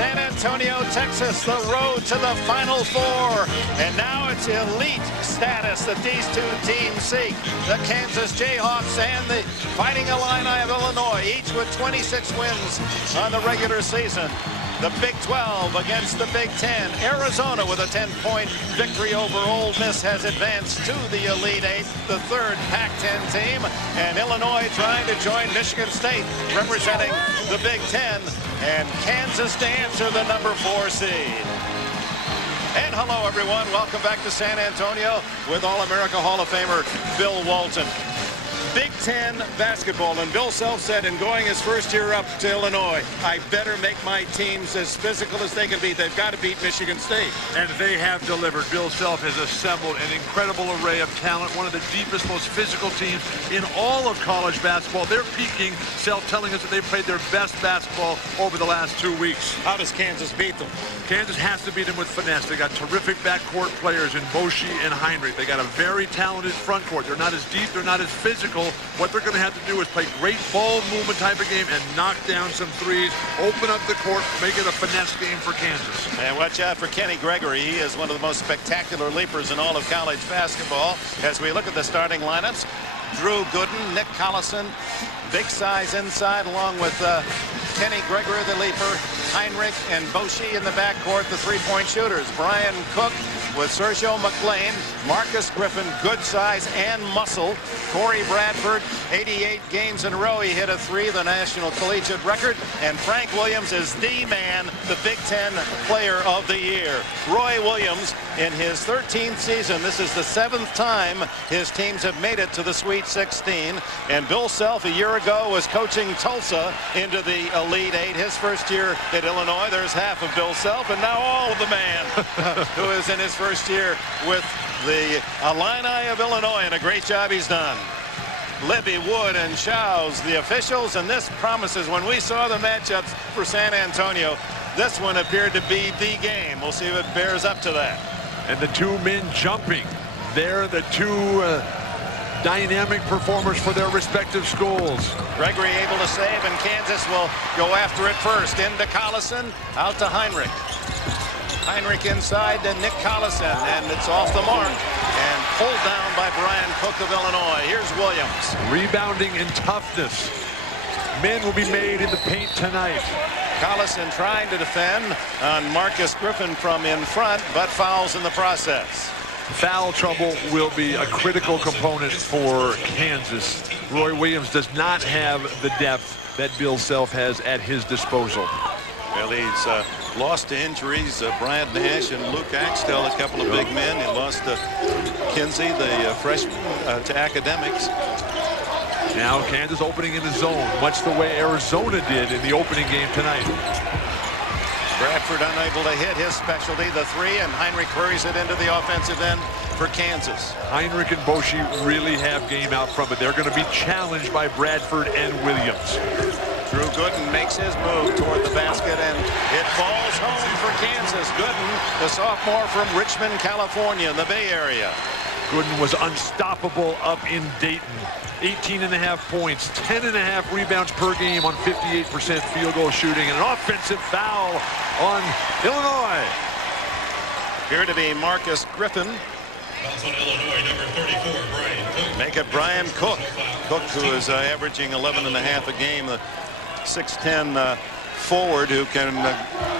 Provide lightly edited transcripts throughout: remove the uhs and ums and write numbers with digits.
San Antonio, Texas, the road to the Final Four. And now it's elite status that these two teams seek. The Kansas Jayhawks and the Fighting Illini of Illinois, each with 26 wins on the regular season. The Big 12 against the Big 10. Arizona with a 10-point victory over Ole Miss has advanced to the Elite Eight, the third Pac-10 team. And Illinois trying to join Michigan State, representing the Big 10. And Kansas to answer the number 4 seed. And hello, everyone. Welcome back to San Antonio with All-America Hall of Famer Bill Walton. Big 10 basketball, and Bill Self said in going his first year up to Illinois, I better make my teams as physical as they can be. They've got to beat Michigan State. And they have delivered. Bill Self has assembled an incredible array of talent, one of the deepest, most physical teams in all of college basketball. They're peaking, Self telling us that they played their best basketball over the last 2 weeks. How does Kansas beat them? Kansas has to beat them with finesse. They got terrific backcourt players in Boshi and Heinrich. They got a very talented front court. They're not as deep, they're not as physical. What they're going to have to do is play great ball movement type of game and knock down some threes, open up the court, make it a finesse game for Kansas. And watch out for Kenny Gregory. He is one of the most spectacular leapers in all of college basketball. As we look at the starting lineups, Drew Gooden, Nick Collison, big size inside, along with Kenny Gregory, the leaper, Heinrich and Boshi in the backcourt, the three-point shooters. Brian Cook with Sergio McLean, Marcus Griffin, good size and muscle. Corey Bradford, 88 games in a row. He hit a 3, the national collegiate record. And Frank Williams is the man, the Big 10 player of the year. Roy Williams, in his 13th season, this is the 7th time his teams have made it to the Sweet 16. And Bill Self, a year ago, was coaching Tulsa into the Elite Eight. His first year at Illinois. There's half of Bill Self, and now all of the man who is in his first year with the Illini of Illinois, and a great job he's done. Libby, Wood, and Shows, the officials, and this promises, when we saw the matchups for San Antonio, this one appeared to be the game. We'll see if it bears up to that. And the two men jumping. They're the two dynamic performers for their respective schools. Gregory able to save, and Kansas will go after it first. Into Collison, out to Heinrich. Heinrich inside to Nick Collison, and it's off the mark and pulled down by Brian Cook of Illinois. Here's Williams. Rebounding and toughness. Men will be made in the paint tonight. Collison trying to defend on Marcus Griffin from in front, but fouls in the process. Foul trouble will be a critical component for Kansas. Roy Williams does not have the depth that Bill Self has at his disposal. Well, he's lost to injuries. Brad Nash and Luke Axtell, a couple of big men. He lost to Kinsey, the freshman, to academics. Now Kansas opening in the zone, much the way Arizona did in the opening game tonight. Bradford unable to hit his specialty, the 3, and Heinrich hurries it into the offensive end for Kansas. Heinrich and Boshi really have game out from it. They're going to be challenged by Bradford and Williams. Drew Gooden makes his move toward the basket, and it falls home for Kansas. Gooden, the sophomore from Richmond, California, in the Bay Area. Gooden was unstoppable up in Dayton. 18.5 points, 10.5 rebounds per game on 58% field goal shooting, and an offensive foul on Illinois. Here to be Marcus Griffin. Fouls on Illinois, number 34, Brian Cook. Make it Brian Cook. Cook, who is averaging 11.5 a game, the 6'10" forward who can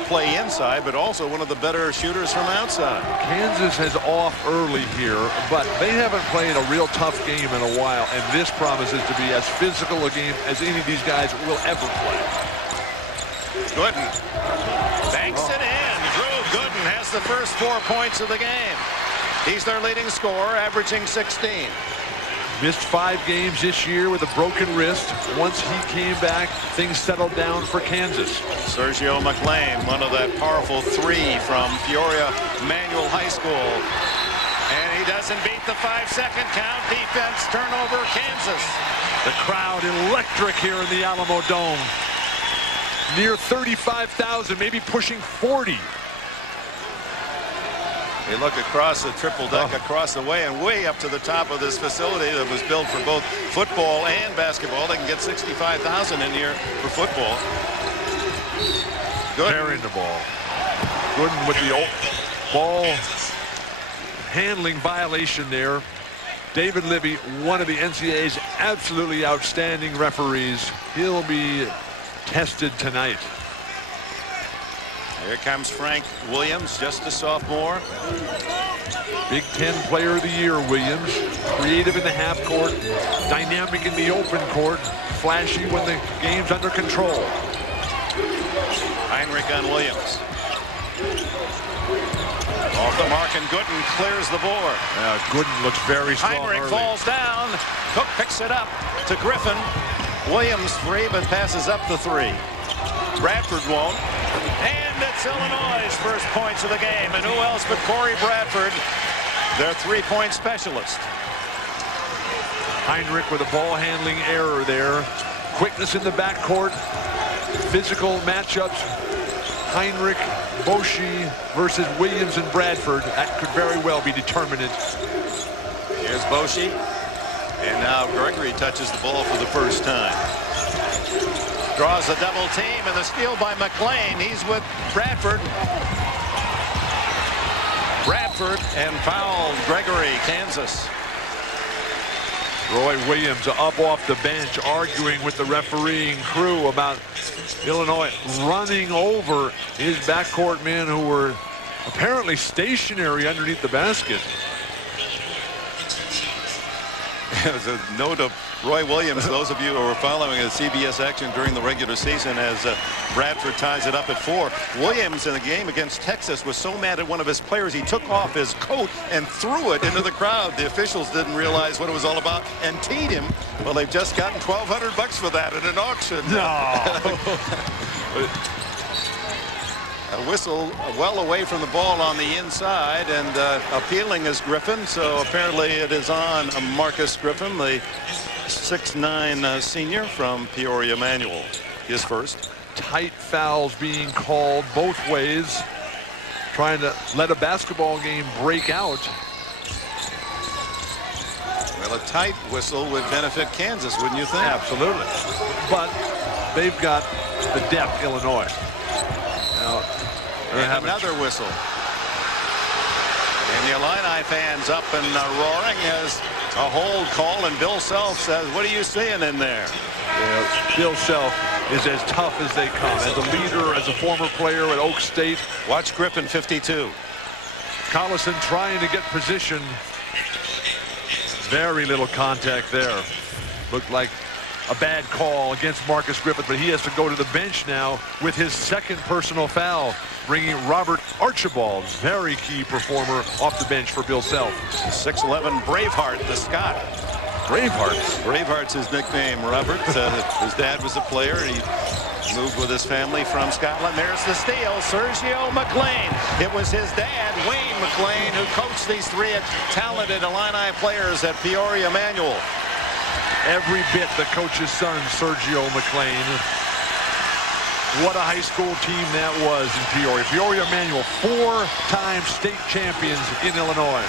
play inside, but also one of the better shooters from outside. Kansas has off early here, but they haven't played a real tough game in a while, and this promises to be as physical a game as any of these guys will ever play. Gooden banks it in. Drew Gooden has the first 4 points of the game. He's their leading scorer, averaging 16. Missed 5 games this year with a broken wrist. Once he came back, things settled down for Kansas. Sergio McLean, one of that powerful 3 from Peoria Manual High School. And he doesn't beat the 5-second count. Defense, turnover, Kansas. The crowd electric here in the Alamo Dome. Near 35,000, maybe pushing 40. They look across the triple deck across the way and way up to the top of this facility that was built for both football and basketball. They can get 65,000 in here for football. Carrying the ball. Gooden with the ball handling violation there. David Libby, one of the NCAA's absolutely outstanding referees. He'll be tested tonight. Here comes Frank Williams, just a sophomore. Big Ten Player of the Year, Williams. Creative in the half court, dynamic in the open court, flashy when the game's under control. Heinrich on Williams. Off the mark, and Gooden clears the board. Gooden looks very strong. Heinrich early. falls down. Cook picks it up to Griffin. Williams free, but passes up the three. Bradford won't. And it's Illinois' first points of the game. And who else but Corey Bradford, their three-point specialist. Heinrich with a ball handling error there. Quickness in the backcourt. Physical matchups. Heinrich, Boshi versus Williams and Bradford. That could very well be determinant. Here's Boshi. And now Gregory touches the ball for the first time. Draws a double team, and the steal by McLean. He's with Bradford. Bradford and fouled Gregory, Kansas. Roy Williams up off the bench arguing with the refereeing crew about Illinois running over his backcourt men who were apparently stationary underneath the basket. It was a note of Roy Williams, those of you who were following the CBS action during the regular season, as Bradford ties it up at 4. Williams in the game against Texas was so mad at one of his players he took off his coat and threw it into the crowd. The officials didn't realize what it was all about and teed him. Well, they've just gotten $1,200 for that at an auction. No. A whistle well away from the ball on the inside, and appealing is Griffin. So apparently it is on Marcus Griffin, the 6'9" senior from Peoria Manual. His first. Tight fouls being called both ways, trying to let a basketball game break out. Well, a tight whistle would benefit Kansas, wouldn't you think? Absolutely. But they've got the depth, Illinois. Now, and another whistle. And the Illini fans up and roaring as a hold call, and Bill Self says, what are you seeing in there? Yeah, Bill Self is as tough as they come. As a leader, as a former player at Oak State. Watch Griffin, 52. Collison trying to get position. Very little contact there. Looked like a bad call against Marcus Griffith, but he has to go to the bench now with his second personal foul, bringing Robert Archibald, very key performer, off the bench for Bill Self. 6'11" Braveheart, the Scot. Braveheart. Braveheart's his nickname, Robert. His dad was a player. He moved with his family from Scotland. There's the steal, Sergio McLean. It was his dad, Wayne McLean, who coached these three talented Illini players at Peoria Manual. Every bit the coach's son, Sergio McLean. What a high school team that was in Peoria. Peoria Manual, 4-time state champions in Illinois.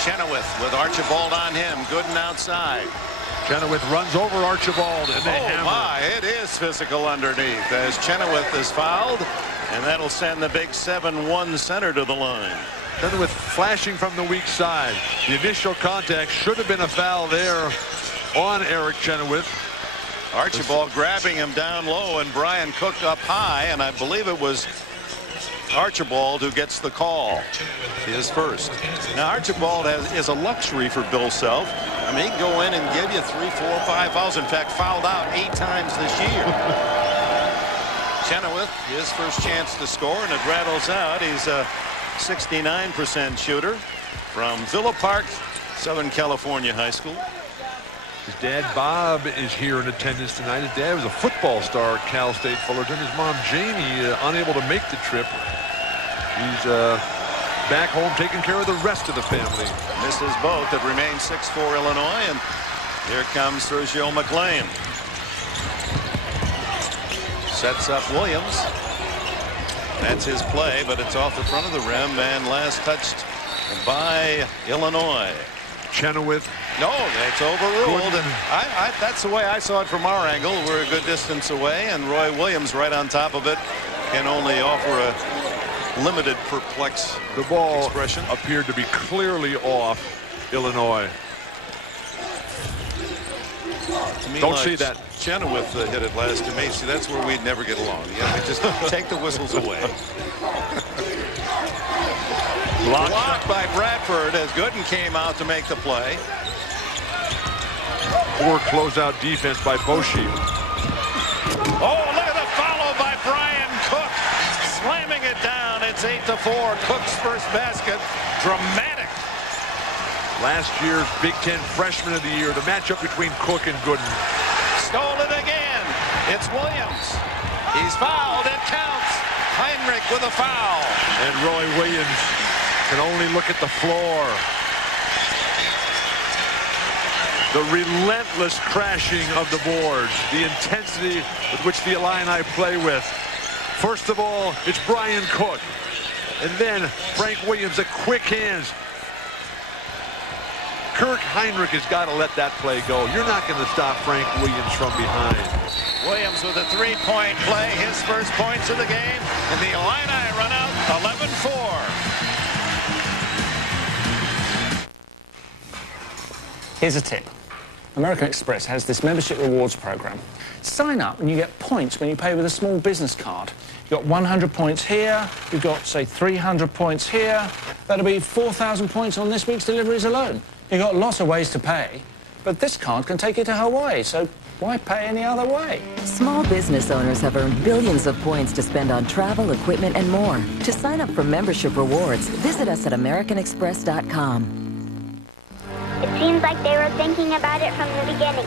Chenoweth with Archibald on him. Gooden outside. Chenoweth runs over Archibald, and they hammer. Oh my, it is physical underneath as Chenoweth is fouled, and that'll send the big 7-1 center to the line. Chenoweth flashing from the weak side. The initial contact should have been a foul there on Eric Chenoweth. Archibald grabbing him down low, and Brian Cook up high, and I believe it was Archibald who gets the call. His first. Now Archibald is a luxury for Bill Self. I mean, he can go in and give you 3, 4, 5 fouls. In fact, fouled out 8 times this year. Chenoweth, his first chance to score, and it rattles out. He's a 69% shooter from Villa Park, Southern California High School. His dad, Bob, is here in attendance tonight. His dad was a football star at Cal State Fullerton. His mom, Jamie, unable to make the trip. He's back home taking care of the rest of the family. Misses both. It remains 6-4 Illinois, and here comes Sergio McLean. Sets up Williams. That's his play, but it's off the front of the rim and last touched by Illinois. Chenoweth No, that's overruled. And that's the way I saw it from our angle. We're a good distance away, and Roy Williams right on top of it can only offer a limited perplex The ball expression. appeared to be clearly off Illinois. To me, Don't like see that. Chenoweth hit it last to me. See, that's where we'd never get along. Yeah, we just take the whistles away. Blocked by Bradford as Gooden came out to make the play. Poor closeout defense by Boshi. Oh, look at the follow by Brian Cook. Slamming it down. It's 8-4. Cook's first basket. Dramatic. Last year's Big Ten Freshman of the Year. The matchup between Cook and Gooden. Stole it again. It's Williams. He's fouled. It counts. Heinrich with a foul. And Roy Williams can only look at the floor. The relentless crashing of the boards. The intensity with which the Illini play with. First of all, it's Brian Cook. And then Frank Williams, the quick hands. Kirk Heinrich has got to let that play go. You're not going to stop Frank Williams from behind. Williams with a three-point play, his first points of the game, and the Illini run out 11-4. Here's a tip. American Express has this membership rewards program. Sign up and you get points when you pay with a small business card. You've got 100 points here, you've got, say, 300 points here. That'll be 4,000 points on this week's deliveries alone. You've got lots of ways to pay, but this card can take you to Hawaii, so why pay any other way? Small business owners have earned billions of points to spend on travel, equipment, and more. To sign up for membership rewards, visit us at AmericanExpress.com. It seems like they were thinking about it from the beginning.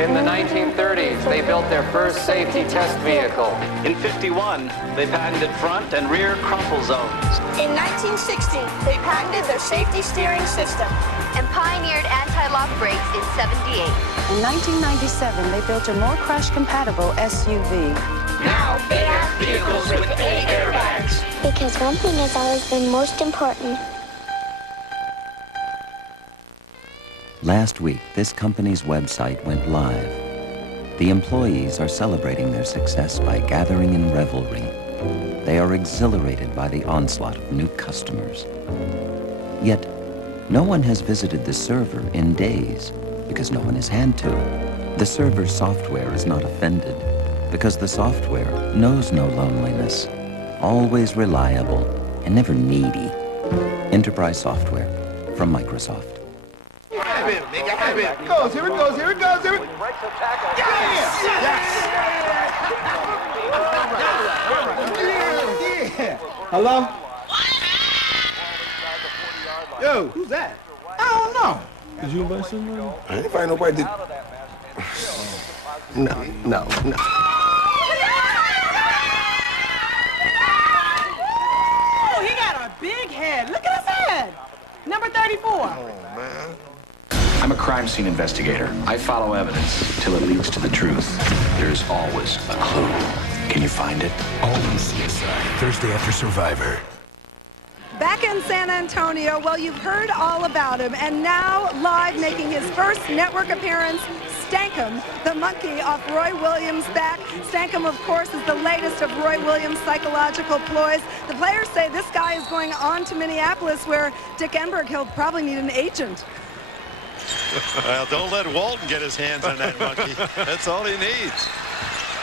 In the 1930s, they built their first safety test vehicle. In '51, they patented front and rear crumple zones. In 1960, they patented their safety steering system and pioneered anti-lock brakes in '78. In 1997, they built a more crash-compatible SUV. Now they have vehicles with 8 airbags. Because one thing has always been most important. Last week, this company's website went live. The employees are celebrating their success by gathering in revelry. They are exhilarated by the onslaught of new customers. Yet, no one has visited the server in days because no one has had to. The server's software is not offended because the software knows no loneliness, always reliable and never needy. Enterprise software from Microsoft. Here it goes, here it goes, here it goes, here it goes. Yes! Yeah! Hello? Yo, who's that? I don't know. Did you invite somebody? I ain't find nobody. No. Oh, he got a big head. Look at his head. Number 34. Oh, man. I'm a crime scene investigator. I follow evidence till it leads to the truth. There's always a clue. Can you find it? All in CSI, Thursday after Survivor. Back in San Antonio, well, you've heard all about him, and now live making his first network appearance, Stankham, the monkey off Roy Williams' back. Stankham, of course, is the latest of Roy Williams' psychological ploys. The players say this guy is going on to Minneapolis, where Dick Enberg, he'll probably need an agent. Well, don't let Walton get his hands on that monkey. That's all he needs.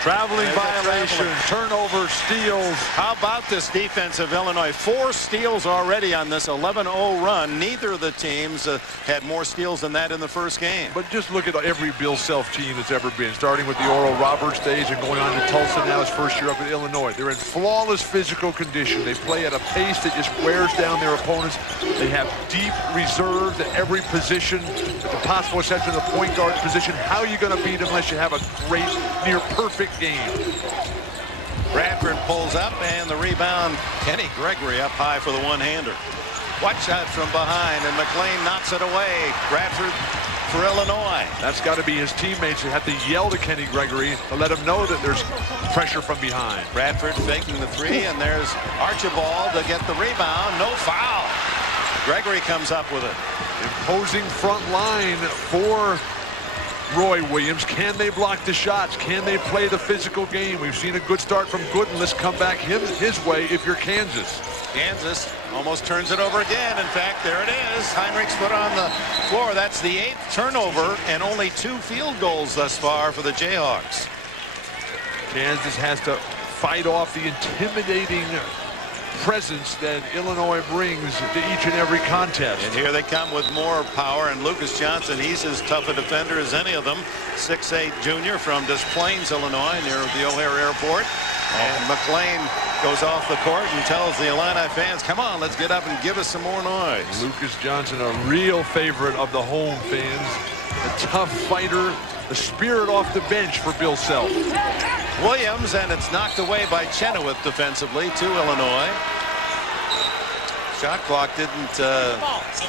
Traveling violation, turnover, steals. How about this defense of Illinois? 4 steals already on this 11-0 run. Neither of the teams had more steals than that in the first game. But just look at every Bill Self team that's ever been, starting with the Oral Roberts days and going on to Tulsa now his first year up at Illinois. They're in flawless physical condition. They play at a pace that just wears down their opponents. They have deep reserves at every position, with the possible exception of the point guard position. How are you going to beat them unless you have a great, near perfect game? Bradford pulls up, and the rebound, Kenny Gregory up high for the one-hander. Watch out from behind, and McLean knocks it away. Bradford for Illinois. That's got to be his teammates who have to yell to Kenny Gregory to let him know that there's pressure from behind. Bradford faking the three, and there's Archibald to get the rebound. No foul. Gregory comes up with it. Imposing front line for Roy Williams. Can they block the shots? Can they play the physical game? We've seen a good start from Gooden. Let's come back his way if you're Kansas. Kansas almost turns it over again. In fact, there it is. Heinrich's foot on the floor. That's the 8th turnover and only 2 field goals thus far for the Jayhawks. Kansas has to fight off the intimidating presence that Illinois brings to each and every contest. And here they come with more power, and Lucas Johnson, he's as tough a defender as any of them. 6'8" junior from Des Plaines, Illinois, near the O'Hare Airport. And McLean goes off the court and tells the Illini fans, come on, let's get up and give us some more noise. Lucas Johnson, a real favorite of the home fans. A tough fighter, the spirit off the bench for Bill Self. Williams, and it's knocked away by Chenoweth defensively to Illinois. Shot clock didn't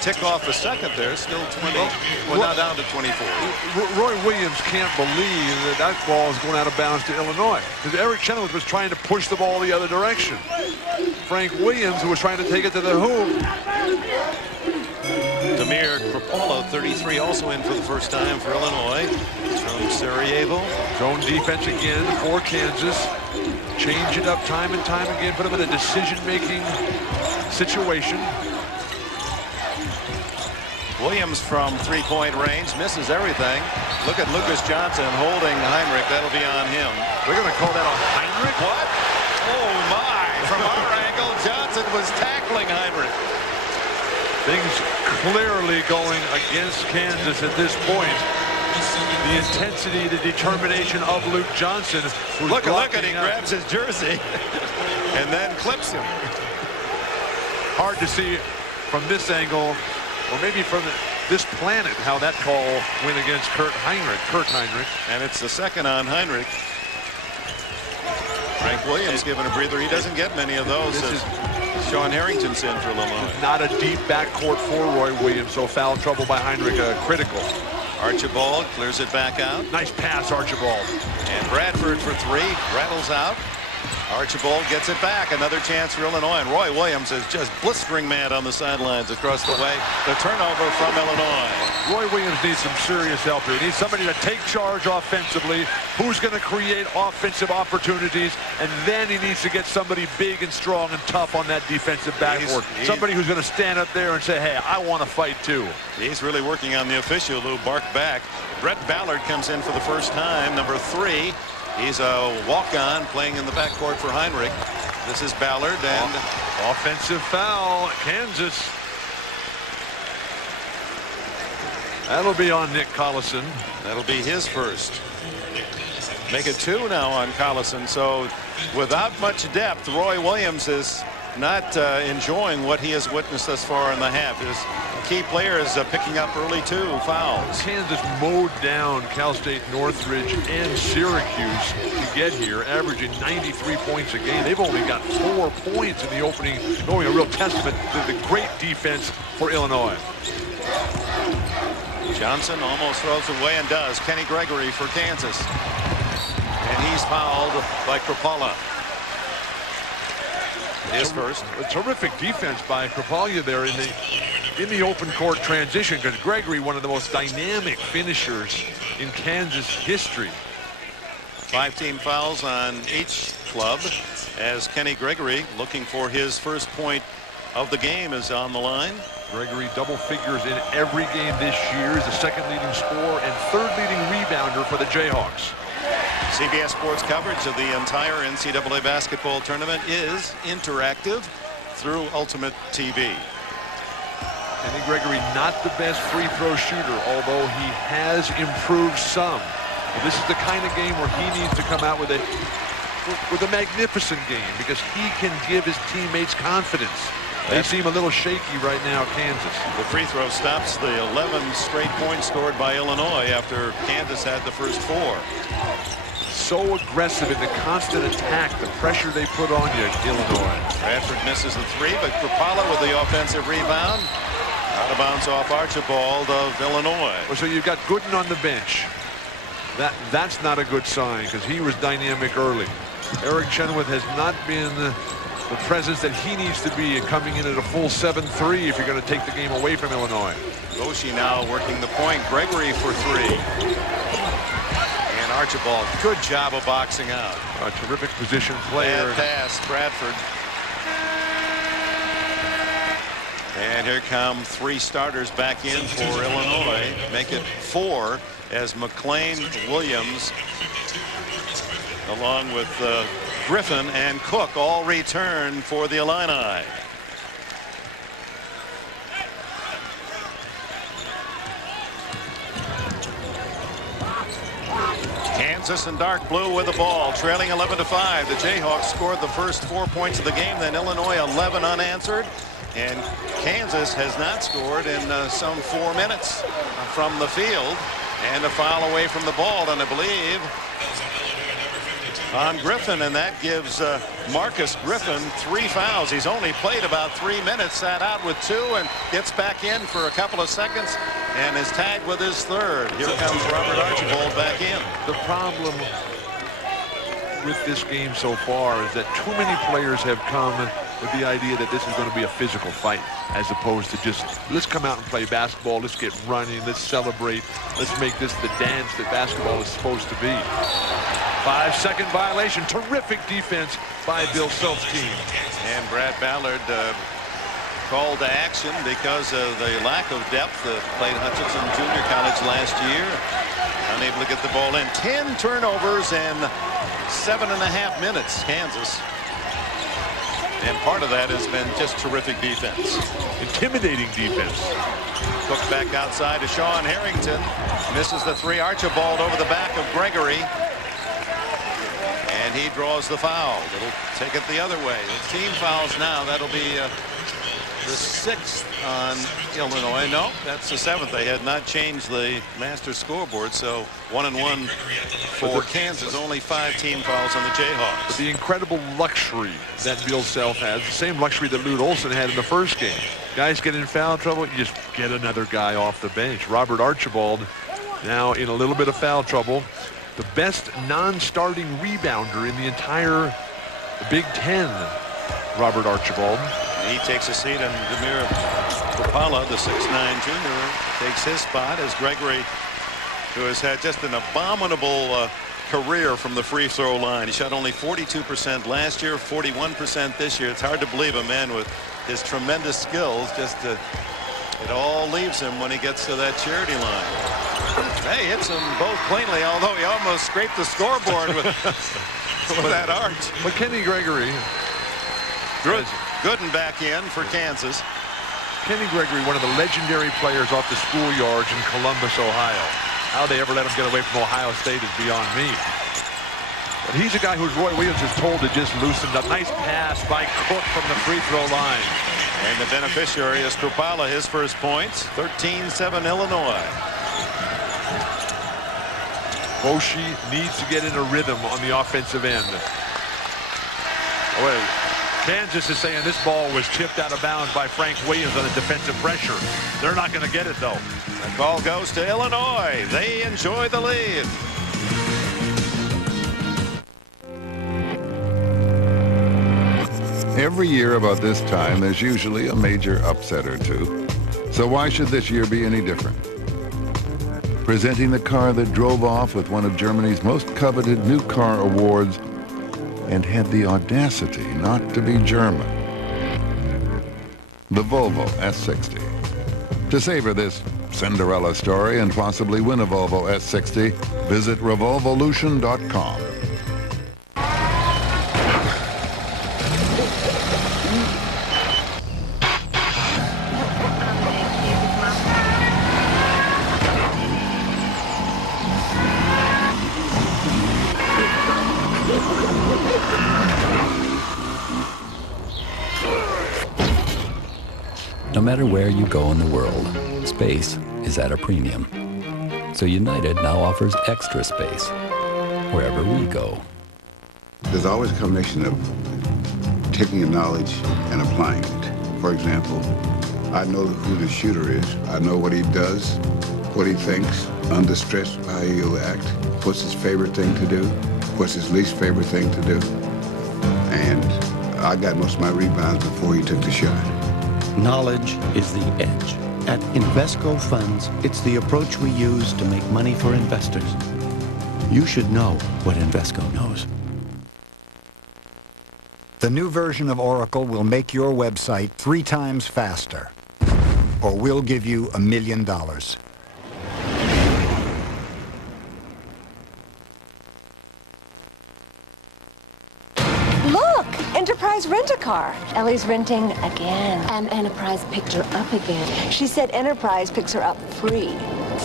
tick off a second there. Still 20. Well, now down to 24. Roy Williams can't believe that that ball is going out of bounds to Illinois, because Eric Chenoweth was trying to push the ball the other direction. Frank Williams, who was trying to take it to the hoop. Damir Crapola, 33, also in for the first time for Illinois from Sarajevo. Zone defense again for Kansas. Change it up time and time again. Put them in a decision-making situation. Williams from 3-point range misses everything. Look at Lucas Johnson holding Heinrich. That'll be on him. They're going to call that a Heinrich? What? Oh my! From our angle, Johnson was tackling Heinrich. Things clearly going against Kansas at this point. The intensity, the determination of Luke Johnson. Look at he grabs his jersey and then clips him. Hard to see from this angle, or maybe from this planet, how that call went against Kurt Heinrich. And it's the second on Heinrich. Frank Williams giving a breather. He doesn't get many of those. Sean Harrington's in for Illinois. Not a deep backcourt for Roy Williams, so foul trouble by Heinrich critical. Archibald clears it back out. Nice pass, Archibald. And Bradford for 3, rattles out. Archibald gets it back. Another chance for Illinois. And Roy Williams is just blistering mad on the sidelines across the way. The turnover from Illinois. Roy Williams needs some serious help here. He needs somebody to take charge offensively, who's going to create offensive opportunities, and then he needs to get somebody big and strong and tough on that defensive backboard. Somebody who's going to stand up there and say, hey, I want to fight too. He's really working on the official who barked back. Brett Ballard comes in for the first time, number 3. He's a walk-on playing in the backcourt for Heinrich. This is Ballard, and offensive foul, Kansas. That'll be on Nick Collison. That'll be his first. Make it 2 now on Collison. So without much depth, Roy Williams is not enjoying what he has witnessed thus far in the half. His key player is picking up early 2 fouls. Kansas mowed down Cal State Northridge and Syracuse to get here, averaging 93 points a game. They've only got 4 points in the opening, going a real testament to the great defense for Illinois. Johnson almost throws away and does. Kenny Gregory for Kansas. And he's fouled by Crapola. His first. A terrific defense by Crapola there in the open court transition, because Gregory, one of the most dynamic finishers in Kansas history. 5 team fouls on each club as Kenny Gregory, looking for his first point of the game, is on the line. Gregory double figures in every game this year, is the 2nd leading scorer and 3rd leading rebounder for the Jayhawks. CBS Sports coverage of the entire NCAA basketball tournament is interactive through Ultimate TV. Kenny Gregory, not the best free throw shooter, although he has improved some. But this is the kind of game where he needs to come out with a magnificent game, because he can give his teammates confidence. They seem a little shaky right now, Kansas. The free throw stops the 11 straight points scored by Illinois after Kansas had the first 4. So aggressive in the constant attack, the pressure they put on you, Illinois. Bradford misses the 3, but Crapola with the offensive rebound. Out of bounds off Archibald of Illinois. Well, so you've got Gooden on the bench. That's not a good sign, because he was dynamic early. Eric Chenoweth has not been the presence that he needs to be coming in at a full 7-3 if you're going to take the game away from Illinois. Boshi now working the point. Gregory for three. And Archibald, good job of boxing out. A terrific position player. Bad pass, Bradford. And here come three starters back in for Illinois. Make it four as McLean, Williams, along with Griffin and Cook all return for the Illini. Kansas in dark blue with the ball, trailing 11-5. The Jayhawks scored the first 4 points of the game, then Illinois 11 unanswered. And Kansas has not scored in some 4 minutes from the field. And a foul away from the ball, and I believe on Griffin, and that gives Marcus Griffin 3 fouls. He's only played about 3 minutes, sat out with 2, and gets back in for a couple of seconds and is tagged with his third. Here comes Robert Archibald back in. The problem with this game so far is that too many players have come with the idea that this is going to be a physical fight, as opposed to just, let's come out and play basketball, let's get running, let's celebrate, let's make this the dance that basketball is supposed to be. 5-second violation. Terrific defense by Bill Self's team. And Brad Ballard called to action because of the lack of depth. Played Hutchinson Junior College last year. Unable to get the ball in. 10 turnovers in 7.5 minutes, Kansas. And part of that has been just terrific defense. Intimidating defense. Cook back outside to Sean Harrington. Misses the three. Archibald over the back of Gregory. And he draws the foul. It'll take it the other way. The team fouls now. That'll be the 6th on Illinois. No, that's the 7th. They had not changed the master scoreboard, so 1-1 for Kansas. Only 5 team fouls on the Jayhawks. But the incredible luxury that Bill Self has, the same luxury that Lute Olson had in the first game. Guys get in foul trouble, you just get another guy off the bench. Robert Archibald now in a little bit of foul trouble. The best non-starting rebounder in the entire Big Ten, Robert Archibald. He takes a seat, and Demir Kupala, the 6'9" junior, takes his spot as Gregory, who has had just an abominable career from the free throw line. He shot only 42% last year, 41% this year. It's hard to believe a man with his tremendous skills it all leaves him when he gets to that charity line. Hey, hits them both cleanly, although he almost scraped the scoreboard with that arch. But Kenny Gregory. Gooden back in for Kansas. Kenny Gregory, one of the legendary players off the schoolyards in Columbus, Ohio. How they ever let him get away from Ohio State is beyond me. But he's a guy who Roy Williams is told to just loosen up. Nice pass by Cook from the free throw line. And the beneficiary is Kupala, his first points. 13-7 Illinois. Boshi needs to get in a rhythm on the offensive end. Wait. Kansas is saying this ball was tipped out of bounds by Frank Williams on a defensive pressure. They're not going to get it, though. The call goes to Illinois. They enjoy the lead. Every year about this time, there's usually a major upset or two. So why should this year be any different? Presenting the car that drove off with one of Germany's most coveted new car awards and had the audacity not to be German. The Volvo S60. To savor this Cinderella story and possibly win a Volvo S60, visit revolvolution.com. No matter where you go in the world, space is at a premium. So United now offers extra space wherever we go. There's always a combination of taking a knowledge and applying it. For example, I know who the shooter is. I know what he does, what he thinks, under stress, how he'll act, what's his favorite thing to do, what's his least favorite thing to do. And I got most of my rebounds before he took the shot. Knowledge is the edge. At Invesco Funds, it's the approach we use to make money for investors. You should know what Invesco knows. The new version of Oracle will make your website 3 times faster, or we'll give you $1 million. Look, Enterprise Rent-A-Car. Ellie's renting again. And Enterprise picked her up again. She said Enterprise picks her up free.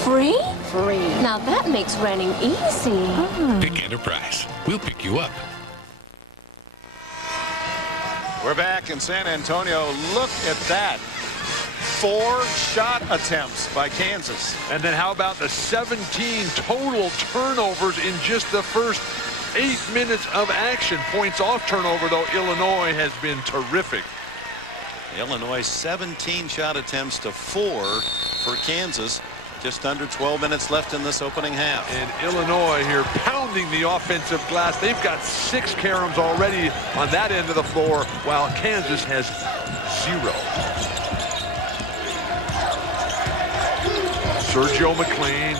Free? Free. Now that makes renting easy. Pick Enterprise. We'll pick you up. We're back in San Antonio. Look at that. 4 shot attempts by Kansas. And then how about the 17 total turnovers in just the first 8 minutes of action? Points off turnover, though, Illinois has been terrific. Illinois 17 shot attempts to 4 for Kansas. Just under 12 minutes left in this opening half. And Illinois here pounding the offensive glass. They've got 6 caroms already on that end of the floor, while Kansas has 0. Sergio McLean,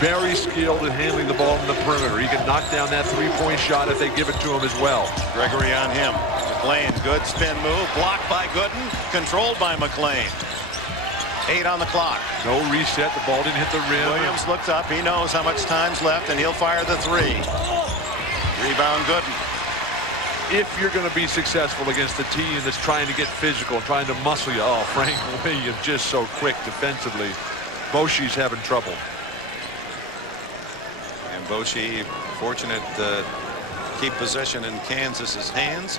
very skilled at handling the ball in the perimeter. He can knock down that 3-point shot if they give it to him as well. Gregory on him. McLean, good spin move, blocked by Gooden, controlled by McLean. 8 on the clock. No reset. The ball didn't hit the rim. Williams looked up. He knows how much time's left, and he'll fire the 3. Rebound Gooden. If you're going to be successful against a team that's trying to get physical, trying to muscle you, oh, Frank Williams just so quick defensively. Boschie's having trouble. And Boschie fortunate to keep possession in Kansas's hands.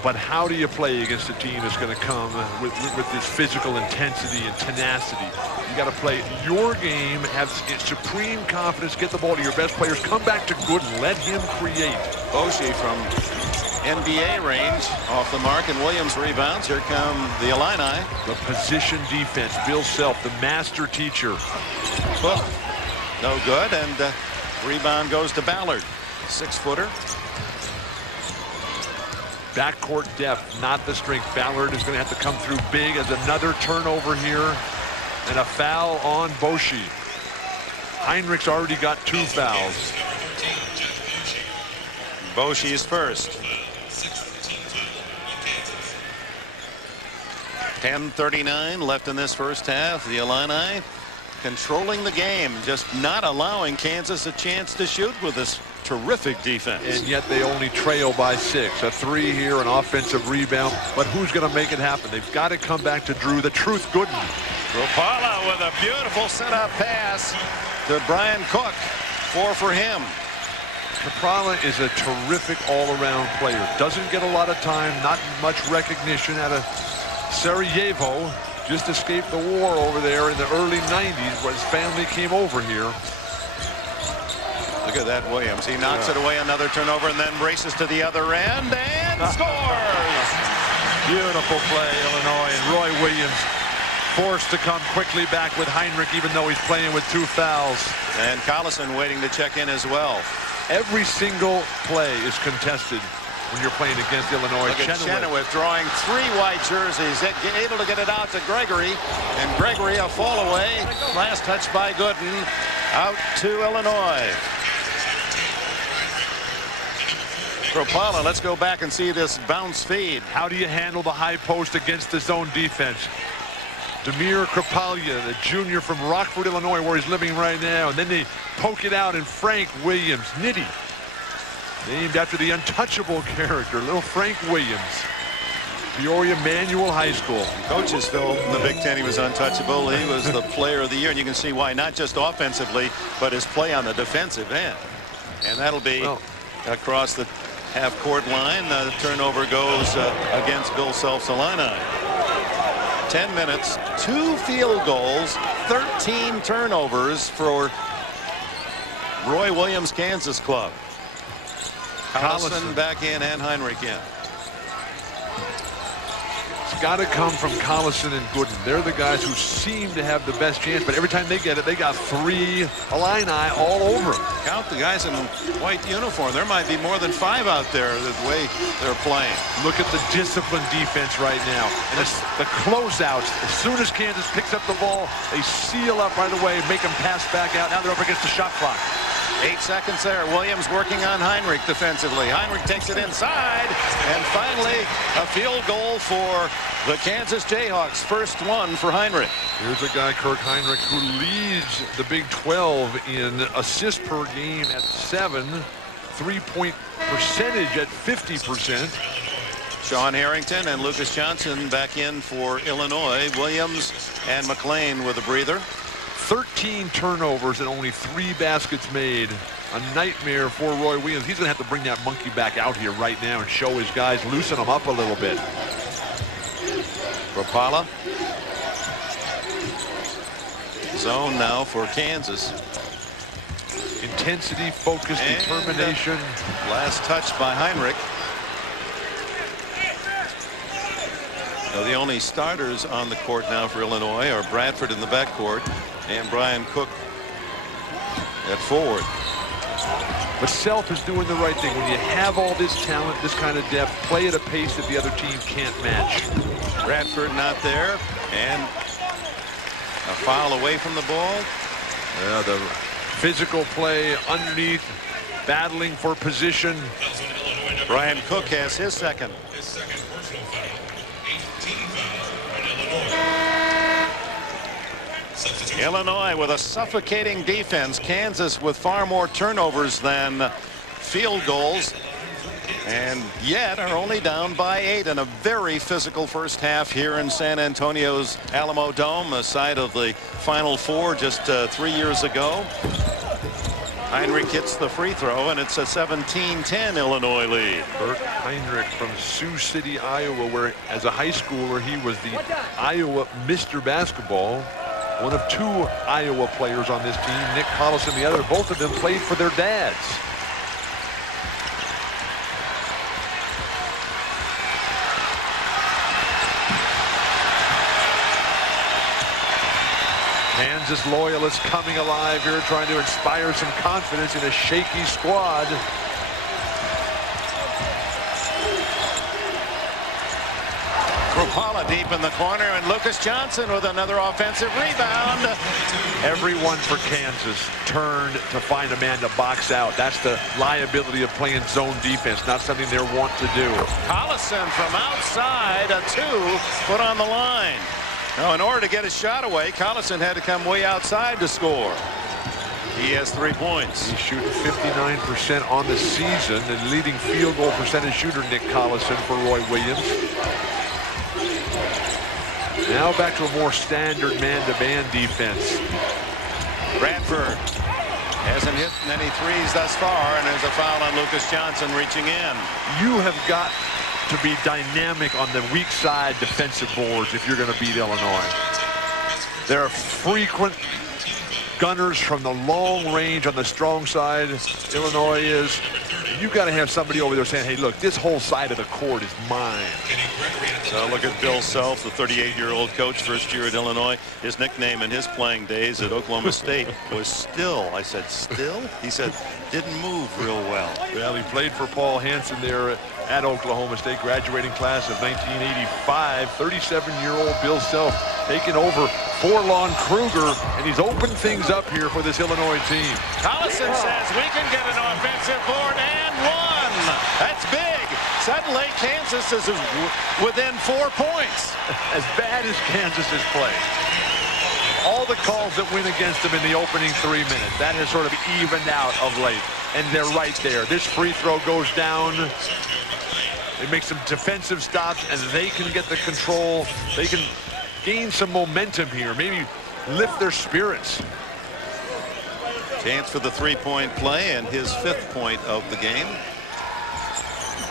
But how do you play against a team that's going to come with this physical intensity and tenacity? You got to play your game, have supreme confidence, get the ball to your best players, come back to Gooden, let him create. Boschie from NBA range off the mark, and Williams rebounds. Here come the Illini. The position defense, Bill Self, the master teacher. Hook, no good, and rebound goes to Ballard. 6-footer. Backcourt depth, not the strength. Ballard is going to have to come through big as another turnover here and a foul on Boschie. Heinrich's already got 2 fouls. Boschie's first. 10:39 left in this first half. The Illini controlling the game, just not allowing Kansas a chance to shoot with this terrific defense. And yet they only trail by 6. A 3 here, an offensive rebound. But who's going to make it happen? They've got to come back to Drew, the truth Gooden. Rapala with a beautiful setup pass to Brian Cook. 4 for him. Caprala is a terrific all-around player. Doesn't get a lot of time, not much recognition out of Sarajevo. Just escaped the war over there in the early 90s when his family came over here. Look at that, Williams. He knocks it away, another turnover, and then races to the other end and scores. Beautiful play, Illinois, and Roy Williams forced to come quickly back with Heinrich, even though he's playing with 2 fouls. And Collison waiting to check in as well. Every single play is contested when you're playing against Illinois. Look at Chenoweth drawing 3 white jerseys, able to get it out to Gregory, and Gregory a fall away. Last touch by Gooden, out to Illinois. Rapala, let's go back and see this bounce feed. How do you handle the high post against the zone defense? Demir Krapalia, the junior from Rockford, Illinois, where he's living right now. And then they poke it out, and Frank Williams, Nitty, named after the untouchable character, little Frank Williams. Peoria Manual High School. Coaches felt in the Big Ten he was untouchable. He was the player of the year, and you can see why, not just offensively, but his play on the defensive end. And that'll be across the half-court line. The turnover goes against Bill Self's Illini. 10 minutes, 2 field goals, 13 turnovers for Roy Williams' Kansas club. Collison back in and Heinrich in. got to come from Collison and Gooden. They're the guys who seem to have the best chance, but every time they get it, they got 3 Illini all over them. Count the guys in white uniform. There might be more than 5 out there the way they're playing. Look at the disciplined defense right now. And it's the closeouts. As soon as Kansas picks up the ball, they seal up right away, make them pass back out. Now they're up against the shot clock. 8 seconds there. Williams working on Heinrich defensively. Heinrich takes it inside. And finally, a field goal for the Kansas Jayhawks. First one for Heinrich. Here's a guy, Kirk Heinrich, who leads the Big 12 in assists per game at 7. 3-point percentage at 50%. Sean Harrington and Lucas Johnson back in for Illinois. Williams and McLean with a breather. 13 turnovers and only 3 baskets made. A nightmare for Roy Williams. He's going to have to bring that monkey back out here right now and show his guys, loosen them up a little bit. Rapala. Zone now for Kansas. Intensity, focus, determination. Last touch by Heinrich. So the only starters on the court now for Illinois are Bradford in the backcourt and Brian Cook at forward. But Self is doing the right thing. When you have all this talent, this kind of depth, play at a pace that the other team can't match. Bradford not there, and a foul away from the ball. Yeah, the physical play underneath, battling for position. Brian Cook has his second. Illinois with a suffocating defense. Kansas with far more turnovers than field goals, and yet are only down by 8 in a very physical first half here in San Antonio's Alamo Dome, the site of the Final Four just 3 years ago. Heinrich hits the free throw, and it's a 17-10 Illinois lead. Bert Heinrich from Sioux City, Iowa, where as a high schooler he was the Iowa Mr. Basketball. One of 2 Iowa players on this team, Nick Collison the other. Both of them played for their dads. Kansas loyalists coming alive here, trying to inspire some confidence in a shaky squad. Rapala deep in the corner, and Lucas Johnson with another offensive rebound. Everyone for Kansas turned to find a man to box out. That's the liability of playing zone defense, not something they're wont to do. Collison from outside, a 2 put on the line. Now, in order to get his shot away, Collison had to come way outside to score. He has 3 points. He's shooting 59% on the season, and leading field goal percentage shooter Nick Collison for Roy Williams. Now back to a more standard man-to-man defense. Bradford hasn't hit many threes thus far, and there's a foul on Lucas Johnson reaching in. You have got to be dynamic on the weak side defensive boards if you're going to beat Illinois. There are frequent gunners from the long range on the strong side. Illinois is. You've got to have somebody over there saying, hey, look, this whole side of the court is mine. So look at Bill Self, the 38-year-old coach, first year at Illinois. His nickname in his playing days at Oklahoma State was Still. I said, Still? He said, didn't move real well. Well, he played for Paul Hansen there at Oklahoma State, graduating class of 1985. 37-year-old Bill Self taking over for Lon Kruger, and he's opened things up here for this Illinois team. Collison says we can get an offensive board and 1. That's big. Suddenly, Kansas is within 4 points. As bad as Kansas has played, all the calls that went against them in the opening 3 minutes, that has sort of evened out of late, and they're right there. This free throw goes down. They make some defensive stops, and they can get the control. They can gain some momentum here, maybe lift their spirits. Chance for the 3-point play, and his 5th point of the game.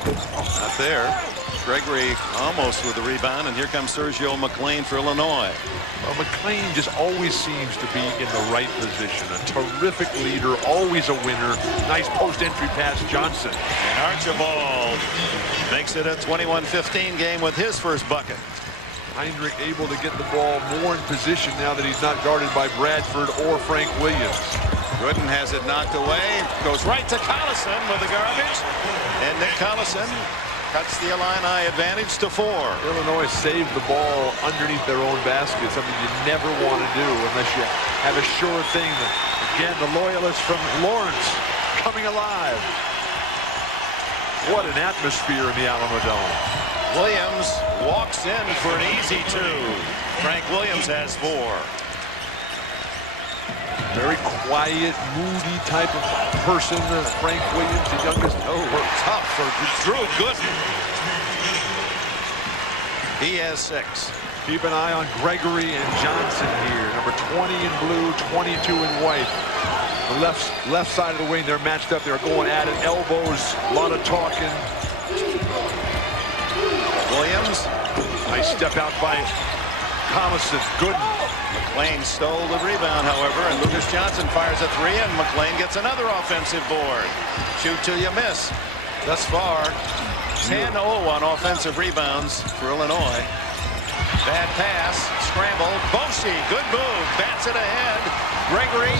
Not there. Gregory almost with the rebound, and here comes Sergio McLean for Illinois. Well, McLean just always seems to be in the right position. A terrific leader, always a winner. Nice post-entry pass, Johnson. And Archibald makes it a 21-15 game with his first bucket. Heinrich able to get the ball more in position now that he's not guarded by Bradford or Frank Williams. Gooden has it knocked away. Goes right to Collison with the garbage. And Nick Collison cuts the Illini advantage to 4. Illinois saved the ball underneath their own basket, something you never want to do unless you have a sure thing. Again, the loyalists from Lawrence coming alive. What an atmosphere in the Alamo Dome. Williams walks in for an easy 2. Frank Williams has 4. Very quiet, moody type of person. Frank Williams, the youngest. Oh, we're tough for Drew Gooden. He has 6. Keep an eye on Gregory and Johnson here. Number 20 in blue, 22 in white. The left side of the wing, they're matched up. They're going at it. Elbows, a lot of talking. Williams. Nice step out by Collison. Gooden. McLean stole the rebound, however, and Lucas Johnson fires a 3, and McLean gets another offensive board. Shoot till you miss. Thus far, 10-0 on offensive rebounds for Illinois. Bad pass, scramble. Boshi, good move, bats it ahead. Gregory.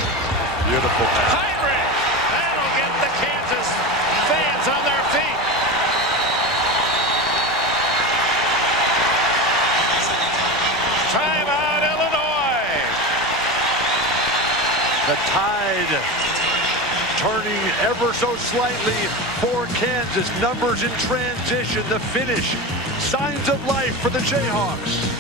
Beautiful pass. Heinrich. That'll get the Kansas fans on their feet. Timeout, Illinois. The tide turning ever so slightly for Kansas. Numbers in transition. The finish. Signs of life for the Jayhawks.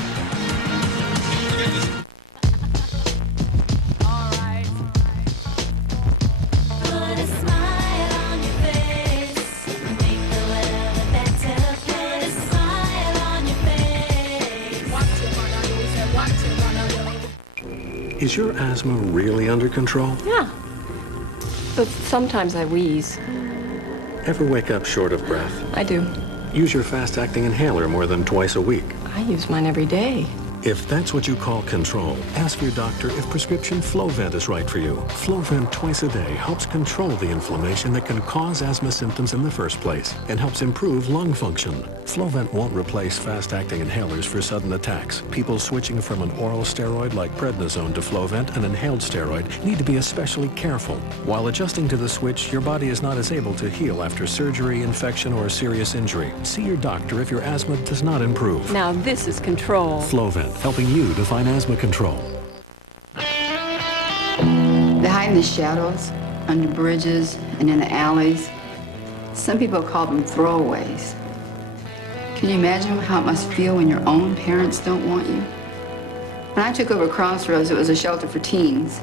Is your asthma really under control? Yeah. But sometimes I wheeze. Ever wake up short of breath? I do. Use your fast-acting inhaler more than twice a week. I use mine every day. If that's what you call control, ask your doctor if prescription Flovent is right for you. Flovent twice a day helps control the inflammation that can cause asthma symptoms in the first place and helps improve lung function. Flovent won't replace fast-acting inhalers for sudden attacks. People switching from an oral steroid like prednisone to Flovent, an inhaled steroid, need to be especially careful. While adjusting to the switch, your body is not as able to heal after surgery, infection, or serious injury. See your doctor if your asthma does not improve. Now this is control. Flovent, helping you define asthma control. They hide in the shadows, under bridges, and in the alleys. Some people call them throwaways. Can you imagine how it must feel when your own parents don't want you? When I took over Crossroads, it was a shelter for teens,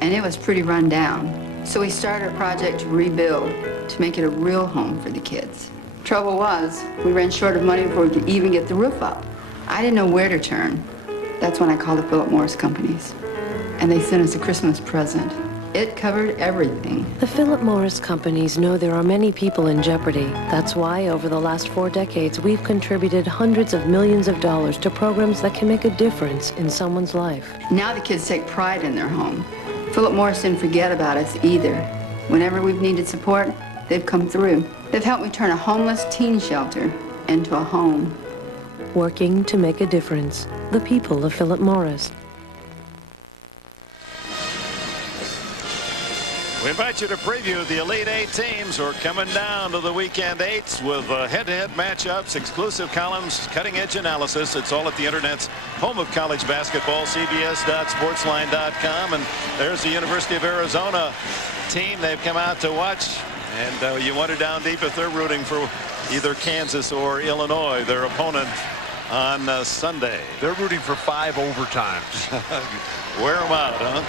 and it was pretty run down. So we started a project to rebuild, to make it a real home for the kids. Trouble was, we ran short of money before we could even get the roof up. I didn't know where to turn. That's when I called the Philip Morris companies. And they sent us a Christmas present. It covered everything. The Philip Morris companies know there are many people in jeopardy. That's why over the last 4 decades, we've contributed hundreds of millions of dollars to programs that can make a difference in someone's life. Now the kids take pride in their home. Philip Morris didn't forget about us either. Whenever we've needed support, they've come through. They've helped me turn a homeless teen shelter into a home. Working to make a difference. The people of Philip Morris. We invite you to preview the Elite 8 teams who are coming down to the Weekend 8s with head-to-head matchups, exclusive columns, cutting-edge analysis. It's all at the Internet's home of college basketball, cbs.sportsline.com. And there's the University of Arizona team they've come out to watch. And you wonder down deep if they're rooting for either Kansas or Illinois, their opponent on Sunday. They're rooting for 5 overtimes. Wear them out, huh?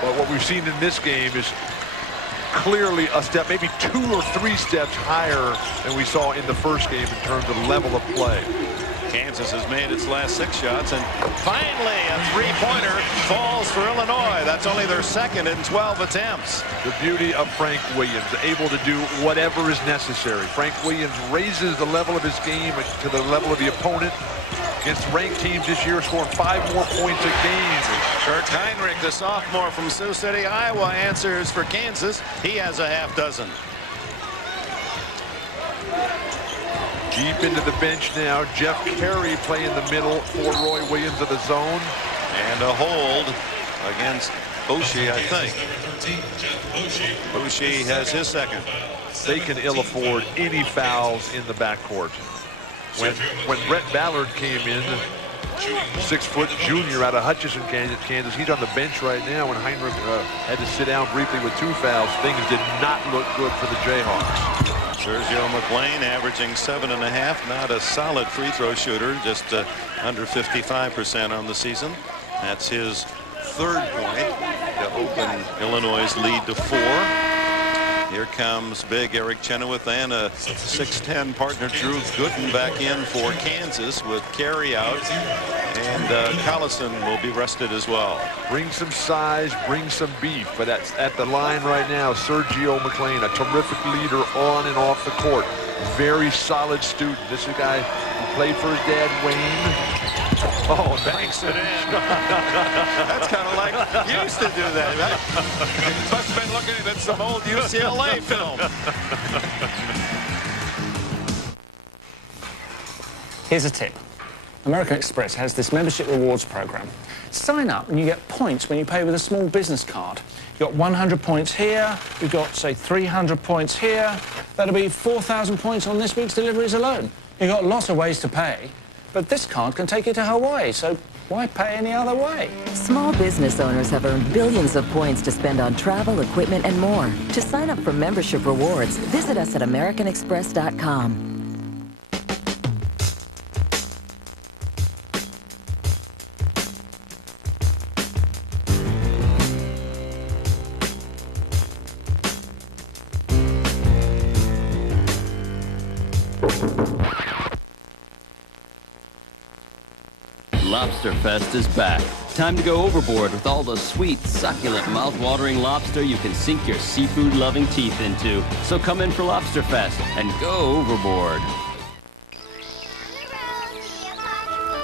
But what we've seen in this game is clearly a step, maybe 2 or 3 steps higher than we saw in the first game in terms of level of play. Kansas has made its last 6 shots, and finally a 3-pointer falls for Illinois. That's only their second in 12 attempts. The beauty of Frank Williams, able to do whatever is necessary. Frank Williams raises the level of his game to the level of the opponent. Against ranked teams this year, scoring 5 more points a game. Kurt Heinrich, the sophomore from Sioux City, Iowa, answers for Kansas. He has a half dozen. Deep into the bench now. Jeff Carey playing the middle for Roy Williams of the zone. And a hold against Oshie, I think. Oshie has his second. They can ill afford any fouls in the backcourt. When Brett Ballard came in, 6-foot junior out of Hutchinson, Kansas, he's on the bench right now. When Heinrich had to sit down briefly with 2 fouls, things did not look good for the Jayhawks. Sergio McLean averaging 7.5. Not a solid free throw shooter, just under 55% on the season. That's his 3rd point to open Illinois' lead to 4. Here comes big Eric Chenoweth and a 6'10 partner Drew Gooden back in for Kansas with Carey out, and Collison will be rested as well. Bring some size, bring some beef, but at the line right now, Sergio McLean, a terrific leader on and off the court. Very solid student. This is a guy who played for his dad, Wayne. Oh, banks it in. That's kind of like you used to do that, right? Must have been looking at some old UCLA film. Here's a tip. American Express has this membership rewards program. Sign up and you get points when you pay with a small business card. You've got 100 points here. You've got, say, 300 points here. That'll be 4,000 points on this week's deliveries alone. You've got lots of ways to pay. But this card can take you to Hawaii, so why pay any other way? Small business owners have earned billions of points to spend on travel, equipment, and more. To sign up for membership rewards, visit us at AmericanExpress.com. Lobster Fest is back. Time to go overboard with all the sweet, succulent, mouth-watering lobster you can sink your seafood-loving teeth into. So come in for Lobster Fest and go overboard.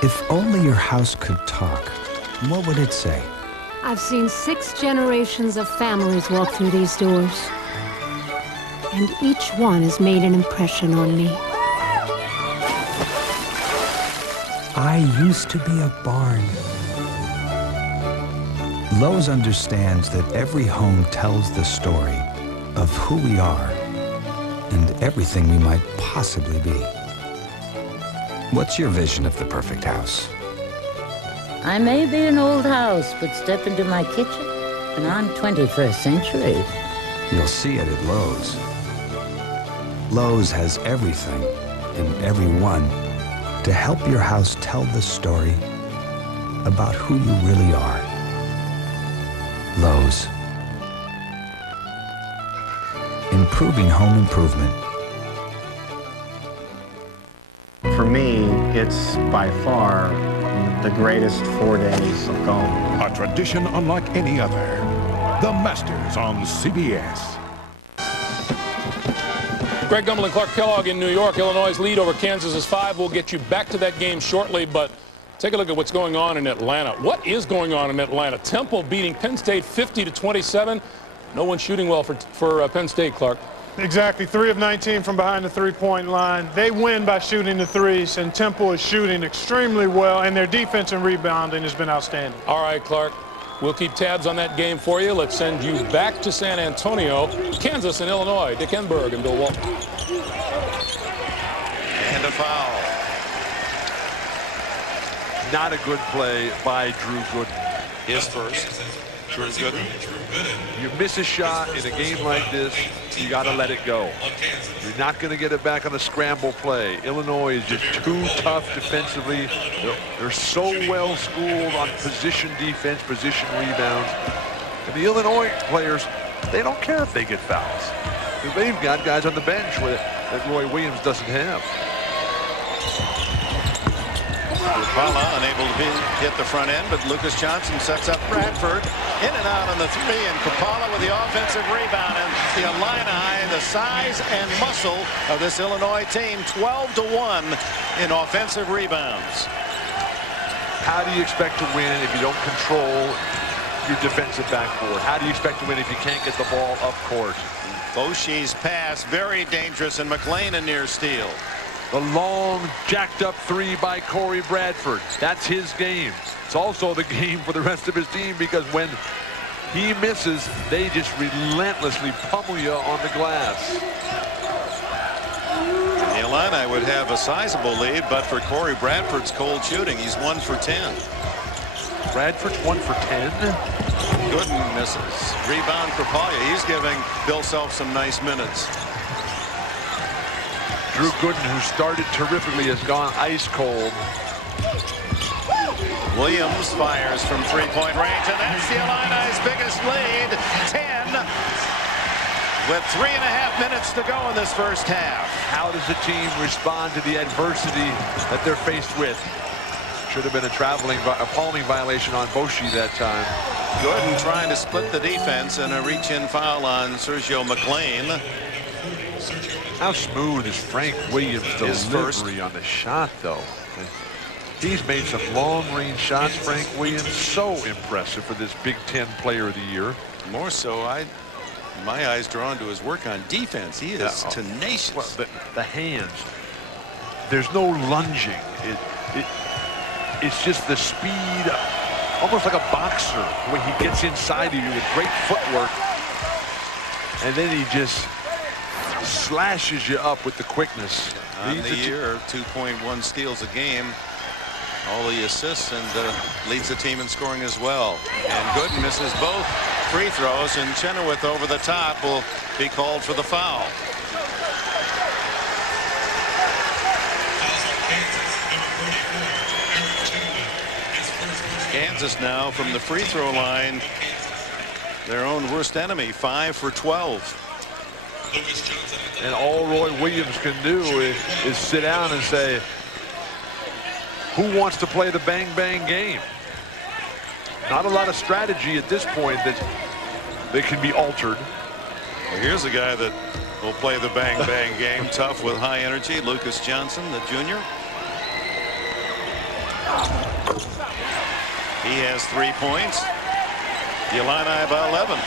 If only your house could talk, what would it say? I've seen 6 generations of families walk through these doors. And each one has made an impression on me. I used to be a barn. Lowe's understands that every home tells the story of who we are and everything we might possibly be. What's your vision of the perfect house? I may be an old house, but step into my kitchen and I'm 21st century. You'll see it at Lowe's. Lowe's has everything and everyone to help your house tell the story about who you really are. Lowe's. Improving home improvement. For me, it's by far the greatest 4 days of golf. A tradition unlike any other. The Masters on CBS. Greg Gumbel and Clark Kellogg in New York. Illinois' lead over Kansas is 5. We'll get you back to that game shortly, but take a look at what's going on in Atlanta. What is going on in Atlanta? Temple beating Penn State 50-27. No one shooting well for Penn State, Clark. Exactly. 3 of 19 from behind the three-point line. They win by shooting the threes, and Temple is shooting extremely well, and their defense and rebounding has been outstanding. All right, Clark. We'll keep tabs on that game for you. Let's send you back to San Antonio, Kansas, and Illinois. Dick Enberg and Bill Walton. And a foul. Not a good play by Drew Gooden. His first. Drew Gooden. You miss a shot in a game like this, you got to let it go. You're not going to get it back on a scramble play. Illinois is just too tough defensively. They're so well schooled on position defense, position rebounds. And the Illinois players, they don't care if they get fouls. They've got guys on the bench that Roy Williams doesn't have. Kupala unable to hit the front end, but Lucas Johnson sets up Bradford. In and out on the 3, and Kupala with the offensive rebound. And the Illini, the size and muscle of this Illinois team, 12-1 in offensive rebounds. How do you expect to win if you don't control your defensive backboard? How do you expect to win if you can't get the ball up court? Oshie's pass, very dangerous, and McLean a near steal. The long, jacked-up three by Corey Bradford. That's his game. It's also the game for the rest of his team because when he misses, they just relentlessly pummel you on the glass. The Illini would have a sizable lead, but for Corey Bradford's cold shooting, he's 1 for 10. Bradford's 1 for 10. Gooden misses. Rebound for Paglia. He's giving Bill Self some nice minutes. Drew Gooden, who started terrifically, has gone ice cold. Williams fires from three-point range, and that's the Illini's biggest lead, 10, with 3.5 minutes to go in this first half. How does the team respond to the adversity that they're faced with? Should have been a palming violation on Boshi that time. Gooden trying to split the defense and a reach-in foul on Sergio McLean. How smooth is Frank Williams' delivery on the shot, though? He's made some long-range shots, Frank Williams. So impressive for this Big Ten Player of the Year. More so, my eyes drawn to his work on defense. He is tenacious. Well, the hands. There's no lunging. It's just the speed, almost like a boxer, when he gets inside of you with great footwork. And then he just slashes you up with the quickness. On the year, 2.1 steals a game. All the assists, and leads the team in scoring as well. And Gooden misses both free throws, and Chenoweth over the top will be called for the foul. Kansas now from the free throw line, their own worst enemy, 5 for 12. And all Roy Williams can do is sit down and say, who wants to play the bang-bang game? Not a lot of strategy at this point that can be altered. Well, here's a guy that will play the bang-bang game, tough with high energy, Lucas Johnson, the junior. He has 3 points. The Illini by 11.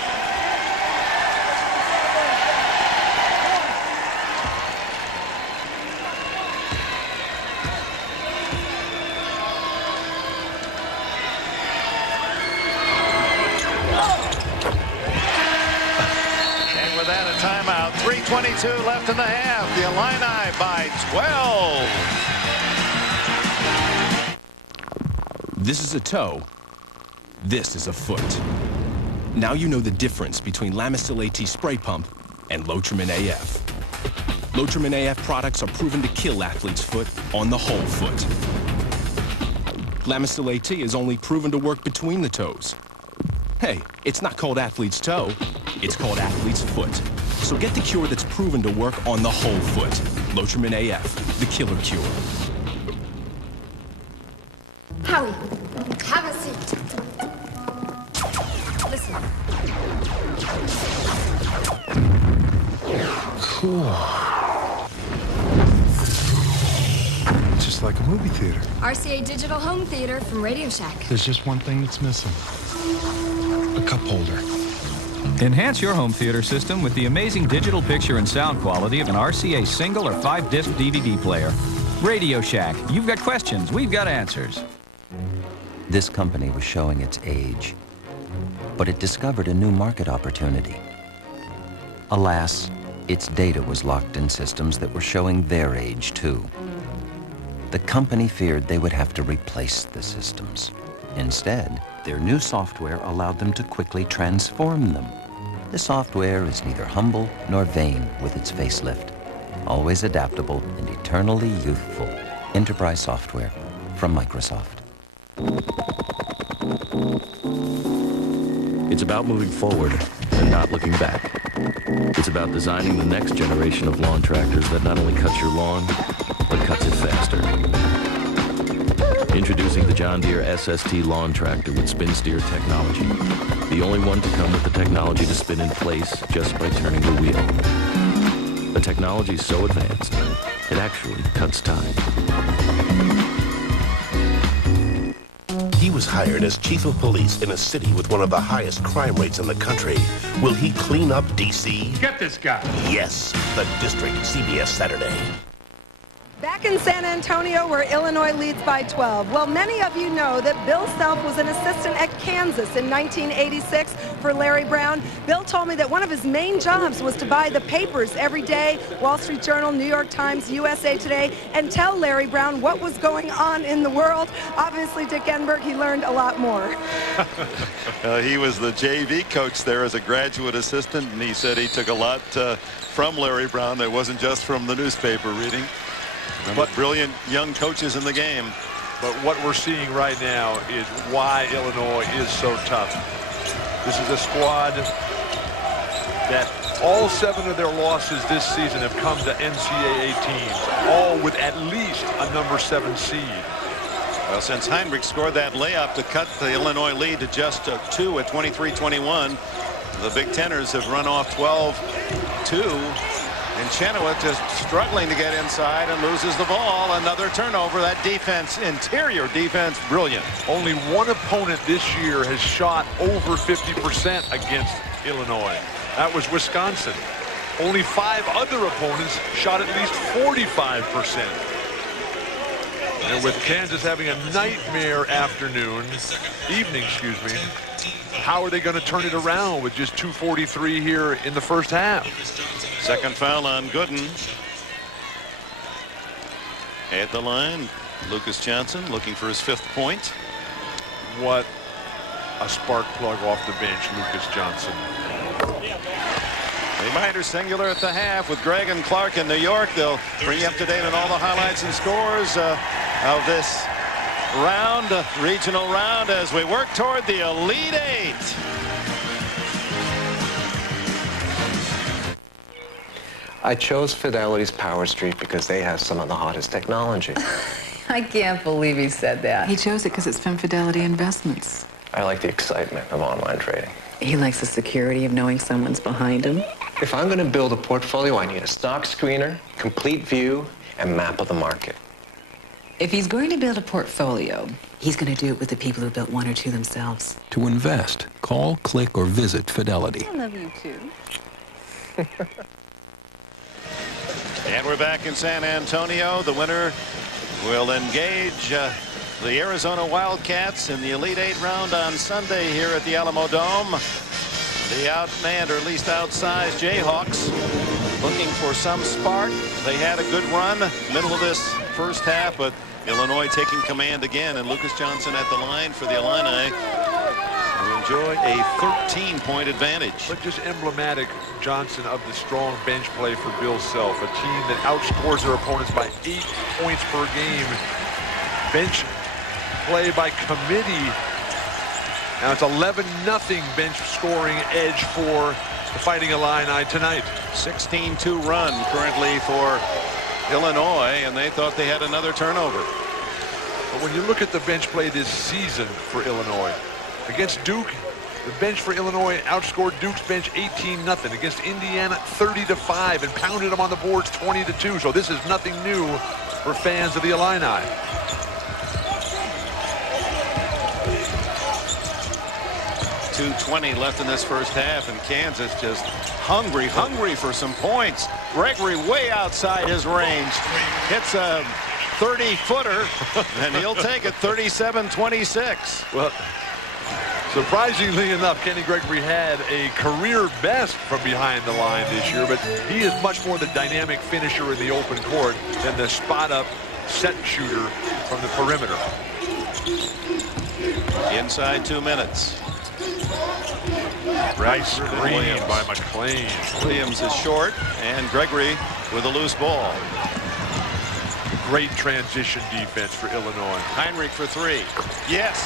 And with that, a timeout. 3:22 left in the half. The Illini by 12. This is a toe. This is a foot. Now you know the difference between Lamisil AT spray pump and Lotrimin AF. Lotrimin AF products are proven to kill athlete's foot on the whole foot. Lamisil AT is only proven to work between the toes. Hey, it's not called athlete's toe, it's called athlete's foot. So get the cure that's proven to work on the whole foot. Lotrimin AF, the killer cure. Howie, have a seat. Listen. Cool. Just like a movie theater. RCA Digital Home Theater from Radio Shack. There's just one thing that's missing. A cup holder. Enhance your home theater system with the amazing digital picture and sound quality of an RCA single or 5-disc DVD player. Radio Shack. You've got questions, we've got answers. This company was showing its age, but it discovered a new market opportunity. Alas, its data was locked in systems that were showing their age too. The company feared they would have to replace the systems. Instead, their new software allowed them to quickly transform them. The software is neither humble nor vain with its facelift. Always adaptable and eternally youthful. Enterprise software from Microsoft. It's about moving forward and not looking back. It's about designing the next generation of lawn tractors that not only cuts your lawn, but cuts it faster. Introducing the John Deere SST lawn tractor with spin steer technology. The only one to come with the technology to spin in place just by turning the wheel. The technology is so advanced, it actually cuts time. He was hired as chief of police in a city with one of the highest crime rates in the country. Will he clean up D.C.? Get this guy. Yes, The District, CBS Saturday. Back in San Antonio, where Illinois leads by 12. Well, many of you know that Bill Self was an assistant at Kansas in 1986 for Larry Brown. Bill told me that one of his main jobs was to buy the papers every day, Wall Street Journal, New York Times, USA Today, and tell Larry Brown what was going on in the world. Obviously, Dick Enberg, he learned a lot more. He was the JV coach there as a graduate assistant, and he said he took a lot from Larry Brown. It wasn't just from the newspaper reading. But brilliant young coaches in the game. But what we're seeing right now is why Illinois is so tough. This is a squad that all 7 of their losses this season have come to NCAA teams, all with at least a number 7 seed. Well, since Heinrich scored that layup to cut the Illinois lead to just 2 at 23-21, the Big Teners have run off 12-2. And Chenoweth just struggling to get inside and loses the ball. Another turnover. That defense, interior defense, brilliant. Only one opponent this year has shot over 50% against Illinois. That was Wisconsin. Only 5 other opponents shot at least 45%. And with Kansas having a nightmare evening, how are they going to turn it around with just 2:43 here in the first half? Second foul on Gooden. At the line, Lucas Johnson looking for his 5th point. What a spark plug off the bench, Lucas Johnson. Reminder, singular at the half with Gregg and Clark in New York. They'll bring you up to date on all the highlights and scores of this round, regional round, as we work toward the Elite Eight. I chose Fidelity's Power Street because they have some of the hottest technology. I can't believe he said that. He chose it because it's from Fidelity Investments. I like the excitement of online trading. He likes the security of knowing someone's behind him. If I'm going to build a portfolio, I need a stock screener, complete view, and map of the market. If he's going to build a portfolio, he's going to do it with the people who built 1 or 2 themselves. To invest, call, click, or visit Fidelity. I love you too. And we're back in San Antonio. The winner will engage the Arizona Wildcats in the Elite Eight round on Sunday here at the Alamo Dome. The outmanned, or at least outsized, Jayhawks looking for some spark. They had a good run middle of this first half, but Illinois taking command again, and Lucas Johnson at the line for the Illini who enjoy a 13-point advantage. But just emblematic, Johnson, of the strong bench play for Bill Self, a team that outscores their opponents by 8 points per game. Bench play by committee. Now it's 11-0 bench scoring edge for the Fighting Illini tonight. 16-2 run currently for Illinois, and they thought they had another turnover. But when you look at the bench play this season for Illinois, against Duke, the bench for Illinois outscored Duke's bench 18-0. Against Indiana, 30-5, and pounded them on the boards 20-2. So this is nothing new for fans of the Illini. .220 left in this first half, and Kansas just hungry for some points. Gregory way outside his range. Hits a 30-footer, and he'll take it 37-26. Well, surprisingly enough, Kenny Gregory had a career best from behind the line this year, but he is much more the dynamic finisher in the open court than the spot-up set shooter from the perimeter. Inside 2 minutes. Nice screen by McClain. Williams is short, and Gregory with a loose ball. Great transition defense for Illinois. Heinrich for 3. Yes.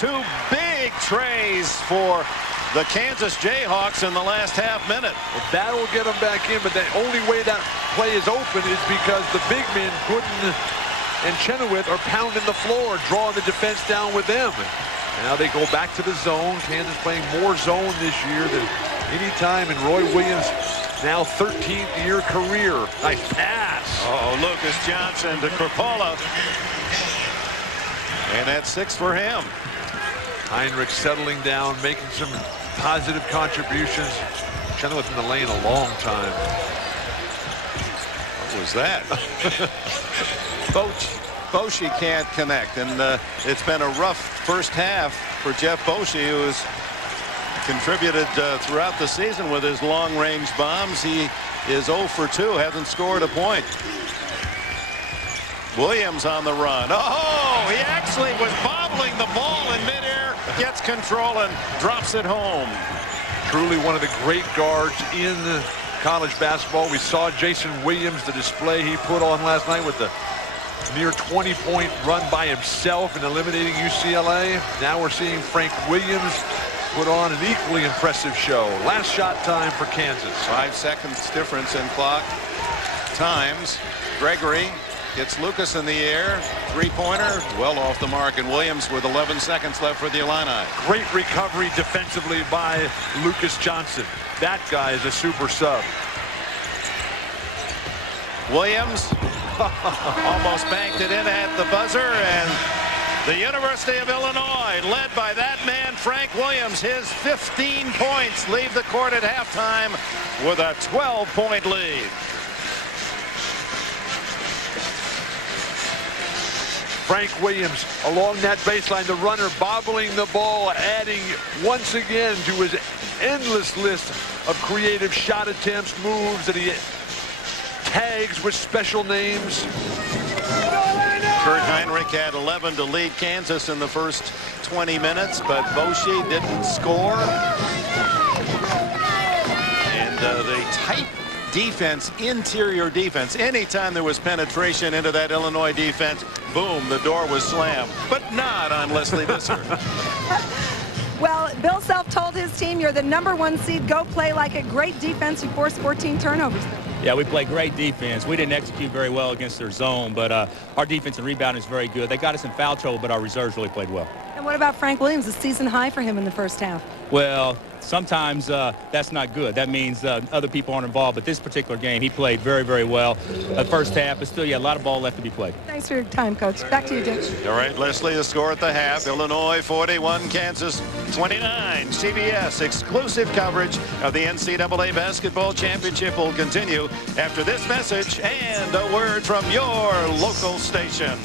2 big trays for the Kansas Jayhawks in the last half minute. Well, that'll get them back in, but the only way that play is open is because the big men, Gooden and Chenoweth, are pounding the floor, drawing the defense down with them. Now they go back to the zone. Kansas playing more zone this year than any time in Roy Williams' now 13th-year career. Nice pass. Oh, Lucas Johnson to Crapola. And that's 6 for him. Heinrich settling down, making some positive contributions. Chenoweth in the lane a long time. was that? Boshi can't connect, and it's been a rough first half for Jeff Boshi, who has contributed throughout the season with his long-range bombs. He is 0 for 2, hasn't scored a point. Williams on the run. Oh, he actually was bobbling the ball in midair, gets control and drops it home. Truly one of the great guards in college basketball. We saw Jason Williams, the display he put on last night with the near 20-point run by himself and eliminating UCLA. Now we're seeing Frank Williams put on an equally impressive show. Last shot time for Kansas. 5 seconds difference in clock times. Gregory gets Lucas in the air. Three-pointer, well off the mark, and Williams with 11 seconds left for the Illini. Great recovery defensively by Lucas Johnson. That guy is a super sub. Williams almost banked it in at the buzzer, and the University of Illinois, led by that man, Frank Williams, his 15 points, leave the court at halftime with a 12-point lead. Frank Williams along that baseline, the runner bobbling the ball, adding once again to his endless list of creative shot attempts, moves that he tags with special names. Kurt Heinrich had 11 to lead Kansas in the first 20 minutes, but Boshi didn't score. And the tight defense, interior defense, anytime there was penetration into that Illinois defense, boom, the door was slammed. But not on Leslie Visser. Well, Bill Self told his team, you're the #1 seed. Go play like a great defense. You forced 14 turnovers. Yeah, we played great defense. We didn't execute very well against their zone, but our defense and rebounding is very good. They got us in foul trouble, but our reserves really played well. And what about Frank Williams, a season high for him in the first half? Well, sometimes that's not good. That means other people aren't involved. But this particular game, he played very, very well. The first half, but still, yeah, a lot of ball left to be played. Thanks for your time, Coach. Back to you, Dick. All right, Leslie, the score at the half. Illinois 41, Kansas 29. CBS exclusive coverage of the NCAA Basketball Championship will continue after this message and a word from your local station.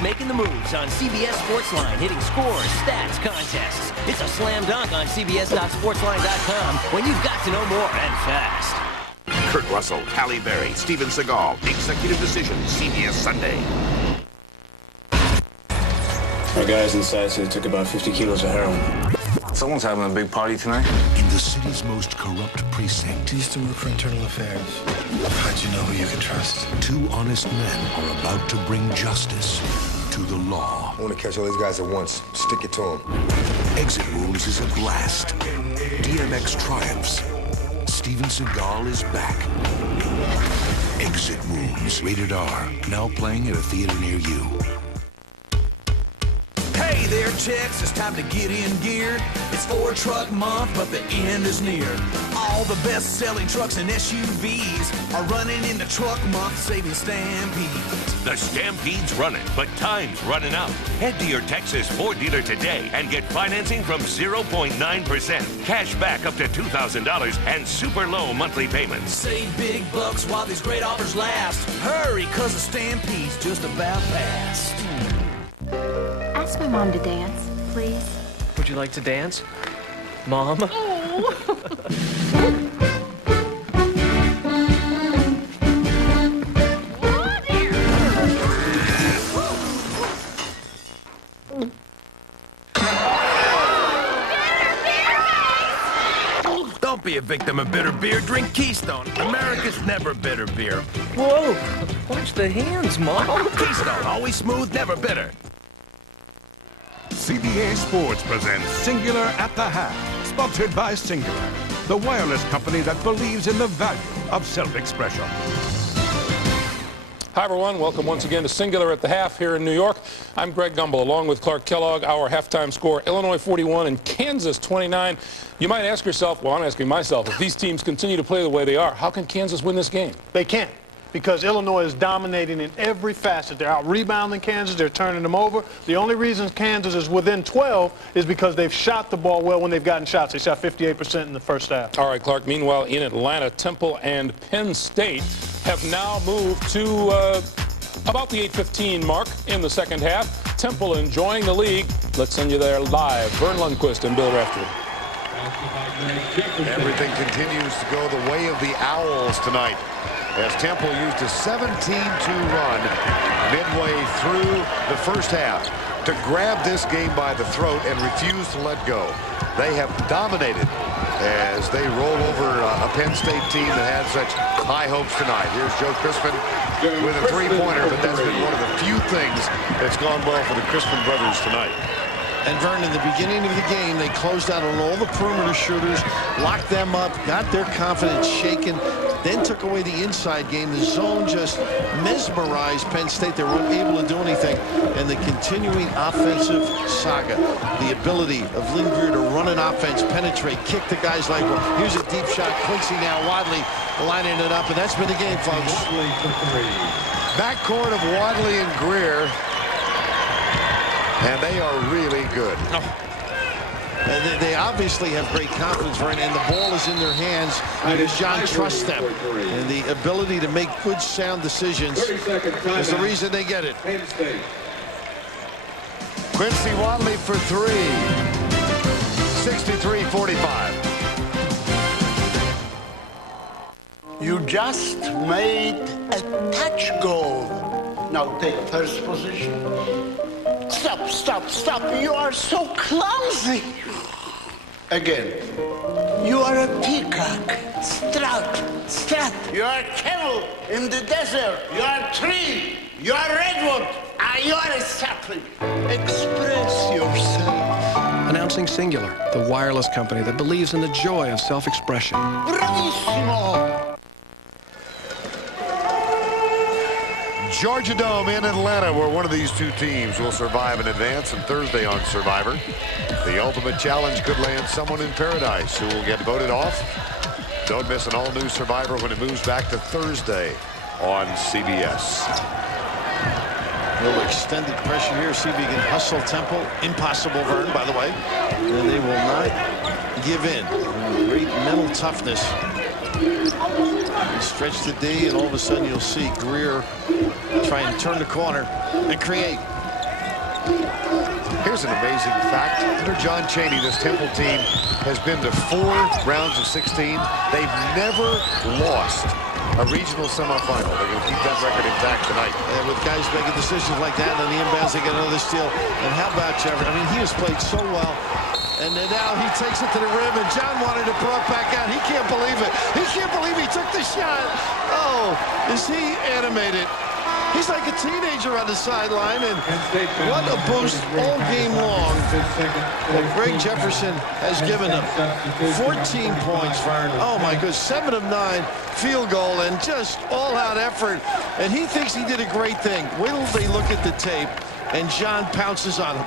Making the moves on CBS Sportsline, hitting scores, stats, contests. It's a slam dunk on CBS.Sportsline.com when you've got to know more and fast. Kurt Russell, Halle Berry, Steven Seagal. Executive decision, CBS Sunday. Our guys inside said they took about 50 kilos of heroin. Someone's having a big party tonight. In the city's most corrupt precinct. He used to work for internal affairs. How'd you know who you could trust? Two honest men are about to bring justice to the law. I want to catch all these guys at once. Stick it to them. Exit Wounds is a blast. DMX triumphs. Steven Seagal is back. Exit Wounds, rated R. Now playing at a theater near you. Hey there, chicks, it's time to get in gear. It's Ford Truck Month, but the end is near. All the best-selling trucks and SUVs are running in the Truck Month saving Stampede. The Stampede's running, but time's running out. Head to your Texas Ford dealer today and get financing from 0.9%, cash back up to $2,000, and super low monthly payments. Save big bucks while these great offers last. Hurry, cause the Stampede's just about past. Ask my mom to dance, please. Would you like to dance, Mom? Don't be a victim of bitter beer. Drink Keystone. America's never bitter beer. Whoa! Watch the hands, Mom. Keystone, always smooth, never bitter. CBA Sports presents Singular at the Half, sponsored by Singular. the wireless company that believes in the value of self-expression. Hi, everyone. Welcome once again to Singular at the Half here in New York. I'm Greg Gumbel, along with Clark Kellogg. Our halftime score, Illinois 41 and Kansas 29. You might ask yourself, well, I'm asking myself, if these teams continue to play the way they are, how can Kansas win this game? They can't, because Illinois is dominating in every facet. They're out-rebounding Kansas. They're turning them over. The only reason Kansas is within 12 is because they've shot the ball well when they've gotten shots. They shot 58% in the first half. All right, Clark. Meanwhile, in Atlanta, Temple and Penn State have now moved to about the 8:15 mark in the second half. Temple enjoying the league. Let's send you there live. Vern Lundquist and Bill Raftery. Everything continues to go the way of the Owls tonight, as Temple used a 17-2 run midway through the first half to grab this game by the throat and refuse to let go. They have dominated as they roll over a Penn State team that had such high hopes tonight. Here's Joe Crispin with a three-pointer, but that's been one of the few things that's gone well for the Crispin brothers tonight. And Vern, in the beginning of the game, they closed out on all the perimeter shooters, locked them up, got their confidence shaken, then took away the inside game. The zone just mesmerized Penn State. They weren't able to do anything. And the continuing offensive saga, the ability of Lynn Greer to run an offense, penetrate, kick the guys like, well, here's a deep shot. Quincy now, Wadley lining it up, and that's been the game, folks. Backcourt of Wadley and Greer. And they are really good. And they obviously have great confidence, Vern, and the ball is in their hands because John trusts them. And the ability to make good, sound decisions is the reason they get it. Quincy Wadley for three. 63-45. You just made a touch goal. Now take first position. Stop, stop, stop. You are so clumsy. Again. You are a peacock. Strut, strut. You are a camel in the desert. You are a tree. You are a redwood. You are a sapling. Express yourself. Announcing Singular, the wireless company that believes in the joy of self-expression. Bravissimo. Georgia Dome in Atlanta, where one of these two teams will survive and advance, and Thursday on Survivor, the ultimate challenge could land someone in paradise who will get voted off. Don't miss an all-new Survivor when it moves back to Thursday on CBS. A little extended pressure here. See if he can hustle Temple. Impossible, Vern, by the way. And they will not give in. Great mental toughness. Stretch the D, and all of a sudden you'll see Greer try and turn the corner and create. Here's an amazing fact. Under John Chaney, this Temple team has been to 4 rounds of 16. They've never lost a regional semifinal. They're going to keep that record intact tonight. And with guys making decisions like that, and the inbounds, they get another steal. And how about Jefferson? I mean, he has played so well. And then now he takes it to the rim, and John wanted to pull it back out. He can't believe it. He can't believe he took the shot. Oh, is he animated? He's like a teenager on the sideline, and what a boost all game long that Greg Jefferson has given them. 14 points, Vern. Oh, my goodness. 7 of 9 field goal, and just all-out effort. And he thinks he did a great thing. Wait till they look at the tape, and John pounces on him.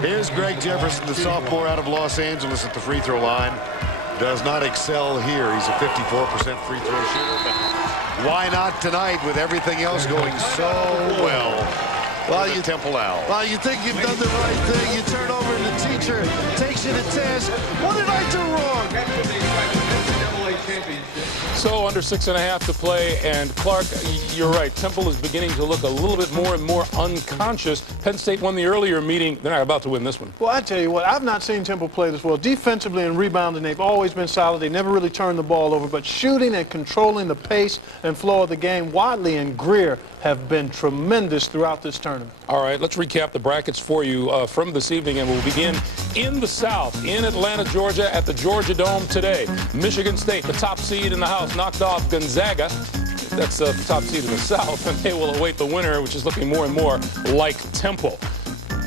Here's Greg Jefferson, the sophomore out of Los Angeles at the free throw line. Does not excel here. He's a 54% free throw shooter, but why not tonight with everything else going so well? Well, you Temple Owl. Well, you think you've done the right thing. You turn over and the teacher takes you to task. What did I do wrong? So under 6.5 to play, and Clark, you're right. Temple is beginning to look a little bit more and more unconscious. Penn State won the earlier meeting. They're not about to win this one. Well, I tell you what, I've not seen Temple play this well. Defensively and rebounding, they've always been solid. They never really turned the ball over, but shooting and controlling the pace and flow of the game, Wadley and Greer have been tremendous throughout this tournament. All right, let's recap the brackets for you from this evening, and we'll begin in the South, in Atlanta, Georgia, at the Georgia Dome today. Michigan State, the top seed in the House, knocked off Gonzaga. That's the top seed in the South, and they will await the winner, which is looking more and more like Temple.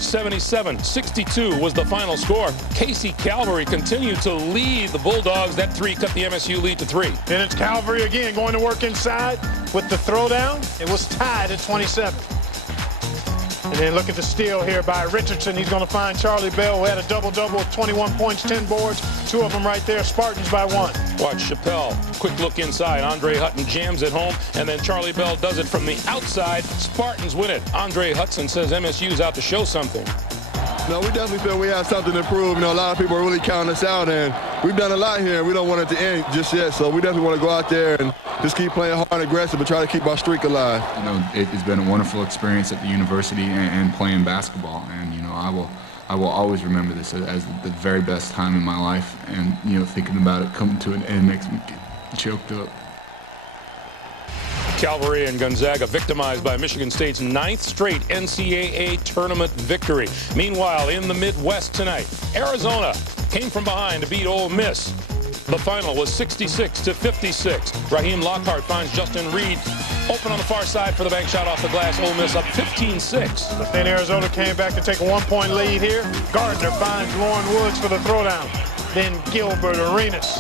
77-62 was the final score. Casey Calvary continued to lead the Bulldogs. That three cut the MSU lead to 3. And it's Calvary again going to work inside with the throwdown. It was tied at 27. And then look at the steal here by Richardson. He's going to find Charlie Bell, who had a double-double with 21 points, 10 boards. 2 of them right there. Spartans by 1. Watch Chappelle. Quick look inside. Andre Hutton jams it home, and then Charlie Bell does it from the outside. Spartans win it. Andre Hudson says MSU's out to show something. No, we definitely feel we have something to improve. You know, a lot of people are really counting us out, and we've done a lot here, and we don't want it to end just yet. So we definitely want to go out there and just keep playing hard and aggressive and try to keep our streak alive. You know, it's been a wonderful experience at the university and playing basketball, and you know, I will always remember this as the very best time in my life. And you know, thinking about it coming to an end makes me get choked up. Calvary and Gonzaga victimized by Michigan State's 9th straight NCAA tournament victory. Meanwhile, in the Midwest tonight, Arizona came from behind to beat Ole Miss. The final was 66-56. Raheem Lockhart finds Justin Reed open on the far side for the bank shot off the glass. Ole Miss up 15-6. But then Arizona came back to take a 1-point lead here. Gardner finds Lauren Woods for the throwdown. Then Gilbert Arenas.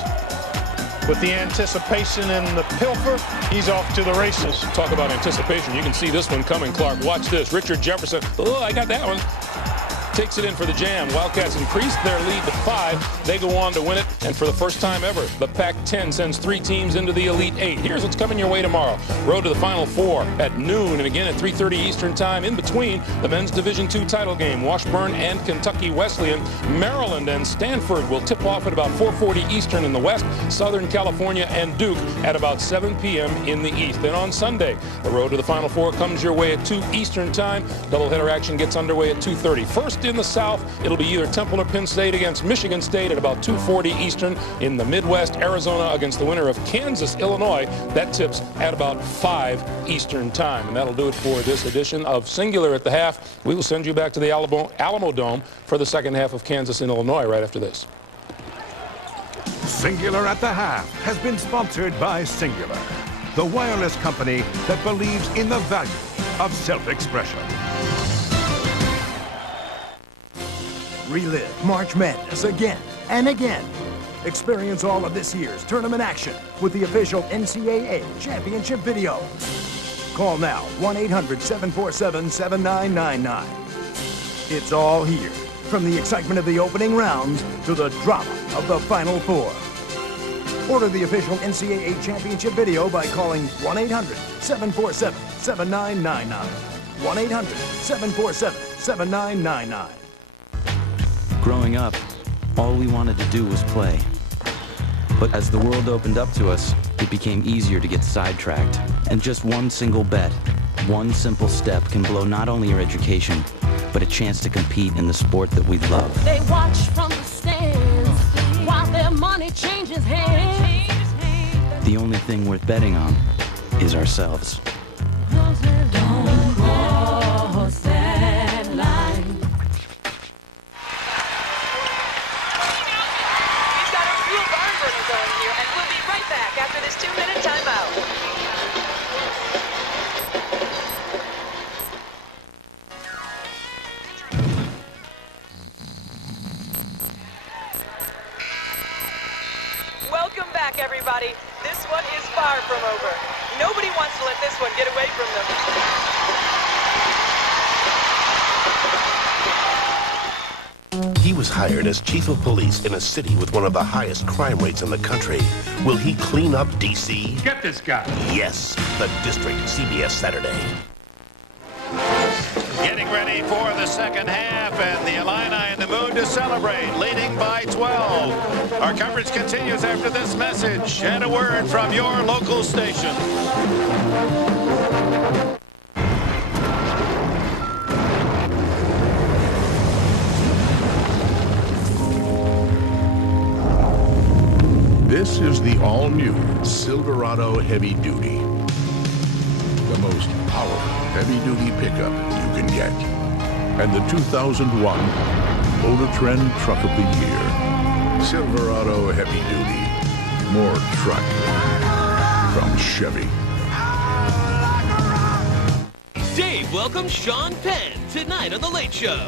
With the anticipation and the pilfer, he's off to the races. Talk about anticipation. You can see this one coming, Clark. Watch this. Richard Jefferson. Oh, I got that one. Takes it in for the jam. Wildcats increased their lead to 5. They go on to win it, and for the first time ever, the Pac-10 sends 3 teams into the Elite 8. Here's what's coming your way tomorrow. Road to the Final Four at noon, and again at 3:30 Eastern Time. In between, the men's Division II title game. Washburn and Kentucky Wesleyan. Maryland and Stanford will tip off at about 4:40 Eastern in the West. Southern California and Duke at about 7 p.m. in the East. Then on Sunday, the road to the Final Four comes your way at 2 Eastern Time. Doubleheader action gets underway at 2:30. First in the South, it'll be either Temple or Penn State against Michigan State at about 2:40 Eastern. In the Midwest, Arizona against the winner of Kansas, Illinois. That tips at about 5 Eastern Time. And that'll do it for this edition of Singular at the Half. We will send you back to the Alamo Dome for the second half of Kansas and Illinois right after this. Singular at the Half has been sponsored by Singular, the wireless company that believes in the value of self-expression. Relive March Madness again and again. Experience all of this year's tournament action with the official NCAA championship video. Call now 1-800-747-7999. It's all here, from the excitement of the opening rounds to the drama of the Final Four. Order the official NCAA championship video by calling 1-800-747-7999. 1-800-747-7999. Growing up, all we wanted to do was play. But as the world opened up to us, it became easier to get sidetracked. And just one single bet, one simple step can blow not only your education, but a chance to compete in the sport that we love. They watch from the stands while their money changes hands. The only thing worth betting on is ourselves. Don't cross that line. We've got a real barn burner going here, and we'll be right back after this 2-minute timeout. Welcome back, everybody. This one is far from over. Nobody wants to let this one get away from them. He was hired as chief of police in a city with one of the highest crime rates in the country. Will he clean up D.C.? Get this guy. Yes, The District, CBS Saturday. Getting ready for the second half, and the Illini in the mood to celebrate, leading by 12. Our coverage continues after this message and a word from your local station. This is the all-new Silverado Heavy Duty. The most powerful heavy-duty pickup you can get. And the 2001 Motor Trend Truck of the Year. Silverado Heavy Duty. More truck from Chevy. Dave welcomes Sean Penn tonight on The Late Show.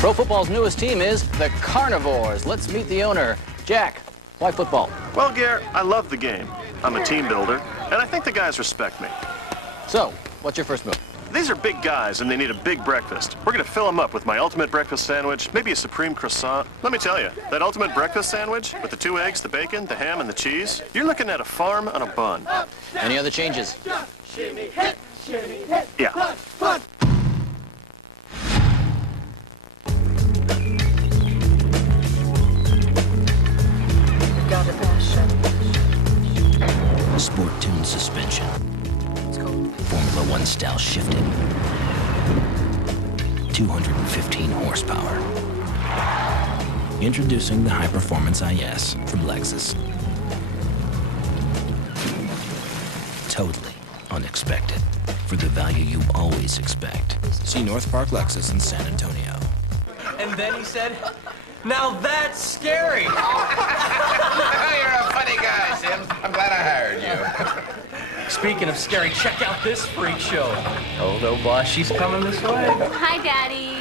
Pro football's newest team is the Carnivores. Let's meet the owner. Jack, why football? Well, Gare, I love the game. I'm a team builder, and I think the guys respect me. So, what's your first move? These are big guys, and they need a big breakfast. We're going to fill them up with my ultimate breakfast sandwich, maybe a supreme croissant. Let me tell you, that ultimate breakfast sandwich with the 2 eggs, the bacon, the ham, and the cheese, you're looking at a farm on a bun. Any other changes? Yeah. Sport tune suspension. Formula One style shifting. 215 horsepower. Introducing the High Performance IS from Lexus. Totally unexpected. For the value you always expect. See North Park Lexus in San Antonio. And then he said, "Now that's scary." You're a funny guy, Sims. I'm glad I hired you. Speaking of scary, check out this freak show. Oh no, boss, she's coming this way. Hi, Daddy.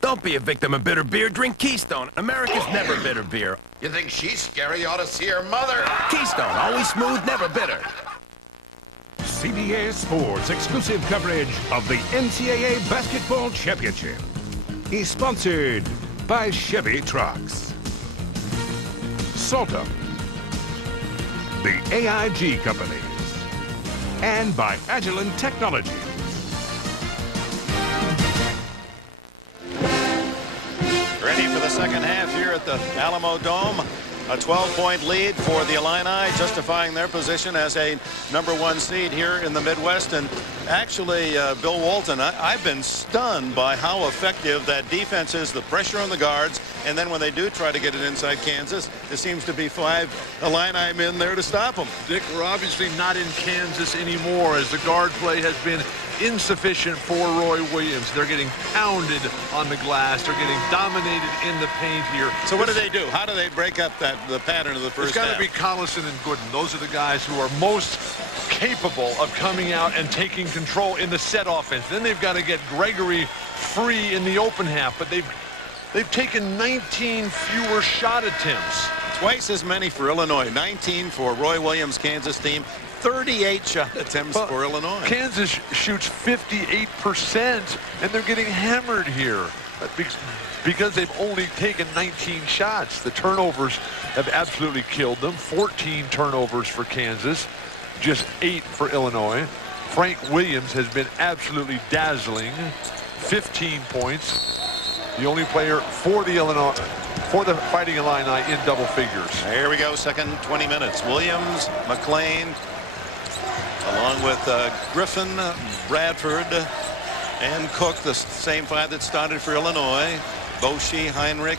Don't be a victim of bitter beer. Drink Keystone. America's never bitter beer. You think she's scary? You ought to see her mother. Keystone, always smooth, never bitter. CBS Sports exclusive coverage of the NCAA Basketball Championship is sponsored by Chevy Trucks, Saltum, the AIG Companies, and by Agilent Technologies. Ready for the second half here at the Alamo Dome. A 12-point lead for the Illini, justifying their position as a #1 seed here in the Midwest. And actually, Bill Walton, I've been stunned by how effective that defense is, the pressure on the guards, and then when they do try to get it inside Kansas, there seems to be 5 Illini men there to stop them. Dick, we're obviously not in Kansas anymore as the guard play has been insufficient for Roy Williams. They're getting pounded on the glass. They're getting dominated in the paint here. So what do they do? How do they break up the pattern of the first half? It's got to be Collison and Gooden. Those are the guys who are most capable of coming out and taking control in the set offense. Then they've got to get Gregory free in the open half, but they've taken 19 fewer shot attempts. Twice as many for Illinois. 19 for Roy Williams' Kansas team. 38 shot attempts for Illinois. Kansas shoots 58%, and they're getting hammered here because they've only taken 19 shots. The turnovers have absolutely killed them. 14 turnovers for Kansas, just 8 for Illinois. Frank Williams has been absolutely dazzling. 15 points. The only player for the Fighting Illini in double figures. Here we go, second 20 minutes. Williams, McLean, along with Griffin, Bradford, and Cook, the same 5 that started for Illinois. Boschee, Heinrich,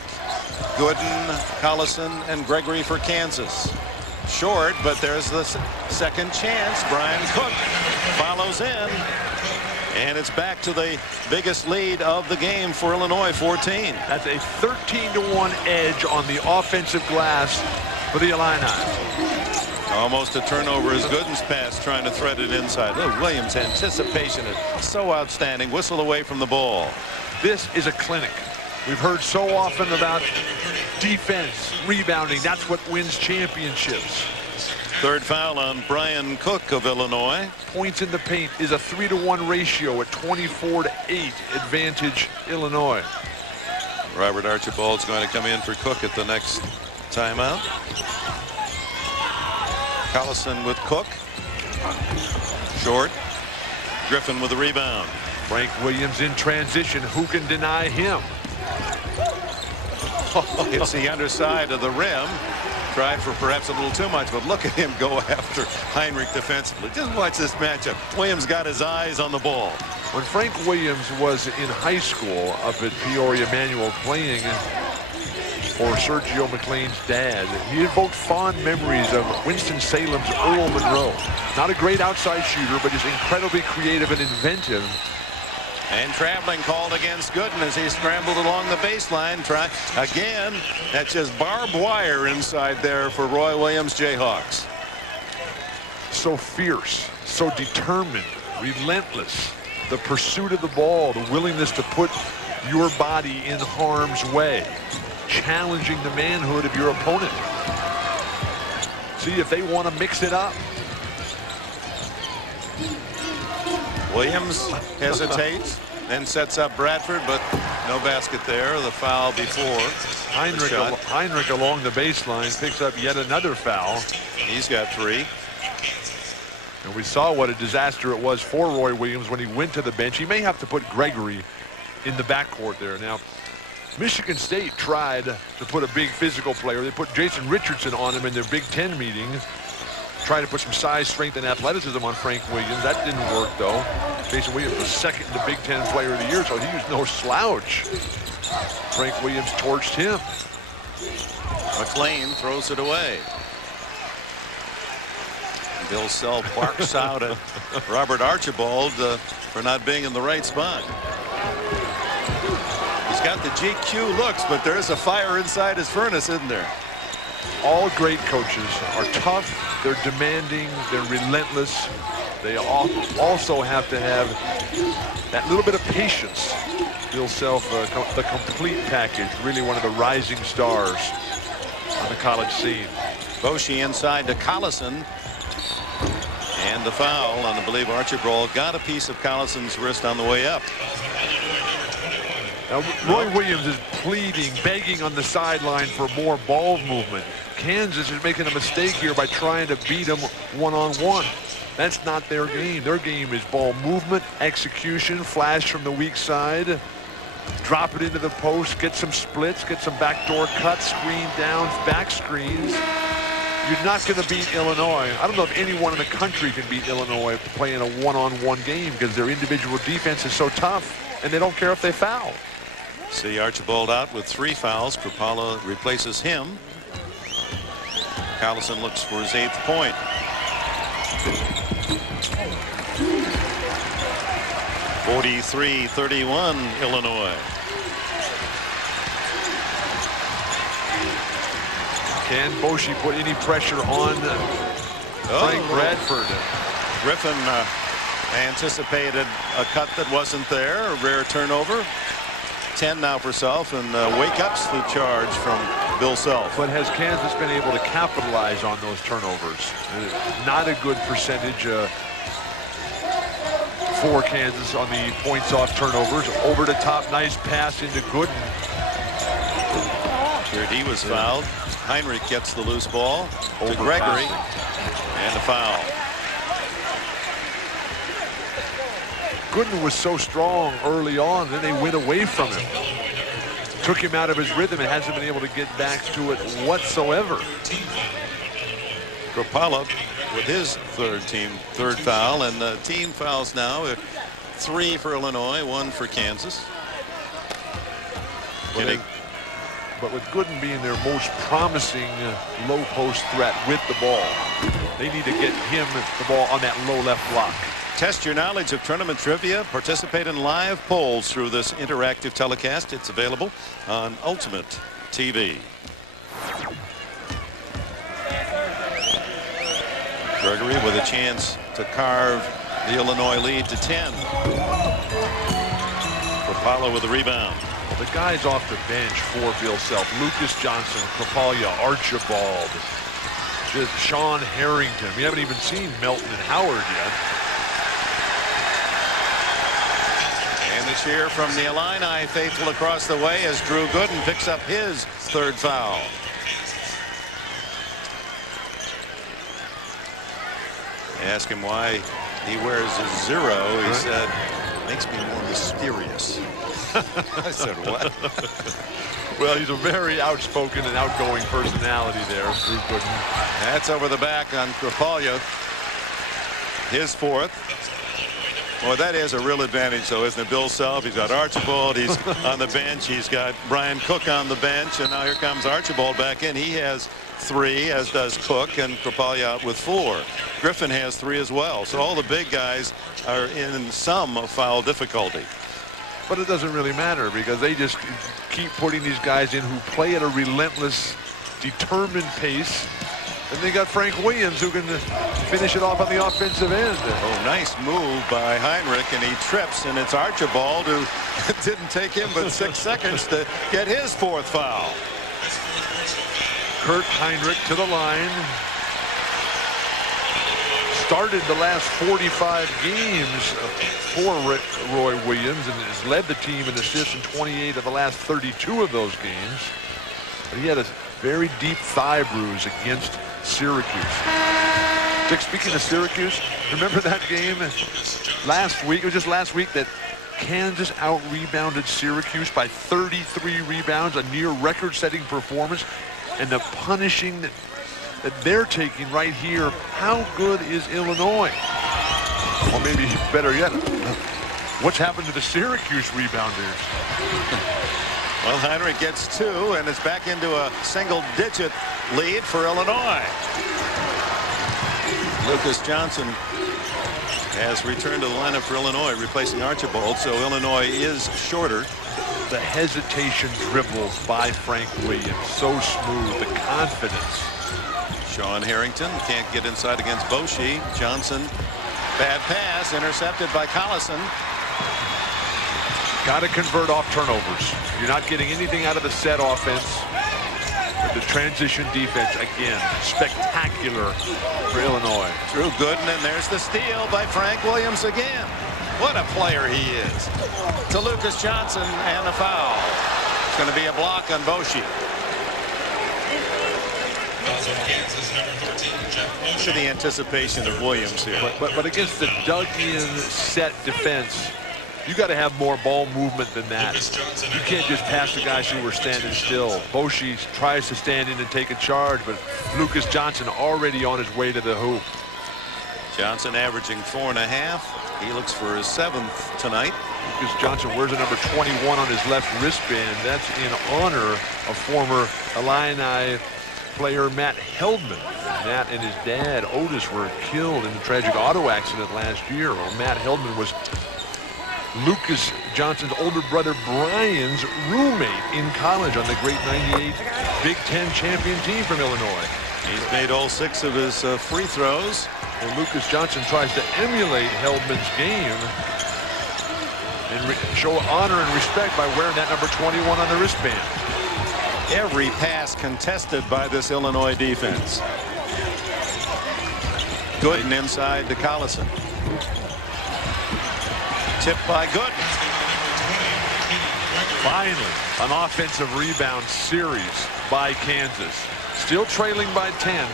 Gooden, Collison, and Gregory for Kansas. Short, but there's the second chance. Brian Cook follows in. And it's back to the biggest lead of the game for Illinois, 14. That's a 13-1 edge on the offensive glass for the Illini. Almost a turnover as Gooden's pass trying to thread it inside. Look, Williams' anticipation is so outstanding. Whistle away from the ball. This is a clinic. We've heard so often about defense, rebounding. That's what wins championships. Third foul on Brian Cook of Illinois. Points in the paint is a 3-to-1 ratio at 24-8 advantage Illinois. Robert Archibald's going to come in for Cook at the next timeout. Collison with Cook. Short. Griffin with the rebound. Frank Williams in transition. Who can deny him? It's the underside of the rim. Tried for perhaps a little too much, but look at him go after Heinrich defensively. Just watch this matchup. Williams got his eyes on the ball. When Frank Williams was in high school up at Peoria Manual playing for Sergio McLean's dad, he invoked fond memories of Winston-Salem's Earl Monroe. Not a great outside shooter, but just incredibly creative and inventive. And traveling called against Gooden as he scrambled along the baseline. Try again. That's just barbed wire inside there for Roy Williams Jayhawks. so fierce, so determined, relentless. The pursuit of the ball, the willingness to put your body in harm's way, challenging the manhood of your opponent. See if they want to mix it up. Williams hesitates, then sets up Bradford, but no basket there. The foul before. Heinrich along the baseline picks up yet another foul. He's got 3. And we saw what a disaster it was for Roy Williams when he went to the bench. He may have to put Gregory in the backcourt there. Now, Michigan State tried to put a big physical player. They put Jason Richardson on him in their Big Ten meeting. Tried to put some size, strength, and athleticism on Frank Williams. That didn't work, though. Jason Williams was second in the Big Ten Player of the Year, so he was no slouch. Frank Williams torched him. McLean throws it away. Bill Self barks out at Robert Archibald for not being in the right spot. He's got the GQ looks, but there's a fire inside his furnace, isn't there? All great coaches are tough, they're demanding, they're relentless. They also have to have that little bit of patience. Bill Self, the complete package, really one of the rising stars on the college scene. Boschee inside to Collison. And the foul, and I believe Archibald got a piece of Collison's wrist on the way up. Now, Roy Williams is pleading, begging on the sideline for more ball movement. Kansas is making a mistake here by trying to beat him one-on-one. That's not their game. Their game is ball movement, execution, flash from the weak side, drop it into the post, get some splits, get some backdoor cuts, screen downs, back screens. You're not going to beat Illinois. I don't know if anyone in the country can beat Illinois playing a one-on-one game because their individual defense is so tough, and they don't care if they foul. See Archibald out with 3 fouls. Krapala replaces him. Collison looks for his 8th point. (43-31) Illinois. Can Boschee put any pressure on Frank Bradford? Griffin anticipated a cut that wasn't there. A rare turnover. 10 now for Self, and wake-ups the charge from Bill Self. But has Kansas been able to capitalize on those turnovers? Not a good percentage for Kansas on the points off turnovers. Over the top, nice pass into Gooden. Here he was fouled. Heinrich gets the loose ball to Gregory, and a foul. Gooden was so strong early on, then they went away from him. Took him out of his rhythm and hasn't been able to get back to it whatsoever. Krapala with his third foul, and the team fouls now. 3 for Illinois, 1 for Kansas. But with Gooden being their most promising low post threat with the ball, they need to get him the ball on that low left block. Test your knowledge of tournament trivia. Participate in live polls through this interactive telecast. It's available on Ultimate TV. Gregory with a chance to carve the Illinois lead to 10. Krapala with the rebound. Well, the guys off the bench for Bill Self: Lucas Johnson, Krapala, Archibald, just Sean Harrington. We haven't even seen Melton and Howard yet. And the cheer from the Illini faithful across the way as Drew Gooden picks up his 3rd foul. I asked him why he wears a 0. He said, "Makes me more mysterious." I said, what? Well, he's a very outspoken and outgoing personality there, Drew Gooden. That's over the back on Krapala. His 4th. Well, that is a real advantage, though, isn't it? Bill Self, he's got Archibald, he's on the bench, he's got Brian Cook on the bench, and now here comes Archibald back in. He has 3, as does Cook, and Krapala out with 4. Griffin has 3 as well. So all the big guys are in some foul difficulty. But it doesn't really matter because they just keep putting these guys in who play at a relentless, determined pace. And they got Frank Williams who can finish it off on the offensive end. Oh, nice move by Heinrich, and he trips, and it's Archibald who didn't take him but 6 seconds to get his 4th foul. Kurt Heinrich to the line. Started the last 45 games for Roy Williams and has led the team in assists in 28 of the last 32 of those games. But he had a very deep thigh bruise against Syracuse. Dick, speaking of Syracuse, remember that game last week? It was just last week that Kansas out-rebounded Syracuse by 33 rebounds, a near record-setting performance, and the punishing that they're taking right here. How good is Illinois? Or maybe better yet, what's happened to the Syracuse rebounders? Well, Heinrich gets 2 and is back into a single-digit lead for Illinois. Lucas Johnson has returned to the lineup for Illinois, replacing Archibald, so Illinois is shorter. The hesitation dribbles by Frank Williams, so smooth, the confidence. Sean Harrington can't get inside against Boshi. Johnson, bad pass, intercepted by Collison. Got to convert off turnovers. You're not getting anything out of the set offense. But the transition defense, again, spectacular for Illinois. Drew Gooden, and there's the steal by Frank Williams again. What a player he is. To Lucas Johnson, and a foul. It's going to be a block on Boshi. Look at the anticipation of Williams here. But against the dug-in set defense, you got to have more ball movement than that. You can't just pass the guys who were standing still. Boshi tries to stand in and take a charge, but Lucas Johnson already on his way to the hoop. Johnson averaging 4.5. He looks for his 7th tonight. Lucas Johnson wears a number 21 on his left wristband. That's in honor of former Illini player Matt Heldman. Matt and his dad Otis were killed in a tragic auto accident last year. Well, Matt Heldman was Lucas Johnson's older brother Brian's roommate in college on the great '98 Big Ten champion team from Illinois. He's made all 6 of his free throws. And Lucas Johnson tries to emulate Heldman's game and show honor and respect by wearing that number 21 on the wristband. Every pass contested by this Illinois defense. Gooden inside to Collison. Tipped by Gooden. Finally, an offensive rebound series by Kansas. Still trailing by 10.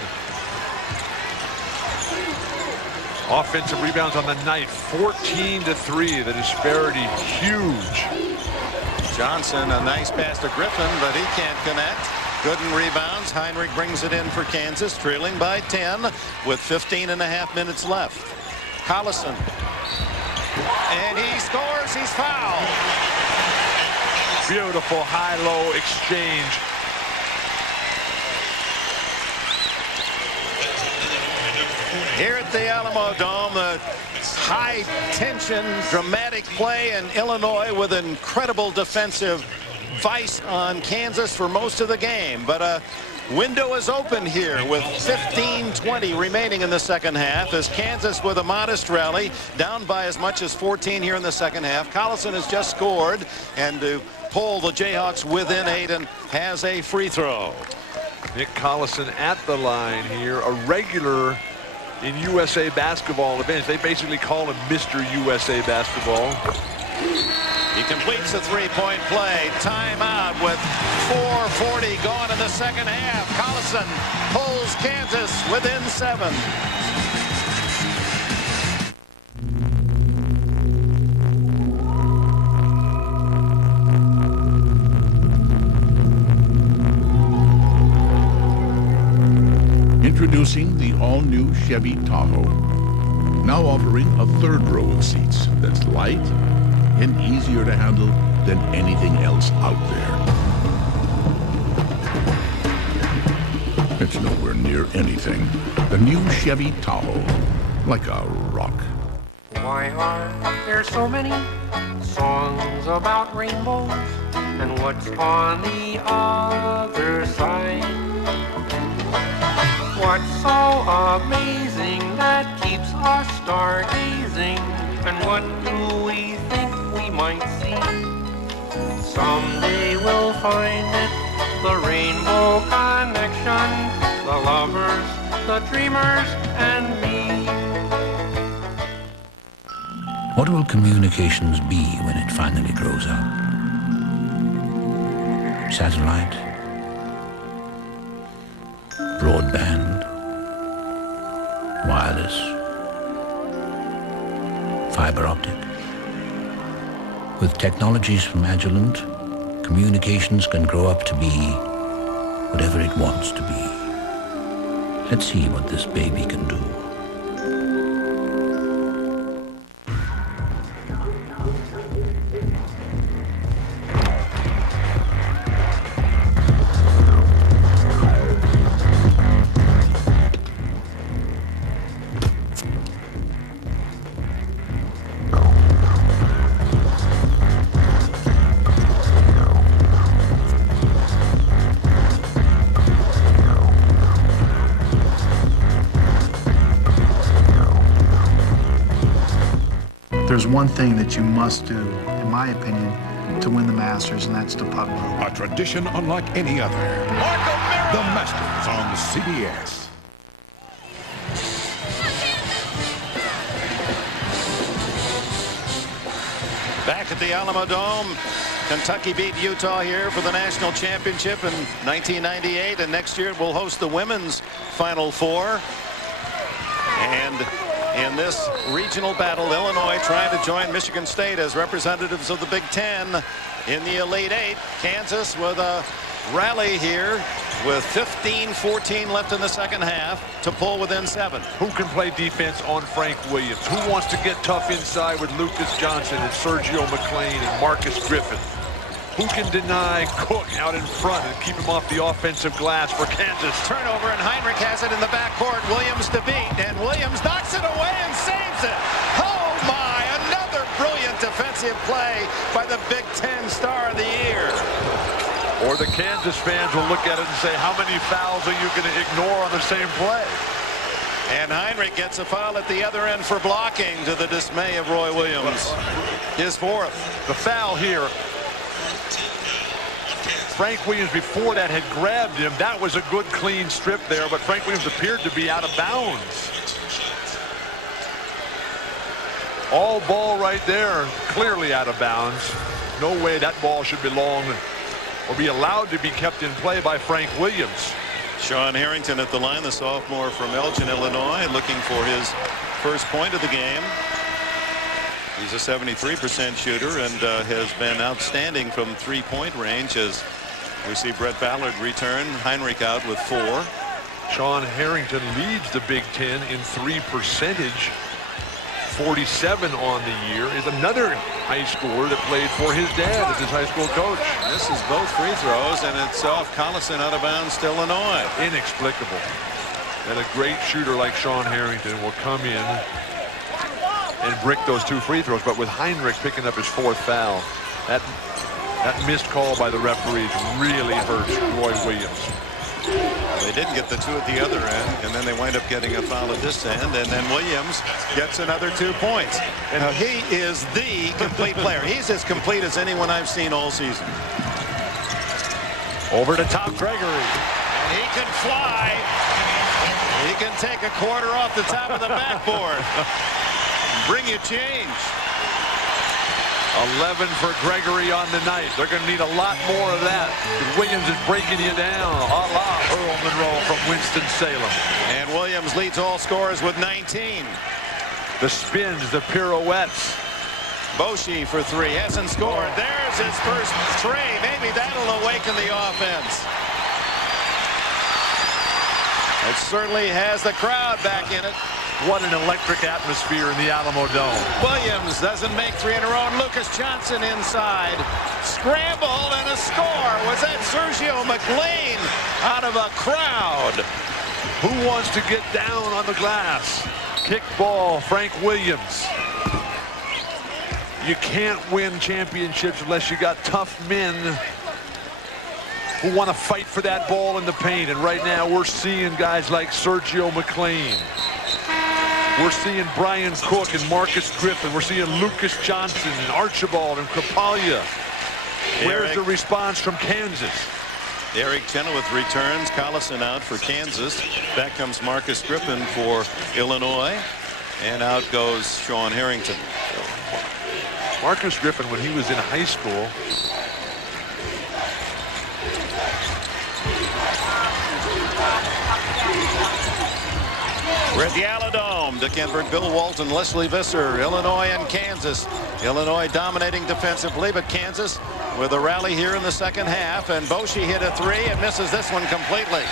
Offensive rebounds on the night, 14-3. The disparity huge. Johnson, a nice pass to Griffin, but he can't connect. Gooden rebounds. Heinrich brings it in for Kansas, trailing by 10 with 15.5 minutes left. Collison. And he scores. He's fouled. Beautiful high-low exchange. Here at the Alamo Dome, the high-tension, dramatic play in Illinois with incredible defensive vice on Kansas for most of the game. But a window is open here with 15:20 remaining in the second half as Kansas with a modest rally, down by as much as 14 here in the second half. Collison has just scored, and to pull the Jayhawks within 8 and has a free throw. Nick Collison at the line here, a regular in USA basketball events. They basically call him Mr. USA basketball. He completes the three-point play. Timeout with 4:40 gone in the second half. Collison pulls Kansas within 7. Introducing the all-new Chevy Tahoe. Now offering a third row of seats that's light and easier to handle than anything else out there. It's nowhere near anything. The new Chevy Tahoe, like a rock. Why are there so many songs about rainbows? And what's on the other side? What's so amazing that keeps us stargazing? And what do we think we might see? Someday we'll find it, the rainbow connection, the lovers, the dreamers, and me. What will communications be when it finally grows up? Satellite? Broadband? Wireless? Fiber optic? With technologies from Agilent, communications can grow up to be whatever it wants to be. Let's see what this baby can do. There's one thing that you must do, in my opinion, to win the Masters, and that's the putt row. A tradition unlike any other. The Masters on CBS. Back at the Alamo Dome, Kentucky beat Utah here for the national championship in 1998, and next year we'll host the women's Final Four. And in this regional battle, Illinois trying to join Michigan State as representatives of the Big Ten in the Elite Eight. Kansas with a rally here with 15-14 left in the second half to pull within 7. Who can play defense on Frank Williams? Who wants to get tough inside with Lucas Johnson and Sergio McClain and Marcus Griffin? Who can deny Cook out in front and keep him off the offensive glass for Kansas? Turnover, and Heinrich has it in the backcourt. Williams to beat, and Williams knocks it away and saves it. Oh my, another brilliant defensive play by the Big Ten Star of the Year. Or the Kansas fans will look at it and say, how many fouls are you going to ignore on the same play? And Heinrich gets a foul at the other end for blocking, to the dismay of Roy Williams. His fourth. The foul here. Frank Williams before that had grabbed him. That was a good clean strip there, but Frank Williams appeared to be out of bounds. All ball right there, clearly out of bounds. No way that ball should belong or be allowed to be kept in play by Frank Williams. Sean Harrington at the line, the sophomore from Elgin, Illinois, looking for his first point of the game. He's a 73% shooter and has been outstanding from three-point range as we see Brett Ballard return. Heinrich out with 4. Sean Harrington leads the Big Ten in 3 percentage. 47 on the year. Is another high schooler that played for his dad as his high school coach. This is both free throws, and it's off Collison, out of bounds to Illinois. Inexplicable that a great shooter like Sean Harrington will come in and brick those 2 free throws, but with Heinrich picking up his 4th foul, that missed call by the referees really hurts Roy Williams. They didn't get the 2 at the other end, and then they wind up getting a foul at this end, and then Williams gets another 2 points. And he is the complete player. He's as complete as anyone I've seen all season. Over to top Gregory. And he can fly. He can take a quarter off the top of the backboard. Bring you change. 11 for Gregory on the night. They're going to need a lot more of that. Williams is breaking you down, a la Earl Monroe from Winston-Salem. And Williams leads all scorers with 19. The spins, the pirouettes. Boshi for 3, hasn't scored. There's his first tray. Maybe that'll awaken the offense. It certainly has the crowd back in it. What an electric atmosphere in the Alamo Dome. Williams doesn't make 3 in a row. And Lucas Johnson inside. Scramble and a score. Was that Sergio McClain out of a crowd? Who wants to get down on the glass? Kick ball, Frank Williams. You can't win championships unless you got tough men who want to fight for that ball in the paint. And right now we're seeing guys like Sergio McLean. We're seeing Brian Cook and Marcus Griffin. We're seeing Lucas Johnson and Archibald and Krapalia. Where's the response from Kansas? Eric Chenoweth returns. Collison out for Kansas. Back comes Marcus Griffin for Illinois. And out goes Sean Harrington. Marcus Griffin, when he was in high school, we're at the Aladome. Dick Enberg, Bill Walton, Leslie Visser, Illinois and Kansas. Illinois dominating defensively, but Kansas with a rally here in the second half. And Boschee hit a three and misses this one completely.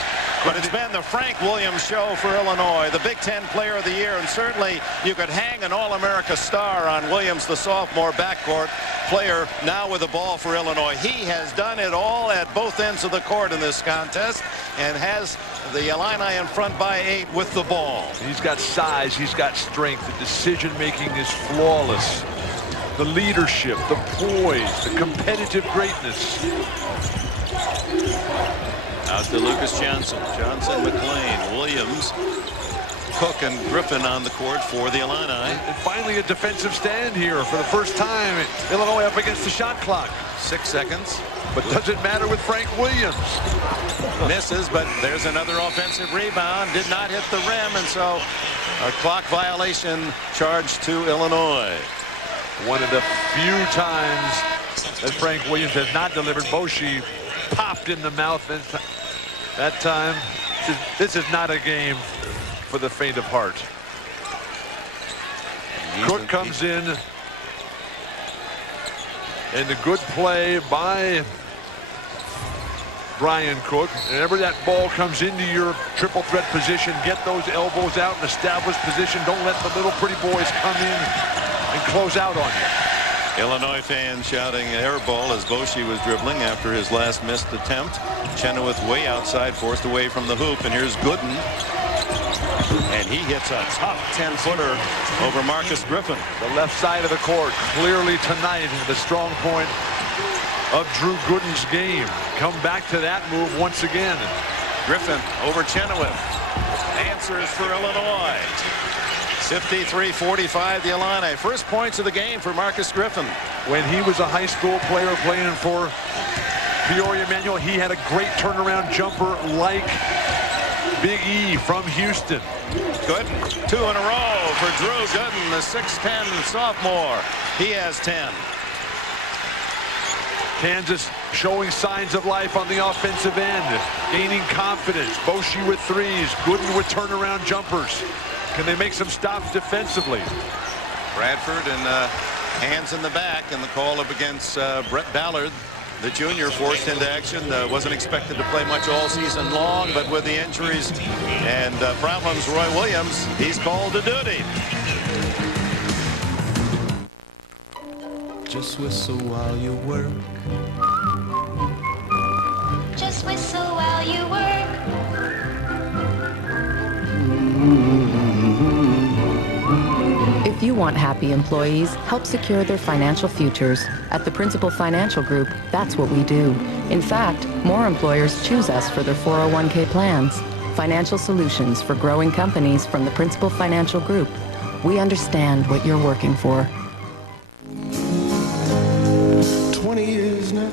But it's been the Frank Williams show for Illinois, the Big Ten Player of the Year, and certainly you could hang an All-America star on Williams, the sophomore backcourt player, now with the ball for Illinois. He has done it all at both ends of the court in this contest and has the Illini in front by 8 with the ball. He's got size, he's got strength, the decision-making is flawless. The leadership, the poise, the competitive greatness. Out to Lucas Johnson. Johnson, McLean, Williams, Cook, and Griffin on the court for the Illini. And finally a defensive stand here for the first time. Illinois up against the shot clock. 6 seconds. But does it matter with Frank Williams? Misses, but there's another offensive rebound. Did not hit the rim, and so a clock violation charged to Illinois. One of the few times that Frank Williams has not delivered. Boschee popped in the mouth that time. This is not a game for the faint of heart. Cook comes in, and a good play by Brian Cook. Whenever that ball comes into your triple threat position, get those elbows out and establish position. Don't let the little pretty boys come in and close out on you. Illinois fans shouting air ball as Boschee was dribbling after his last missed attempt. Chenoweth way outside, forced away from the hoop, and here's Gooden. And he hits a tough 10-footer over Marcus Griffin. The left side of the court clearly tonight the strong point of Drew Gooden's game. Come back to that move once again. Griffin over Chenoweth. Answers for Illinois. 53-45 the Illini. First points of the game for Marcus Griffin. When he was a high school player playing for Peoria Manual, he had a great turnaround jumper like Big E from Houston. Gooden, 2 in a row for Drew Gooden, the 6'10 sophomore. He has 10. Kansas showing signs of life on the offensive end, gaining confidence. Boschee with threes, Gooden with turnaround jumpers. Can they make some stops defensively? Bradford and hands in the back, and the call up against Brett Ballard, the junior, forced into action. Wasn't expected to play much all season long, but with the injuries and problems, Roy Williams, he's called to duty. Just whistle while you work. Just whistle while you work. If you want happy employees, help secure their financial futures. At the Principal Financial Group, that's what we do. In fact, more employers choose us for their 401k plans. Financial solutions for growing companies from the Principal Financial Group. We understand what you're working for. 20 years now,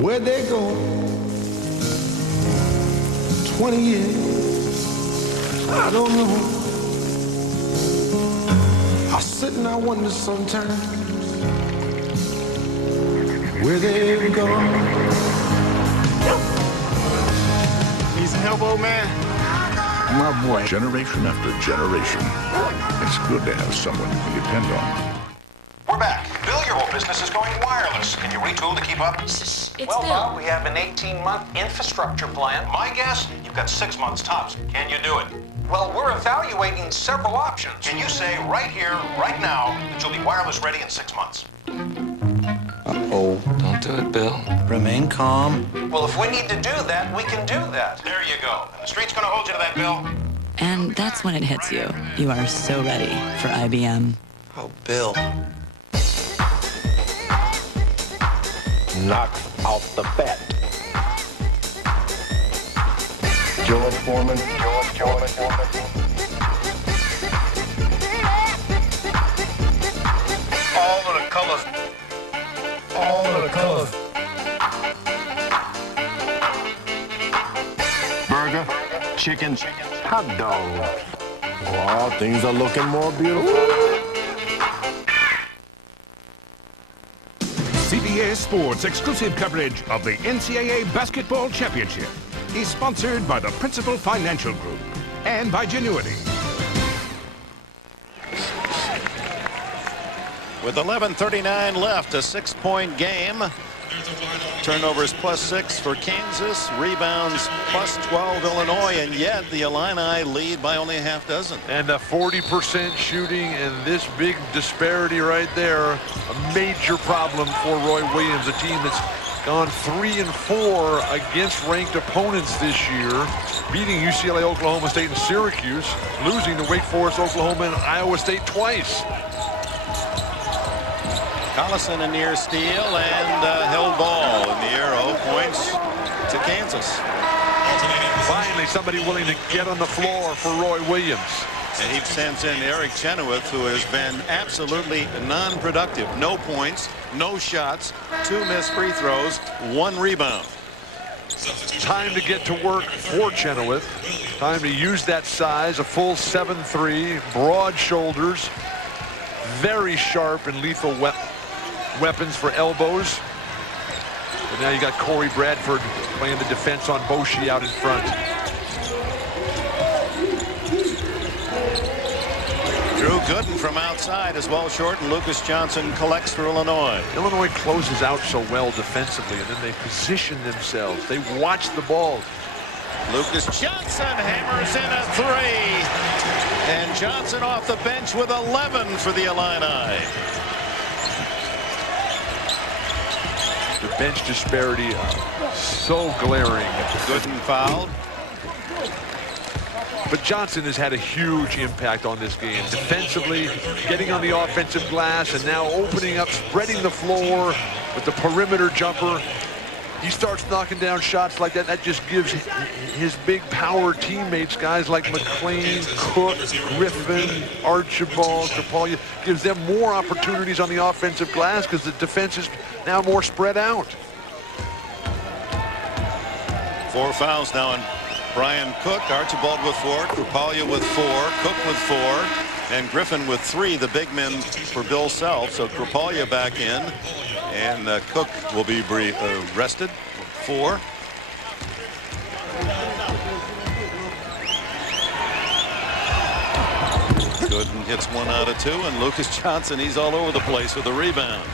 where'd they go? 20 years, I don't know. I sit and I wonder sometimes where they go. Need some help, old man? My boy. Generation after generation. It's good to have someone you can depend on. We're back. Bill, your whole business is going wireless. Can you retool to keep up? It's well, Bill. Bob, we have an 18-month infrastructure plan. My guess, you've got 6 months tops. Can you do it? Well, we're evaluating several options. Can you say right here, right now, that you'll be wireless ready in 6 months? Uh-oh. Don't do it, Bill. Remain calm. Well, if we need to do that, we can do that. There you go. And the street's going to hold you to that, Bill. And that's when it hits you. You are so ready for IBM. Oh, Bill. Knock off the bet. George Foreman. All of the colors. All of the colors. Burger, chicken, hot dog. Wow, things are looking more beautiful. CBS Sports exclusive coverage of the NCAA Basketball Championship is sponsored by the Principal Financial Group and by Genuity. With 11:39 left, a 6-point game. Turnovers +6 for Kansas, rebounds +12 Illinois, and yet the Illini lead by only a half dozen. And a 40% shooting, and this big disparity right there, a major problem for Roy Williams, a team that's gone 3-4 against ranked opponents this year, beating UCLA, Oklahoma State, and Syracuse, losing to Wake Forest, Oklahoma, and Iowa State twice. Collison a near steal and held ball in the arrow, points to Kansas. Finally, somebody willing to get on the floor for Roy Williams. And he sends in Eric Chenoweth, who has been absolutely non-productive. No points, no shots, 2 missed free throws, 1 rebound. Time to get to work for Chenoweth. Time to use that size, a full 7'3", broad shoulders, very sharp and lethal weapons for elbows. But now you got Corey Bradford playing the defense on Boshi out in front. Drew Gooden from outside is well short, and Lucas Johnson collects for Illinois. Illinois closes out so well defensively, and then they position themselves. They watch the ball. Lucas Johnson hammers in a 3. And Johnson off the bench with 11 for the Illini. The bench disparity so glaring. Gooden fouled. But Johnson has had a huge impact on this game. Defensively, getting on the offensive glass, and now opening up, spreading the floor with the perimeter jumper. He starts knocking down shots like that. That just gives his big power teammates, guys like McLean, Cook, Griffin, Archibald, Kapalya, gives them more opportunities on the offensive glass because the defense is now more spread out. 4 fouls now on Brian Cook. Archibald with 4, Kapalya with 4, Cook with 4, and Griffin with 3, the big men for Bill Self. So Kapalya back in, and Cook will be rested. 4. Gooden hits 1 out of 2, and Lucas Johnson, he's all over the place with a rebound.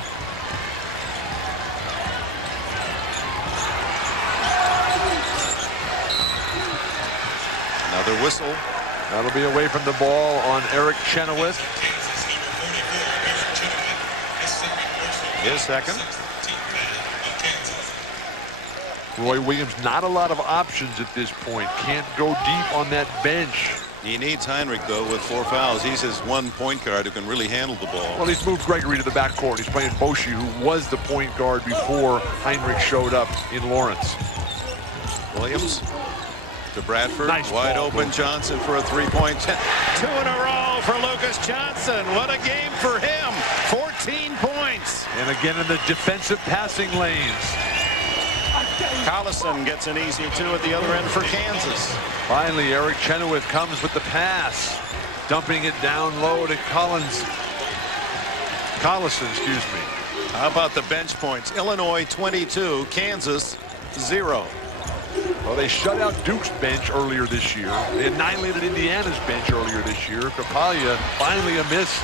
Another whistle. That'll be away from the ball on Eric Chenoweth. His second. Roy Williams, not a lot of options at this point. Can't go deep on that bench. He needs Heinrich, though, with 4 fouls. He's his 1 point guard who can really handle the ball. Well, he's moved Gregory to the backcourt. He's playing Boshi, who was the point guard before Heinrich showed up in Lawrence. Williams to Bradford. Nice wide ball, open. Johnson for a 3-point. 2 in a row for Lucas Johnson. What a game for him. 14 points. And again in the defensive passing lanes. Collison gets an easy 2 at the other end for Kansas. Finally, Eric Chenoweth comes with the pass, dumping it down low to Collison, excuse me. How about the bench points? Illinois 22, Kansas 0. Well, they shut out Duke's bench earlier this year. They annihilated Indiana's bench earlier this year. Kapalya finally a miss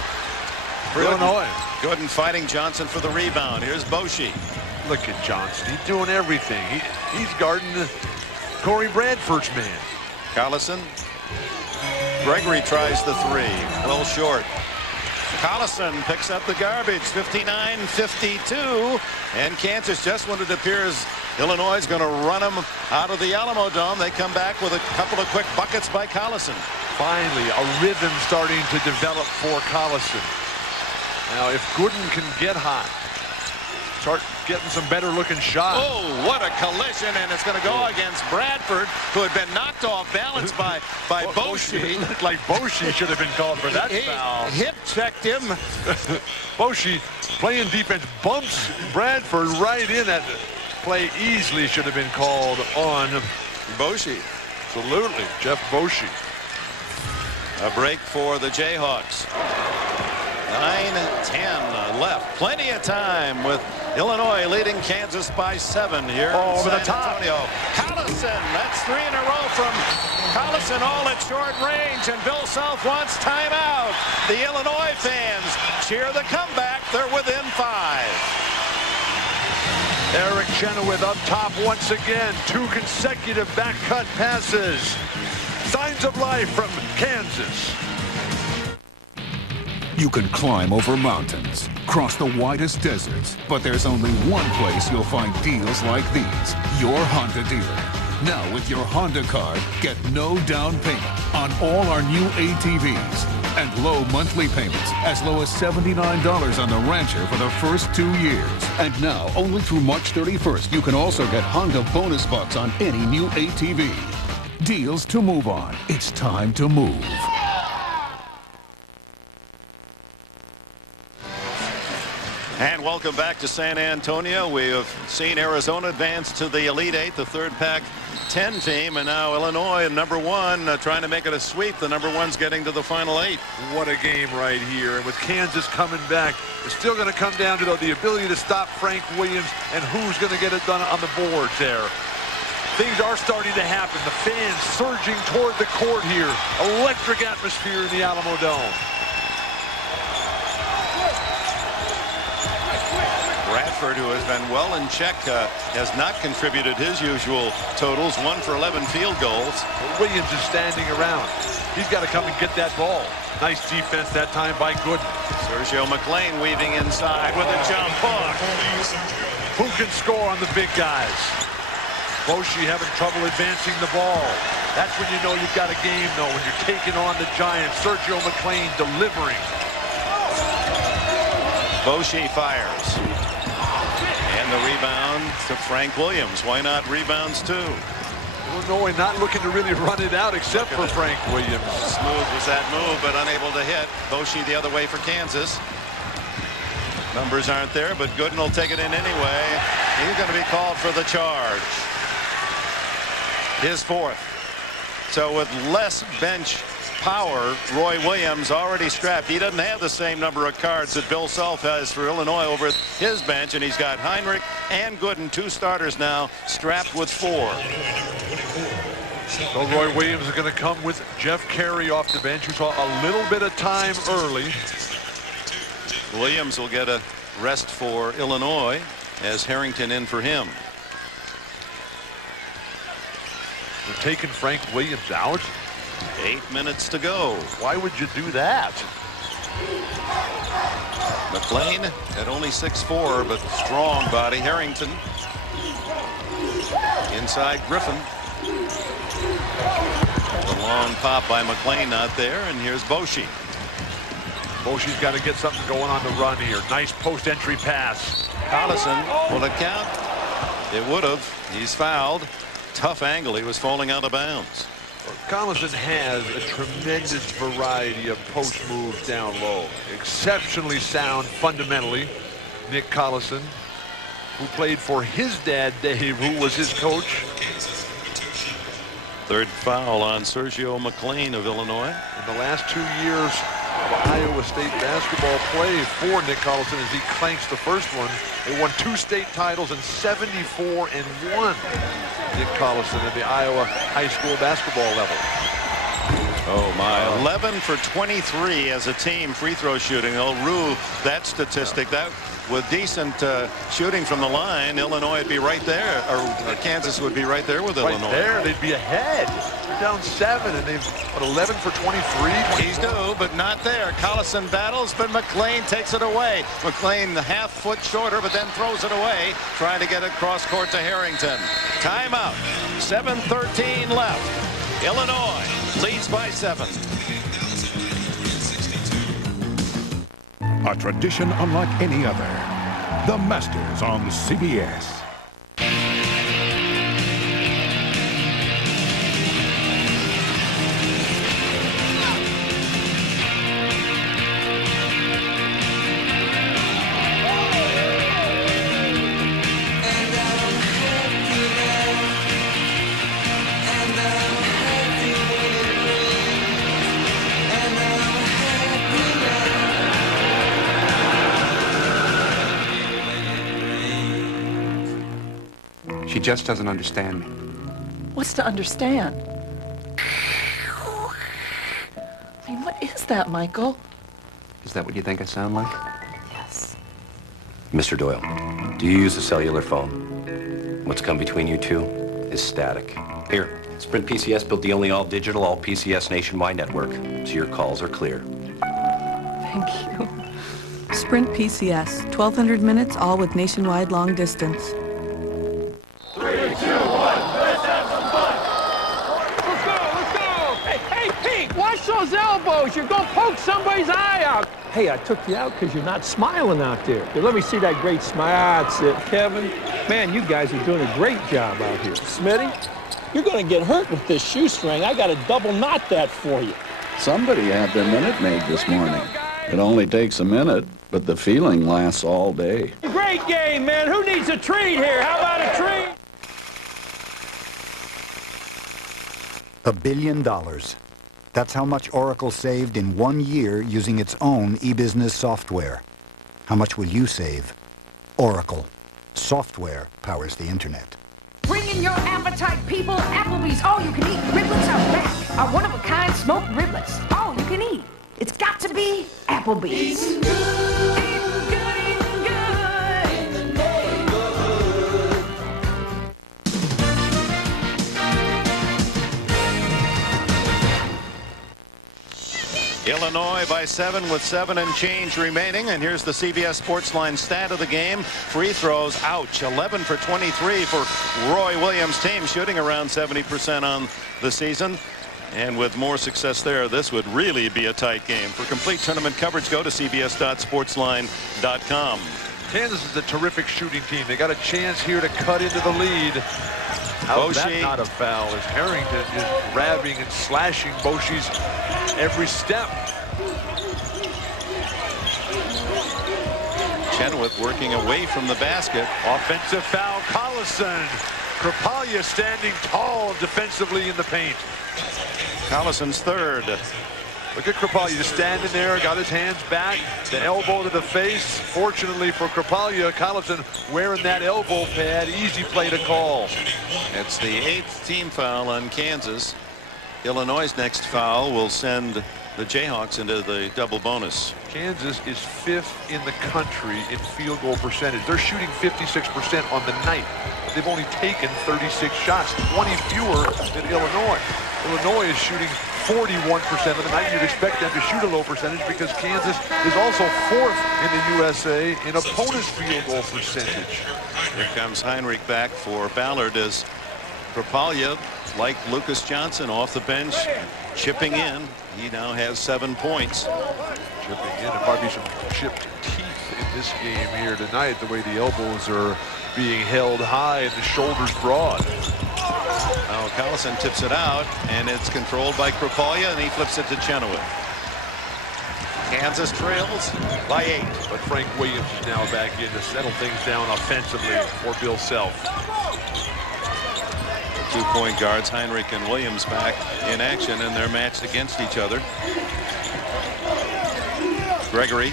for Illinois. Gooden fighting Johnson for the rebound. Here's Boshi. Look at Johnson. He's doing everything. He's guarding Corey Bradford's man. Collison. Gregory tries the 3. Well short. Collison picks up the garbage. 59-52. And Kansas, just when it appears Illinois is going to run them out of the Alamo Dome, they come back with a couple of quick buckets by Collison. Finally, a rhythm starting to develop for Collison. Now, if Gooden can get hot, start getting some better-looking shots. Oh, what a collision, and it's going to go against Bradford, who had been knocked off balance by Boshi. Looked like Boshi should have been called for that foul. Hip-checked him. Boshi, playing defense, bumps Bradford right in. That play easily should have been called on Boshi. Absolutely, Jeff Boshi. A break for the Jayhawks. 9:10 left. Plenty of time with Illinois leading Kansas by 7 here. Over the top. Antonio. Collison. That's 3 in a row from Collison, all at short range. And Bill Self wants timeout. The Illinois fans cheer the comeback. They're within 5. Eric Chenoweth up top once again. 2 consecutive back cut passes. Signs of life from Kansas. You can climb over mountains, cross the widest deserts, but there's only one place you'll find deals like these. Your Honda dealer. Now with your Honda card, get no down payment on all our new ATVs and low monthly payments as low as $79 on the Rancher for the first 2 years. And now, only through March 31st, you can also get Honda bonus bucks on any new ATV. Deals to move on. It's time to move. And welcome back to San Antonio. We have seen Arizona advance to the Elite Eight, the third Pac-10 team, and now Illinois, number 1, trying to make it a sweep. The number 1's getting to the final 8. What a game right here. And with Kansas coming back, it's still going to come down to the ability to stop Frank Williams and who's going to get it done on the boards there. Things are starting to happen. The fans surging toward the court here. Electric atmosphere in the Alamo Dome. Bradford, who has been well in check, has not contributed his usual totals. 1 for 11 field goals. Williams is standing around. He's got to come and get that ball. Nice defense that time by Gooden. Sergio McLean weaving inside with a jump hook. Who can score on the big guys? Boshi having trouble advancing the ball. That's when you know you've got a game, though, when you're taking on the Giants. Sergio McLean delivering. Boshi fires. And the rebound to Frank Williams. Why not rebounds too? Illinois not looking to really run it out except for Frank Williams. Smooth was that move, but unable to hit. Boshi the other way for Kansas. Numbers aren't there, but Gooden will take it in anyway. He's going to be called for the charge. His 4th. So with less bench power, Roy Williams already strapped. He doesn't have the same number of cards that Bill Self has for Illinois over his bench, and he's got Heinrich and Gooden, 2 starters now, strapped with 4. So Roy Williams is going to come with Jeff Carey off the bench, who saw a little bit of time early. Williams will get a rest for Illinois as Harrington in for him. They're taking Frank Williams out. 8 minutes to go. Why would you do that? McLean at only 6'4", but strong body. Harrington inside Griffin. The long pop by McLean not there, and here's Boshi. Boshi's got to get something going on the run here. Nice post-entry pass. Collison, will it count? It would have. He's fouled. Tough angle. He was falling out of bounds. Collison has a tremendous variety of post moves down low. Exceptionally sound fundamentally. Nick Collison, who played for his dad, Dave, who was his coach. 3rd foul on Sergio McLean of Illinois. In the last 2 years of Iowa State basketball play for Nick Collison as he clanks the first one. They won 2 state titles and 74-1. Nick Collison at the Iowa high school basketball level. Oh my, 11 for 23 as a team free throw shooting. They'll rue that statistic. That with decent shooting from the line, Illinois would be right there, or Kansas would be right there with Illinois. Right there, they'd be ahead. They're down 7, and they've what, 11 for 23. He's due, but not there. Collison battles, but McLean takes it away. McLean the half foot shorter, but then throws it away, trying to get it cross court to Harrington. Timeout. 7:13 left. Illinois leads by 7. A tradition unlike any other. The Masters on CBS. She just doesn't understand me. What's to understand? I mean, what is that, Michael? Is that what you think I sound like? Yes. Mr. Doyle, do you use a cellular phone? What's come between you two is static. Here, Sprint PCS built the only all-digital, all-PCS nationwide network, so your calls are clear. Thank you. Sprint PCS, 1,200 minutes, all with nationwide long distance. 3, 2, 1, let's have some fun! Let's go! Hey, Pete, watch those elbows. You're going to poke somebody's eye out. Hey, I took you out because you're not smiling out there. Here, let me see that great smile. That's it, Kevin. Man, you guys are doing a great job out here. Smitty, you're going to get hurt with this shoestring. I got to double knot that for you. Somebody had their minute maid this morning. It only takes a minute, but the feeling lasts all day. Great game, man. Who needs a treat here? How about a treat? $1 billion. That's how much Oracle saved in 1 year using its own e-business software. How much will you save? Oracle. Software powers the internet. Bring in your appetite, people. Applebee's all-you-can-eat riblets are back. Our one-of-a-kind smoked riblets. All you can eat. It's got to be Applebee's. Illinois by 7 with 7 and change remaining. And here's the CBS Sportsline stat of the game. Free throws, ouch, 11 for 23 for Roy Williams' team, shooting around 70% on the season. And with more success there, this would really be a tight game. For complete tournament coverage, go to cbs.sportsline.com. Kansas is a terrific shooting team. They got a chance here to cut into the lead. How is that not a foul as Harrington is grabbing and slashing Boshi's every step. Chenoweth working away from the basket. Offensive foul, Collison. Krapalya standing tall defensively in the paint. Collison's third. Look at Krapalya just standing there, got his hands back, the elbow to the face. Fortunately for Krapalya, Collison wearing that elbow pad, easy play to call. It's the 8th team foul on Kansas. Illinois' next foul will send the Jayhawks into the double bonus. Kansas is 5th in the country in field goal percentage. They're shooting 56% on the night. They've only taken 36 shots, 20 fewer than Illinois. Illinois is shooting 41% of the night. You'd expect them to shoot a low percentage because Kansas is also 4th in the USA in opponent's field goal percentage. Here comes Heinrich back for Ballard as Krapalya, like Lucas Johnson, off the bench, chipping in. He now has 7 points. Chipping in, and probably some chipped teeth in this game here tonight, the way the elbows are being held high and the shoulders broad. Now Collison tips it out, and it's controlled by Krapalya, and he flips it to Chenoweth. Kansas trails by 8. But Frank Williams is now back in to settle things down offensively for Bill Self. The 2-point guards, Heinrich and Williams, back in action, and they're matched against each other. Gregory.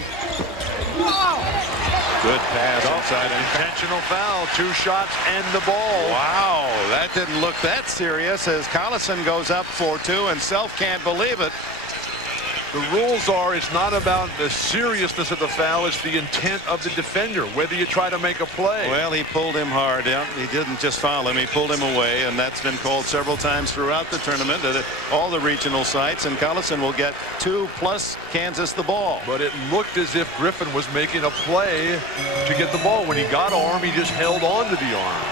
Good pass inside. Intentional foul, 2 shots and the ball. Wow, that didn't look that serious as Collison goes up for 2 and Self can't believe it. The rules are it's not about the seriousness of the foul, it's the intent of the defender, whether you try to make a play. Well, he pulled him hard. Yeah, he didn't just foul him, he pulled him away, and that's been called several times throughout the tournament at all the regional sites, and Collison will get 2 plus Kansas the ball. But it looked as if Griffin was making a play to get the ball. When he got arm, he just held on to the arm.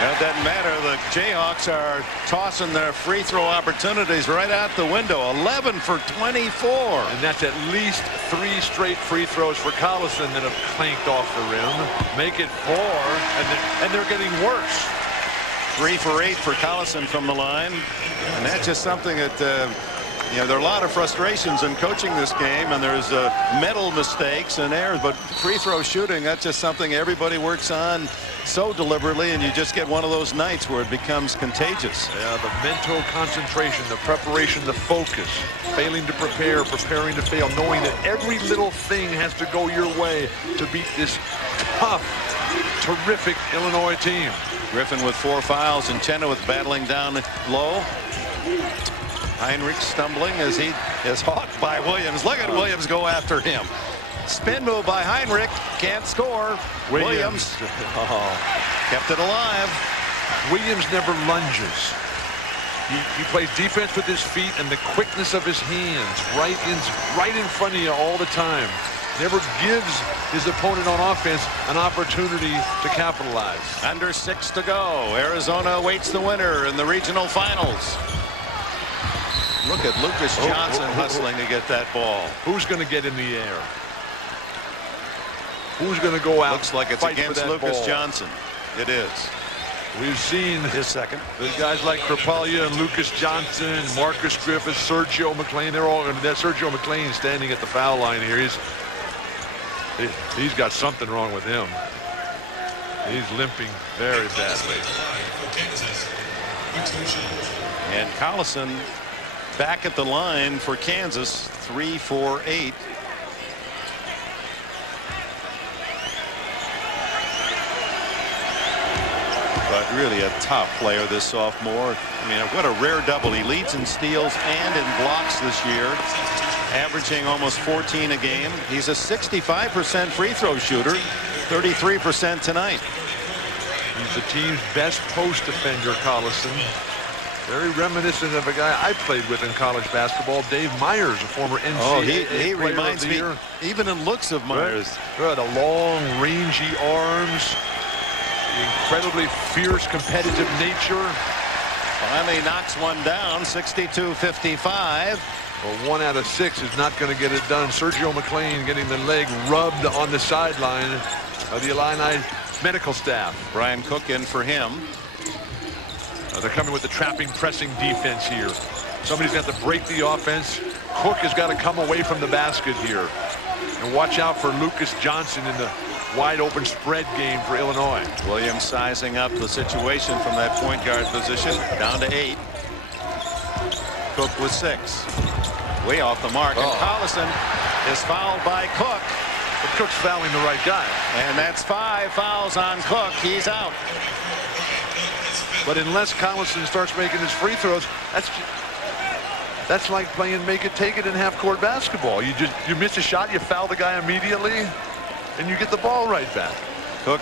It doesn't matter. The Jayhawks are tossing their free throw opportunities right out the window. 11 for 24. And that's at least 3 straight free throws for Collison that have clanked off the rim. Make it 4, and they're getting worse. 3 for 8 for Collison from the line. And that's just something that, you know, there are a lot of frustrations in coaching this game, and there's mental mistakes and errors, but free throw shooting, that's just something everybody works on so deliberately, and you just get one of those nights where it becomes contagious. Yeah, the mental concentration, the preparation, the focus, failing to prepare, preparing to fail, knowing that every little thing has to go your way to beat this tough, terrific Illinois team. Griffin with 4 fouls, and Chenoweth battling down low. Heinrich stumbling as he is hawked by Williams. Look at Williams go after him. Spin move by Heinrich. Can't score. Williams kept it alive. Williams never lunges. He plays defense with his feet and the quickness of his hands right in front of you all the time. Never gives his opponent on offense an opportunity to capitalize. Under 6 to go. Arizona awaits the winner in the regional finals. Look at Lucas Johnson hustling to get that ball. Who's going to get in the air? Who's going to go out? Looks like it's against Lucas Johnson. It is. We've seen his second. There's guys like Krapalya and Lucas Johnson, Marcus Griffith, Sergio McClain. They're all. That Sergio McClain standing at the foul line here. He's got something wrong with him. He's limping very badly. And Collison back at the line for Kansas. 3 for 8. But really a top player, this sophomore. I mean, what a rare double. He leads in steals and in blocks this year, averaging almost 14 a game. He's a 65% free throw shooter, 33% tonight. He's the team's best post defender, Collison. Very reminiscent of a guy I played with in college basketball, Dave Myers, a former NCAA he reminds me, even in looks of Myers. Right. The long, rangy arms, the incredibly fierce, competitive nature. Finally knocks one down, 62-55. Well, 1 out of 6 is not going to get it done. Sergio McClain getting the leg rubbed on the sideline of the Illini medical staff. Brian Cook in for him. They're coming with the trapping, pressing defense here. Somebody's got to break the offense. Cook has got to come away from the basket here. And watch out for Lucas Johnson in the wide open spread game for Illinois. Williams sizing up the situation from that point guard position, down to 8. Cook with 6. Way off the mark, and Collison is fouled by Cook. But Cook's fouling the right guy. And that's 5 fouls on Cook. He's out. But unless Collison starts making his free throws, that's like playing make it take it in half-court basketball. You miss a shot, you foul the guy immediately, and you get the ball right back. Cook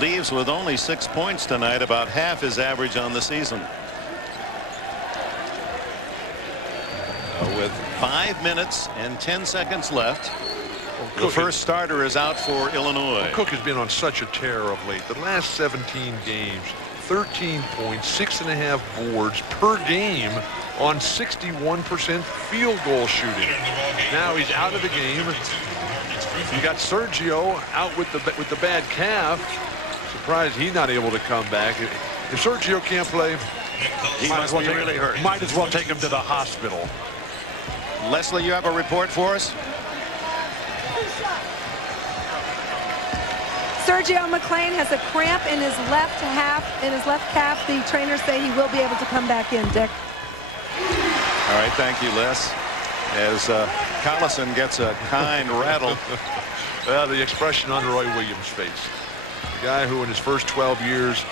leaves with only 6 points tonight, about half his average on the season. With 5 minutes and 10 seconds left, the first starter is out for Illinois. Well, Cook has been on such a tear of late. The last 17 games, 13 points, 6.5 boards per game on 61% field goal shooting. Now he's out of the game. You got Sergio out with the bad calf. Surprised he's not able to come back. If Sergio can't play, he must be really hurt. Might as well take him to the hospital. Leslie, you have a report for us? Sergio McClain has a cramp in his left calf. The trainers say he will be able to come back in, Dick. All right, thank you, Les. As Collison gets a kind rattle. The expression on Roy Williams' face. The guy who in his first 12 years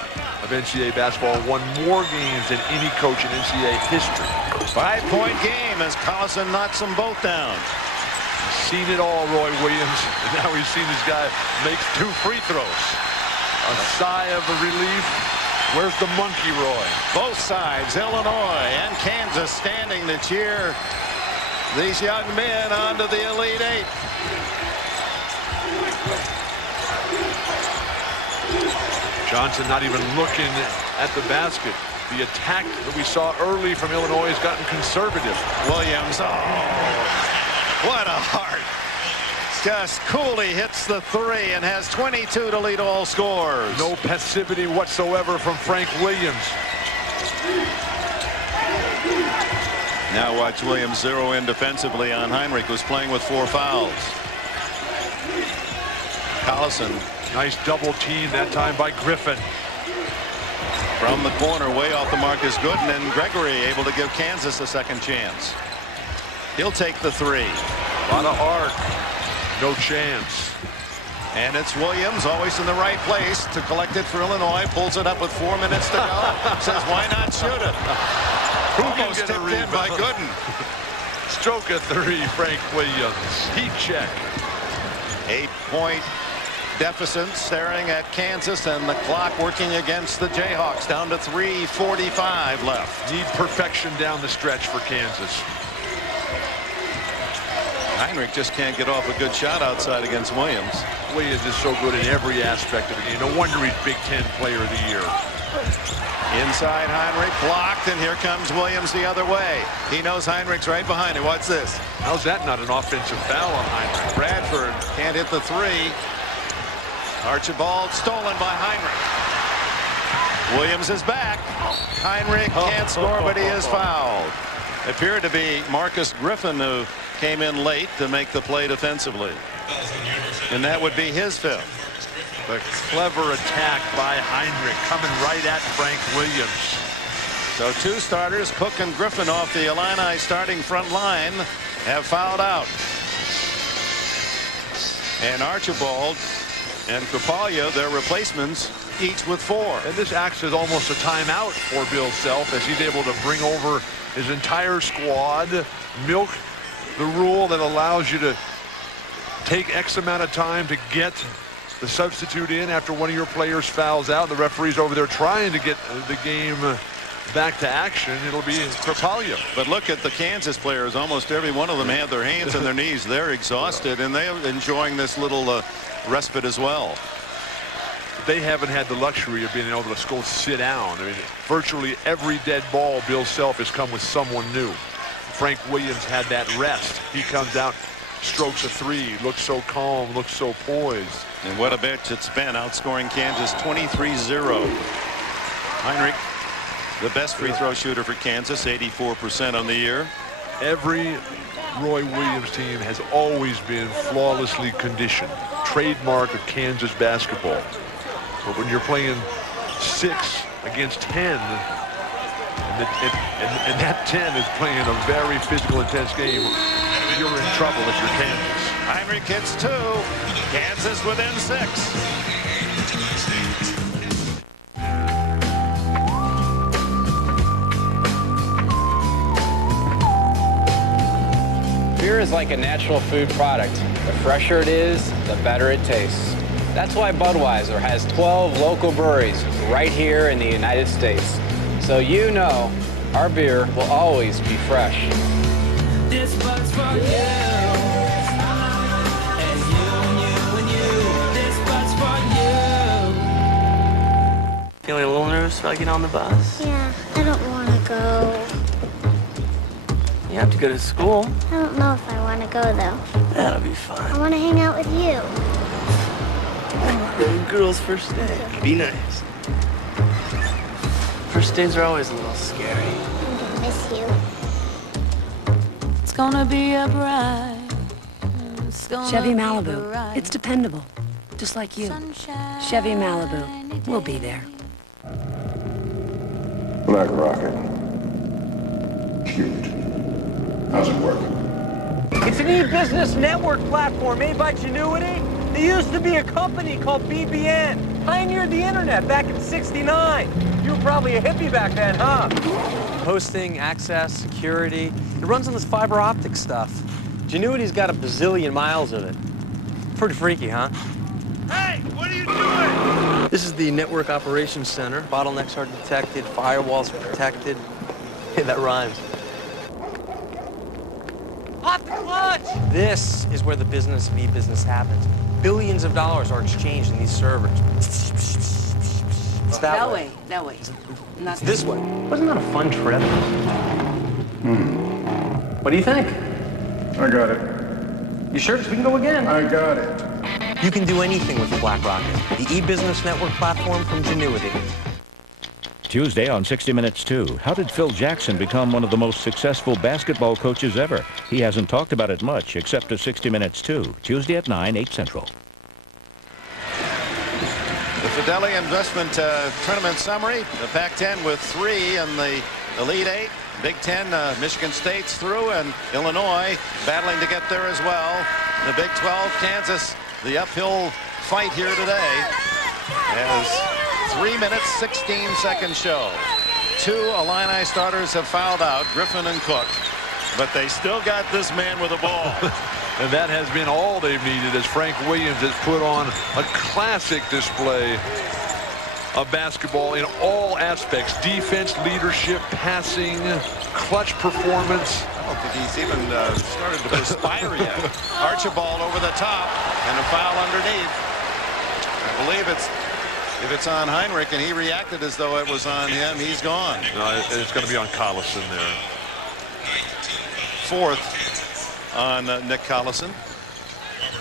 of NCAA basketball won more games than any coach in NCAA history. 5-point game as Collison knocks them both down. Seen it all, Roy Williams. And now he's seen this guy makes 2 free throws. A sigh of relief. Where's the monkey, Roy? Both sides, Illinois and Kansas, standing to cheer these young men onto the Elite Eight. Johnson not even looking at the basket. The attack that we saw early from Illinois has gotten conservative. Williams, what a heart. Just coolly hits the three and has 22 to lead all scores. No passivity whatsoever from Frank Williams. Now watch Williams zero in defensively on Heinrich, who's playing with 4 fouls. Collison. Nice double team that time by Griffin. From the corner, way off the mark is Gooden, and Gregory able to give Kansas a second chance. He'll take the three. A lot of arc. No chance. And it's Williams, always in the right place to collect it for Illinois. Pulls it up with 4 minutes to go. Says, why not shoot it? Almost tipped in by Gooden. Stroke a three, Frank Williams. Heat check. 8-point deficit staring at Kansas, and the clock working against the Jayhawks. Down to 3:45 left. Need perfection down the stretch for Kansas. Heinrich just can't get off a good shot outside against Williams. Williams is so good in every aspect of the game. No wonder he's Big Ten Player of the Year. Inside Heinrich, blocked, and here comes Williams the other way. He knows Heinrich's right behind him. What's this? How's that not an offensive foul on Heinrich? Bradford can't hit the three. Archibald stolen by Heinrich. Williams is back. Heinrich can't score, but he is fouled. Appeared to be Marcus Griffin who came in late to make the play defensively. And that would be his 5th. The clever attack by Heinrich coming right at Frank Williams. So 2 starters, Cook and Griffin off the Illini starting front line, have fouled out. And Archibald and Krapalia, their replacements, each with 4. And this acts as almost a timeout for Bill Self as he's able to bring over his entire squad, milk the rule that allows you to take X amount of time to get the substitute in after one of your players fouls out. The referee's over there trying to get the game back to action. It'll be Krapalia. But look at the Kansas players. Almost every one of them had their hands on their knees. They're exhausted, and they're enjoying this little respite as well. They haven't had the luxury of being able to go sit down. I mean, virtually every dead ball Bill Self has come with someone new. Frank Williams had that rest. He comes out, strokes a three, looks so calm, looks so poised. And what a bitch it's been, outscoring Kansas 23-0. Heinrich, the best free throw shooter for Kansas, 84% on the year. Every Roy Williams team has always been flawlessly conditioned. Trademark of Kansas basketball. But when you're playing 6 against 10, and that 10 is playing a very physical, intense game, you're in trouble if you're Kansas. Heinrich hits 2. Kansas within 6. Beer is like a natural food product. The fresher it is, the better it tastes. That's why Budweiser has 12 local breweries right here in the United States. So you know, our beer will always be fresh. This Bud's for you. And you and you and you. This Bud's for you. Feeling a little nervous about getting on the bus? Yeah, I don't want to go. You have to go to school. I don't know if I want to go, though. That'll be fun. I want to hang out with you. Girls' first day. Be nice. First days are always a little scary. I'm going to miss you. It's gonna be a bride. Chevy Malibu. It's dependable. Just like you. Chevy Malibu. We'll be there. Black Rocket. Cute. How's it work? It's an e-business network platform made by Genuity. There used to be a company called BBN. Pioneered the internet back in '69. You were probably a hippie back then, huh? Hosting, access, security. It runs on this fiber optic stuff. Genuity's got a bazillion miles of it. Pretty freaky, huh? Hey, what are you doing? This is the Network Operations Center. Bottlenecks are detected, firewalls are protected. Hey, that rhymes. Pop the clutch! This is where the business of e-business happens. Billions of dollars are exchanged in these servers. It's that way. That way. Not This way. Wasn't that a fun trip? What do you think? I got it. You sure? 'Cause we can go again. I got it. You can do anything with the Black Rocket, the e-business network platform from Genuity. Tuesday on 60 Minutes 2. How did Phil Jackson become one of the most successful basketball coaches ever? He hasn't talked about it much, except to 60 Minutes 2. Tuesday at 9, 8 Central. The Fidelity Investment Tournament summary. The Pac-10 with 3 in the Elite 8. Big Ten, Michigan State's through, and Illinois battling to get there as well. The Big 12, Kansas, the uphill fight here today, as 3 minutes, 16-second show. 2 Illini starters have fouled out, Griffin and Cook, but they still got this man with a ball. And that has been all they've needed as Frank Williams has put on a classic display of basketball in all aspects. Defense, leadership, passing, clutch performance. I don't think he's even started to perspire yet. Archibald over the top and a foul underneath. I believe if it's on Heinrich and he reacted as though it was on him, he's gone. No, it's going to be on Collison there. 4th on Nick Collison.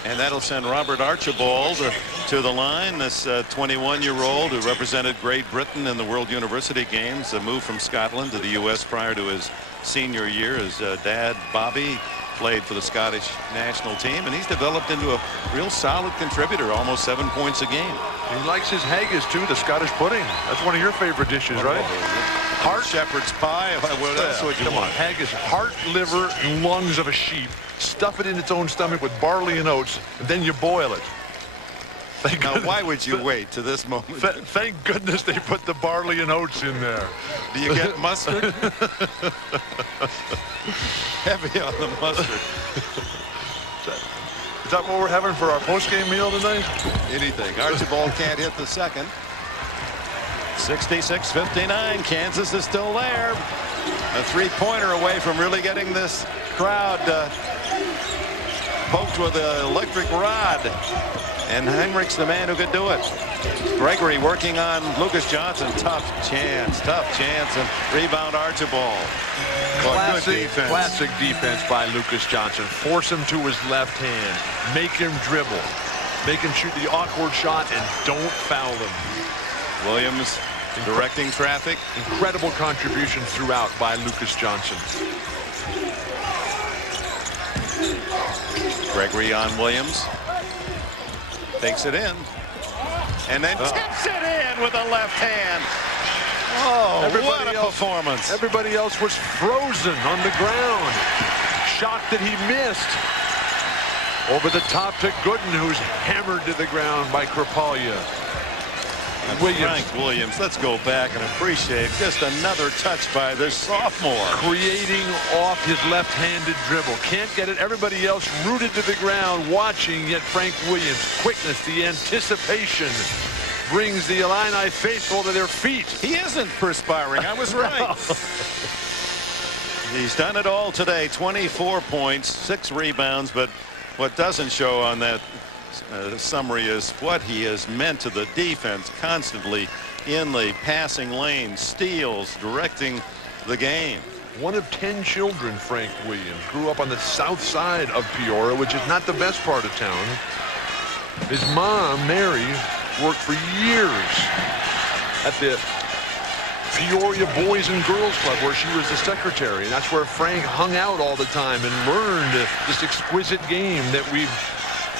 And that'll send Robert Archibald to the line. This 21-year-old who represented Great Britain in the World University Games, moved from Scotland to the U.S. prior to his senior year. His dad, Bobby, played for the Scottish national team, and he's developed into a real solid contributor, almost 7 points a game. He likes his haggis, too, the Scottish pudding. That's one of your favorite dishes, right? Heart, shepherd's pie. What else would you want? Haggis, heart, liver, and lungs of a sheep. Stuff it in its own stomach with barley and oats, and then you boil it. Now, why would you wait to this moment? Thank goodness they put the barley and oats in there. Do you get mustard? Heavy on the mustard. Is that what we're having for our post-game meal tonight? Anything. Archibald can't hit the second. 66-59. Kansas is still there. A three-pointer away from really getting this crowd poked with an electric rod. And Heinrich's the man who could do it. Gregory working on Lucas Johnson. Tough chance, and rebound Archibald. Classic defense by Lucas Johnson. Force him to his left hand. Make him dribble. Make him shoot the awkward shot and don't foul him. Williams directing traffic. Incredible contribution throughout by Lucas Johnson. Gregory on Williams. Takes it in. And then tips it in with a left hand. Oh, what a performance. Everybody else was frozen on the ground. Shocked that he missed. Over the top to Gooden, who's hammered to the ground by Krapalya. Frank Williams, let's go back and appreciate just another touch by this sophomore. Creating off his left-handed dribble. Can't get it. Everybody else rooted to the ground watching, yet Frank Williams, quickness, the anticipation brings the Illini faithful to their feet. He isn't perspiring. I was right. He's done it all today. 24 points, 6 rebounds, but what doesn't show on that summary is what he has meant to the defense, constantly in the passing lane, steals, directing the game. One of 10 children, Frank Williams, grew up on the south side of Peoria, which is not the best part of town. His mom, Mary, worked for years at the Peoria Boys and Girls Club, where she was the secretary. And that's where Frank hung out all the time and learned this exquisite game that we've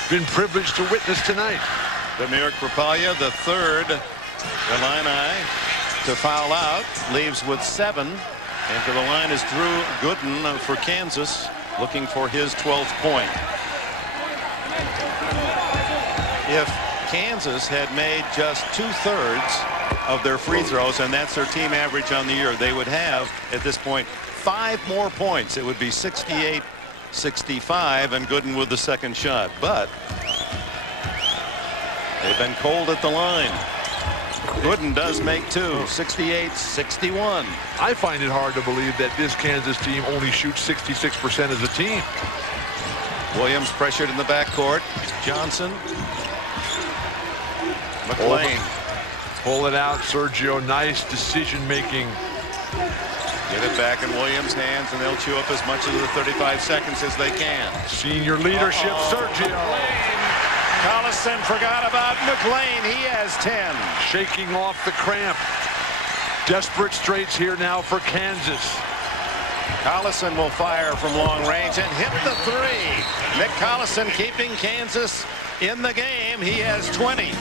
been privileged to witness tonight. Damir Krapalya, the third Illini to foul out, leaves with 7. And to the line is Drew Gooden for Kansas, looking for his 12th point. If Kansas had made just 2/3 of their free throws, and that's their team average on the year, they would have, at this point, 5 more points. It would be 68-65, and Gooden with the second shot. But they've been cold at the line. Gooden does make 2, 68-61. I find it hard to believe that this Kansas team only shoots 66% as a team. Williams pressured in the backcourt. Johnson. McLean. Pull it out, Sergio. Nice decision making. Get it back in Williams' hands, and they'll chew up as much of the 35 seconds as they can. Senior leadership, Sergio. Collison forgot about McLean. He has 10. Shaking off the cramp. Desperate straits here now for Kansas. Collison will fire from long range and hit the three. Nick Collison keeping Kansas in the game. He has 20.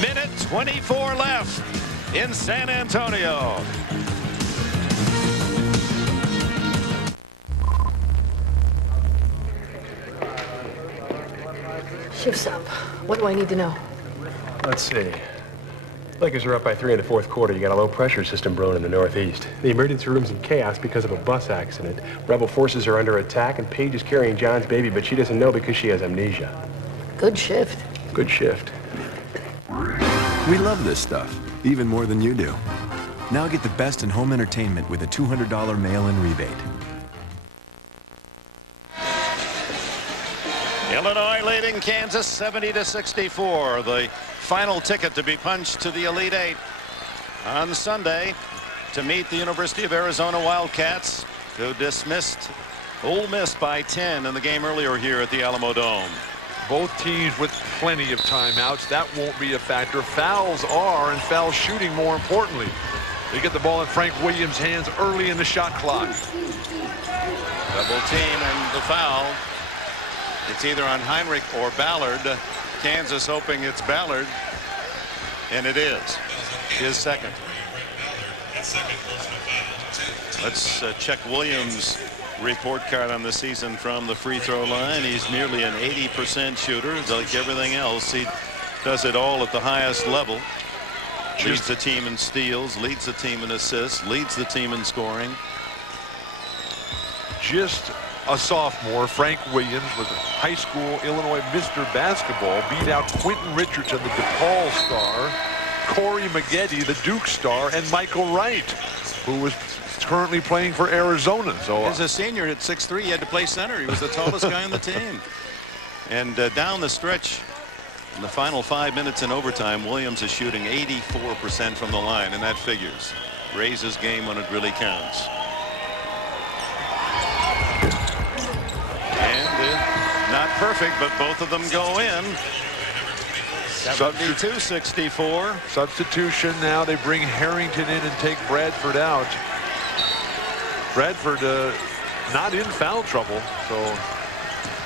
Minute 24 left in San Antonio. Shift's up. What do I need to know? Let's see. Lakers are up by 3 in the fourth quarter. You got a low pressure system brewing in the northeast. The emergency room's in chaos because of a bus accident. Rebel forces are under attack, and Paige is carrying John's baby, but she doesn't know because she has amnesia. Good shift. Good shift. We love this stuff, even more than you do. Now get the best in home entertainment with a $200 mail-in rebate. Illinois leading Kansas 70-64. The final ticket to be punched to the Elite Eight on Sunday to meet the University of Arizona Wildcats, who dismissed Ole Miss by 10 in the game earlier here at the Alamo Dome. Both teams with plenty of timeouts. That won't be a factor. Fouls are, and foul shooting more importantly. They get the ball in Frank Williams' hands early in the shot clock. Double team and the foul. It's either on Heinrich or Ballard. Kansas hoping it's Ballard, and it is his second. Let's check Williams' report card on the season from the free throw line. He's nearly an 80% shooter. Like everything else, he does it all at the highest level. Leads the team in steals, leads the team in assists, leads the team in scoring. Just a sophomore, Frank Williams was a high school Illinois Mr. Basketball, beat out Quentin Richardson, the DePaul star, Corey Maggette, the Duke star, and Michael Wright, who was currently playing for Arizona. So as a senior at 6'3", he had to play center. He was the tallest guy on the team. And down the stretch, in the final 5 minutes in overtime, Williams is shooting 84% from the line, and that figures. Raises game when it really counts. And not perfect, but both of them go in. 72-64. Substitution now. They bring Harrington in and take Bradford out. Bradford not in foul trouble, so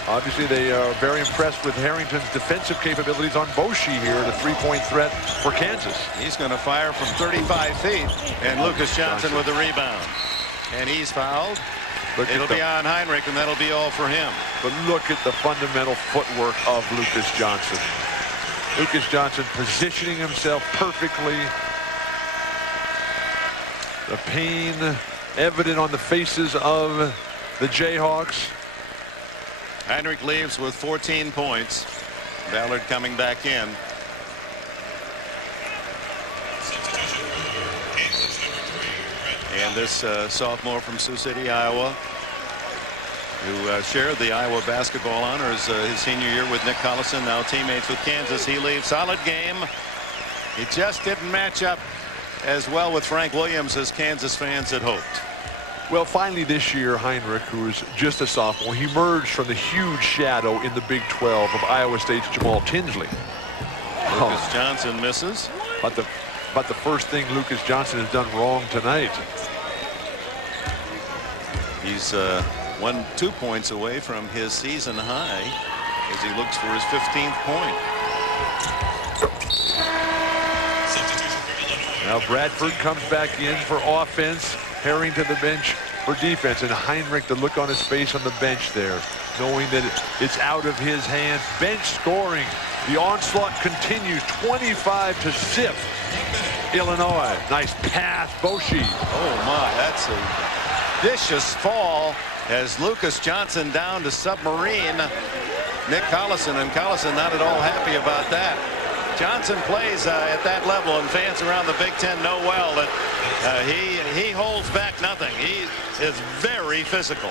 obviously they are very impressed with Harrington's defensive capabilities on Boshi here, the three-point threat for Kansas. He's going to fire from 35 feet, and Lucas Johnson with the rebound. And he's fouled. It'll be on Heinrich, and that'll be all for him. But look at the fundamental footwork of Lucas Johnson. Lucas Johnson positioning himself perfectly. The pain evident on the faces of the Jayhawks. Heinrich leaves with 14 points. Ballard coming back in. And this sophomore from Sioux City, Iowa, who shared the Iowa basketball honors his senior year with Nick Collison, now teammates with Kansas. He leaves. Solid game. He just didn't match up as well with Frank Williams as Kansas fans had hoped. Well, finally this year, Heinrich, who is just a sophomore, he emerged from the huge shadow in the Big 12 of Iowa State's Jamal Tinsley. Lucas Johnson misses. But the first thing Lucas Johnson has done wrong tonight. He's 2 points away from his season high as he looks for his 15th point. Now Bradford comes back in for offense. Harrington to the bench for defense. And Heinrich, the look on his face on the bench there, knowing that it's out of his hands. Bench scoring. The onslaught continues. 25-0. Illinois. Nice pass. Boshi. Oh, my. That's a vicious fall as Lucas Johnson down to submarine Nick Collison. And Collison not at all happy about that. Johnson plays at that level, and fans around the Big Ten know well that he holds back nothing. He is very physical.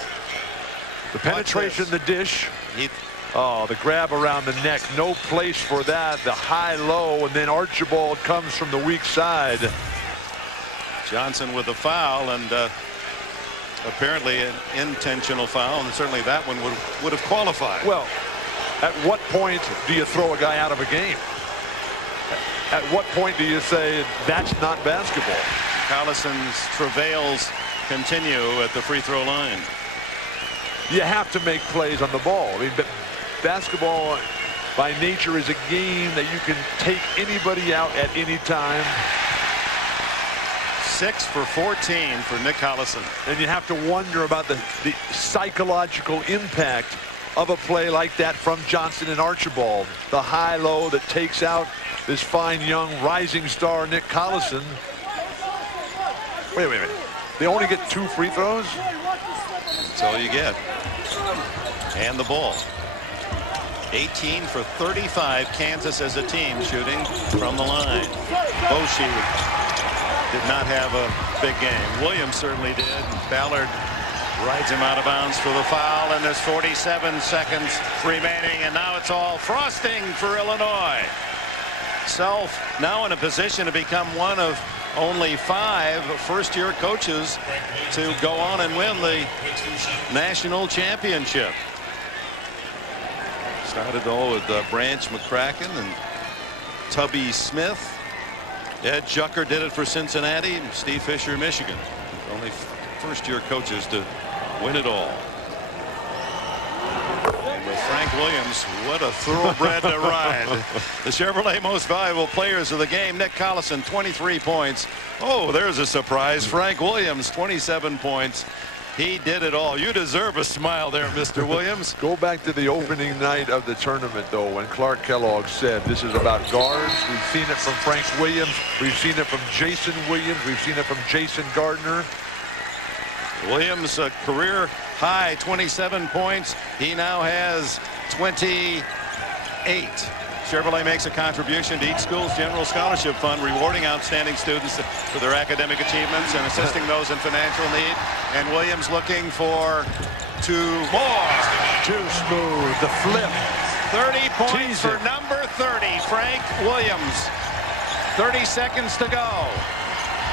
The penetration, the dish. He Oh, the grab around the neck. No place for that. The high-low, and then Archibald comes from the weak side. Johnson with a foul, and apparently an intentional foul, and certainly that one would have qualified. Well, at what point do you throw a guy out of a game? At what point do you say that's not basketball? Collison's travails continue at the free throw line. You have to make plays on the ball. I mean, but basketball by nature is a game that you can take anybody out at any time. 6 for 14 for Nick Collison. And you have to wonder about the psychological impact of a play like that from Johnson and Archibald. The high-low that takes out this fine young rising star Nick Collison. Wait. They only get 2 free throws? That's all you get. And the ball. 18 for 35, Kansas as a team shooting from the line. Boshi did not have a big game. Williams certainly did. Ballard rides him out of bounds for the foul, and there's 47 seconds remaining, and now it's all frosting for Illinois. Self now in a position to become one of only 5 first-year coaches to go on and win the national championship. Started all with Branch McCracken and Tubby Smith. Ed Jucker did it for Cincinnati, and Steve Fisher, Michigan. Only first-year coaches to win it all. And with Frank Williams, what a thoroughbred to ride. The Chevrolet most valuable players of the game. Nick Collison, 23 points. Oh, there's a surprise. Frank Williams, 27 points. He did it all. You deserve a smile there, Mr. Williams. Go back to the opening night of the tournament, though, when Clark Kellogg said this is about guards. We've seen it from Frank Williams. We've seen it from Jason Williams. We've seen it from Jason Gardner. Williams, a career high 27 points. He now has 28. Chevrolet makes a contribution to each school's general scholarship fund, rewarding outstanding students for their academic achievements and assisting those in financial need. And Williams looking for 2 more. Too smooth. The flip. 30 points for number 30, Frank Williams. 30 seconds to go.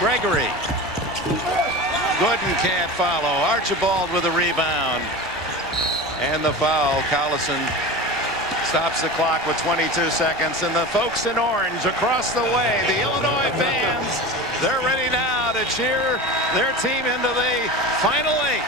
Gregory. Gooden can't follow. Archibald with a rebound. And the foul. Collison stops the clock with 22 seconds. And the folks in orange across the way, the Illinois fans, they're ready now to cheer their team into the Final 8.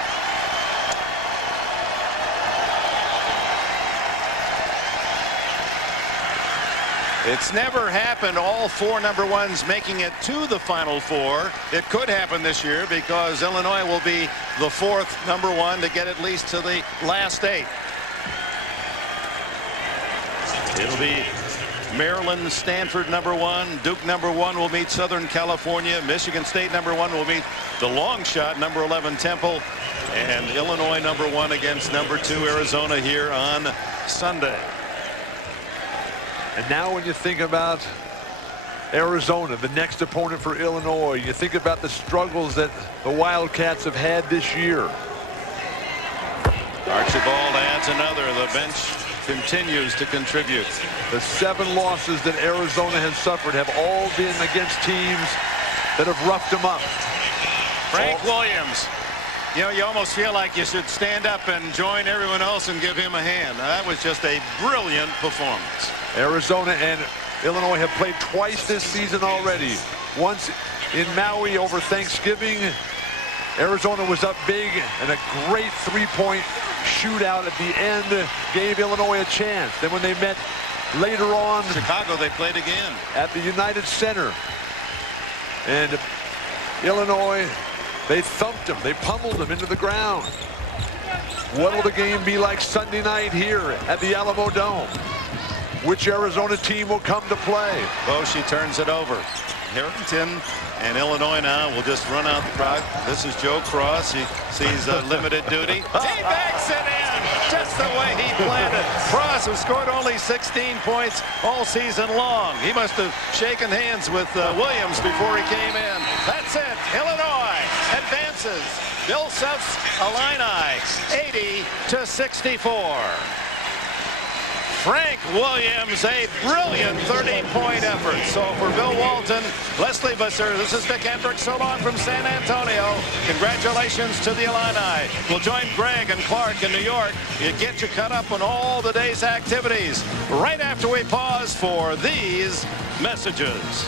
It's never happened, all 4 number 1s making it to the Final 4. It could happen this year because Illinois will be the 4th number 1 to get at least to the last 8. It'll be Maryland, Stanford number 1. Duke number 1 will meet Southern California. Michigan State number 1 will meet the long shot number 11 Temple. And Illinois number 1 against number 2 Arizona here on Sunday. And now when you think about Arizona, the next opponent for Illinois, you think about the struggles that the Wildcats have had this year. Archibald adds another. The bench continues to contribute. The 7 losses that Arizona has suffered have all been against teams that have roughed them up. Frank Williams. You know, you almost feel like you should stand up and join everyone else and give him a hand. That was just a brilliant performance. Arizona and Illinois have played twice this season already. Once in Maui over Thanksgiving. Arizona was up big, and a great 3-point shootout at the end gave Illinois a chance. Then when they met later on, Chicago, they played again at the United Center. And Illinois, they thumped them. They pummeled them into the ground. What will the game be like Sunday night here at the Alamo Dome? Which Arizona team will come to play? Boshi turns it over. Harrington and Illinois now will just run out the crowd. This is Joe Cross. He sees limited duty. He backs it in just the way he planned it. Cross, who scored only 16 points all season long. He must have shaken hands with Williams before he came in. That's it. Illinois advances. Bill Self's Illini 80-64. Frank Williams, a brilliant 30-point effort. So for Bill Walton, Leslie Visser, this is Dick Hendrick. So long from San Antonio. Congratulations to the Illini. We'll join Greg and Clark in New York. You get you caught up on all the day's activities right after we pause for these messages.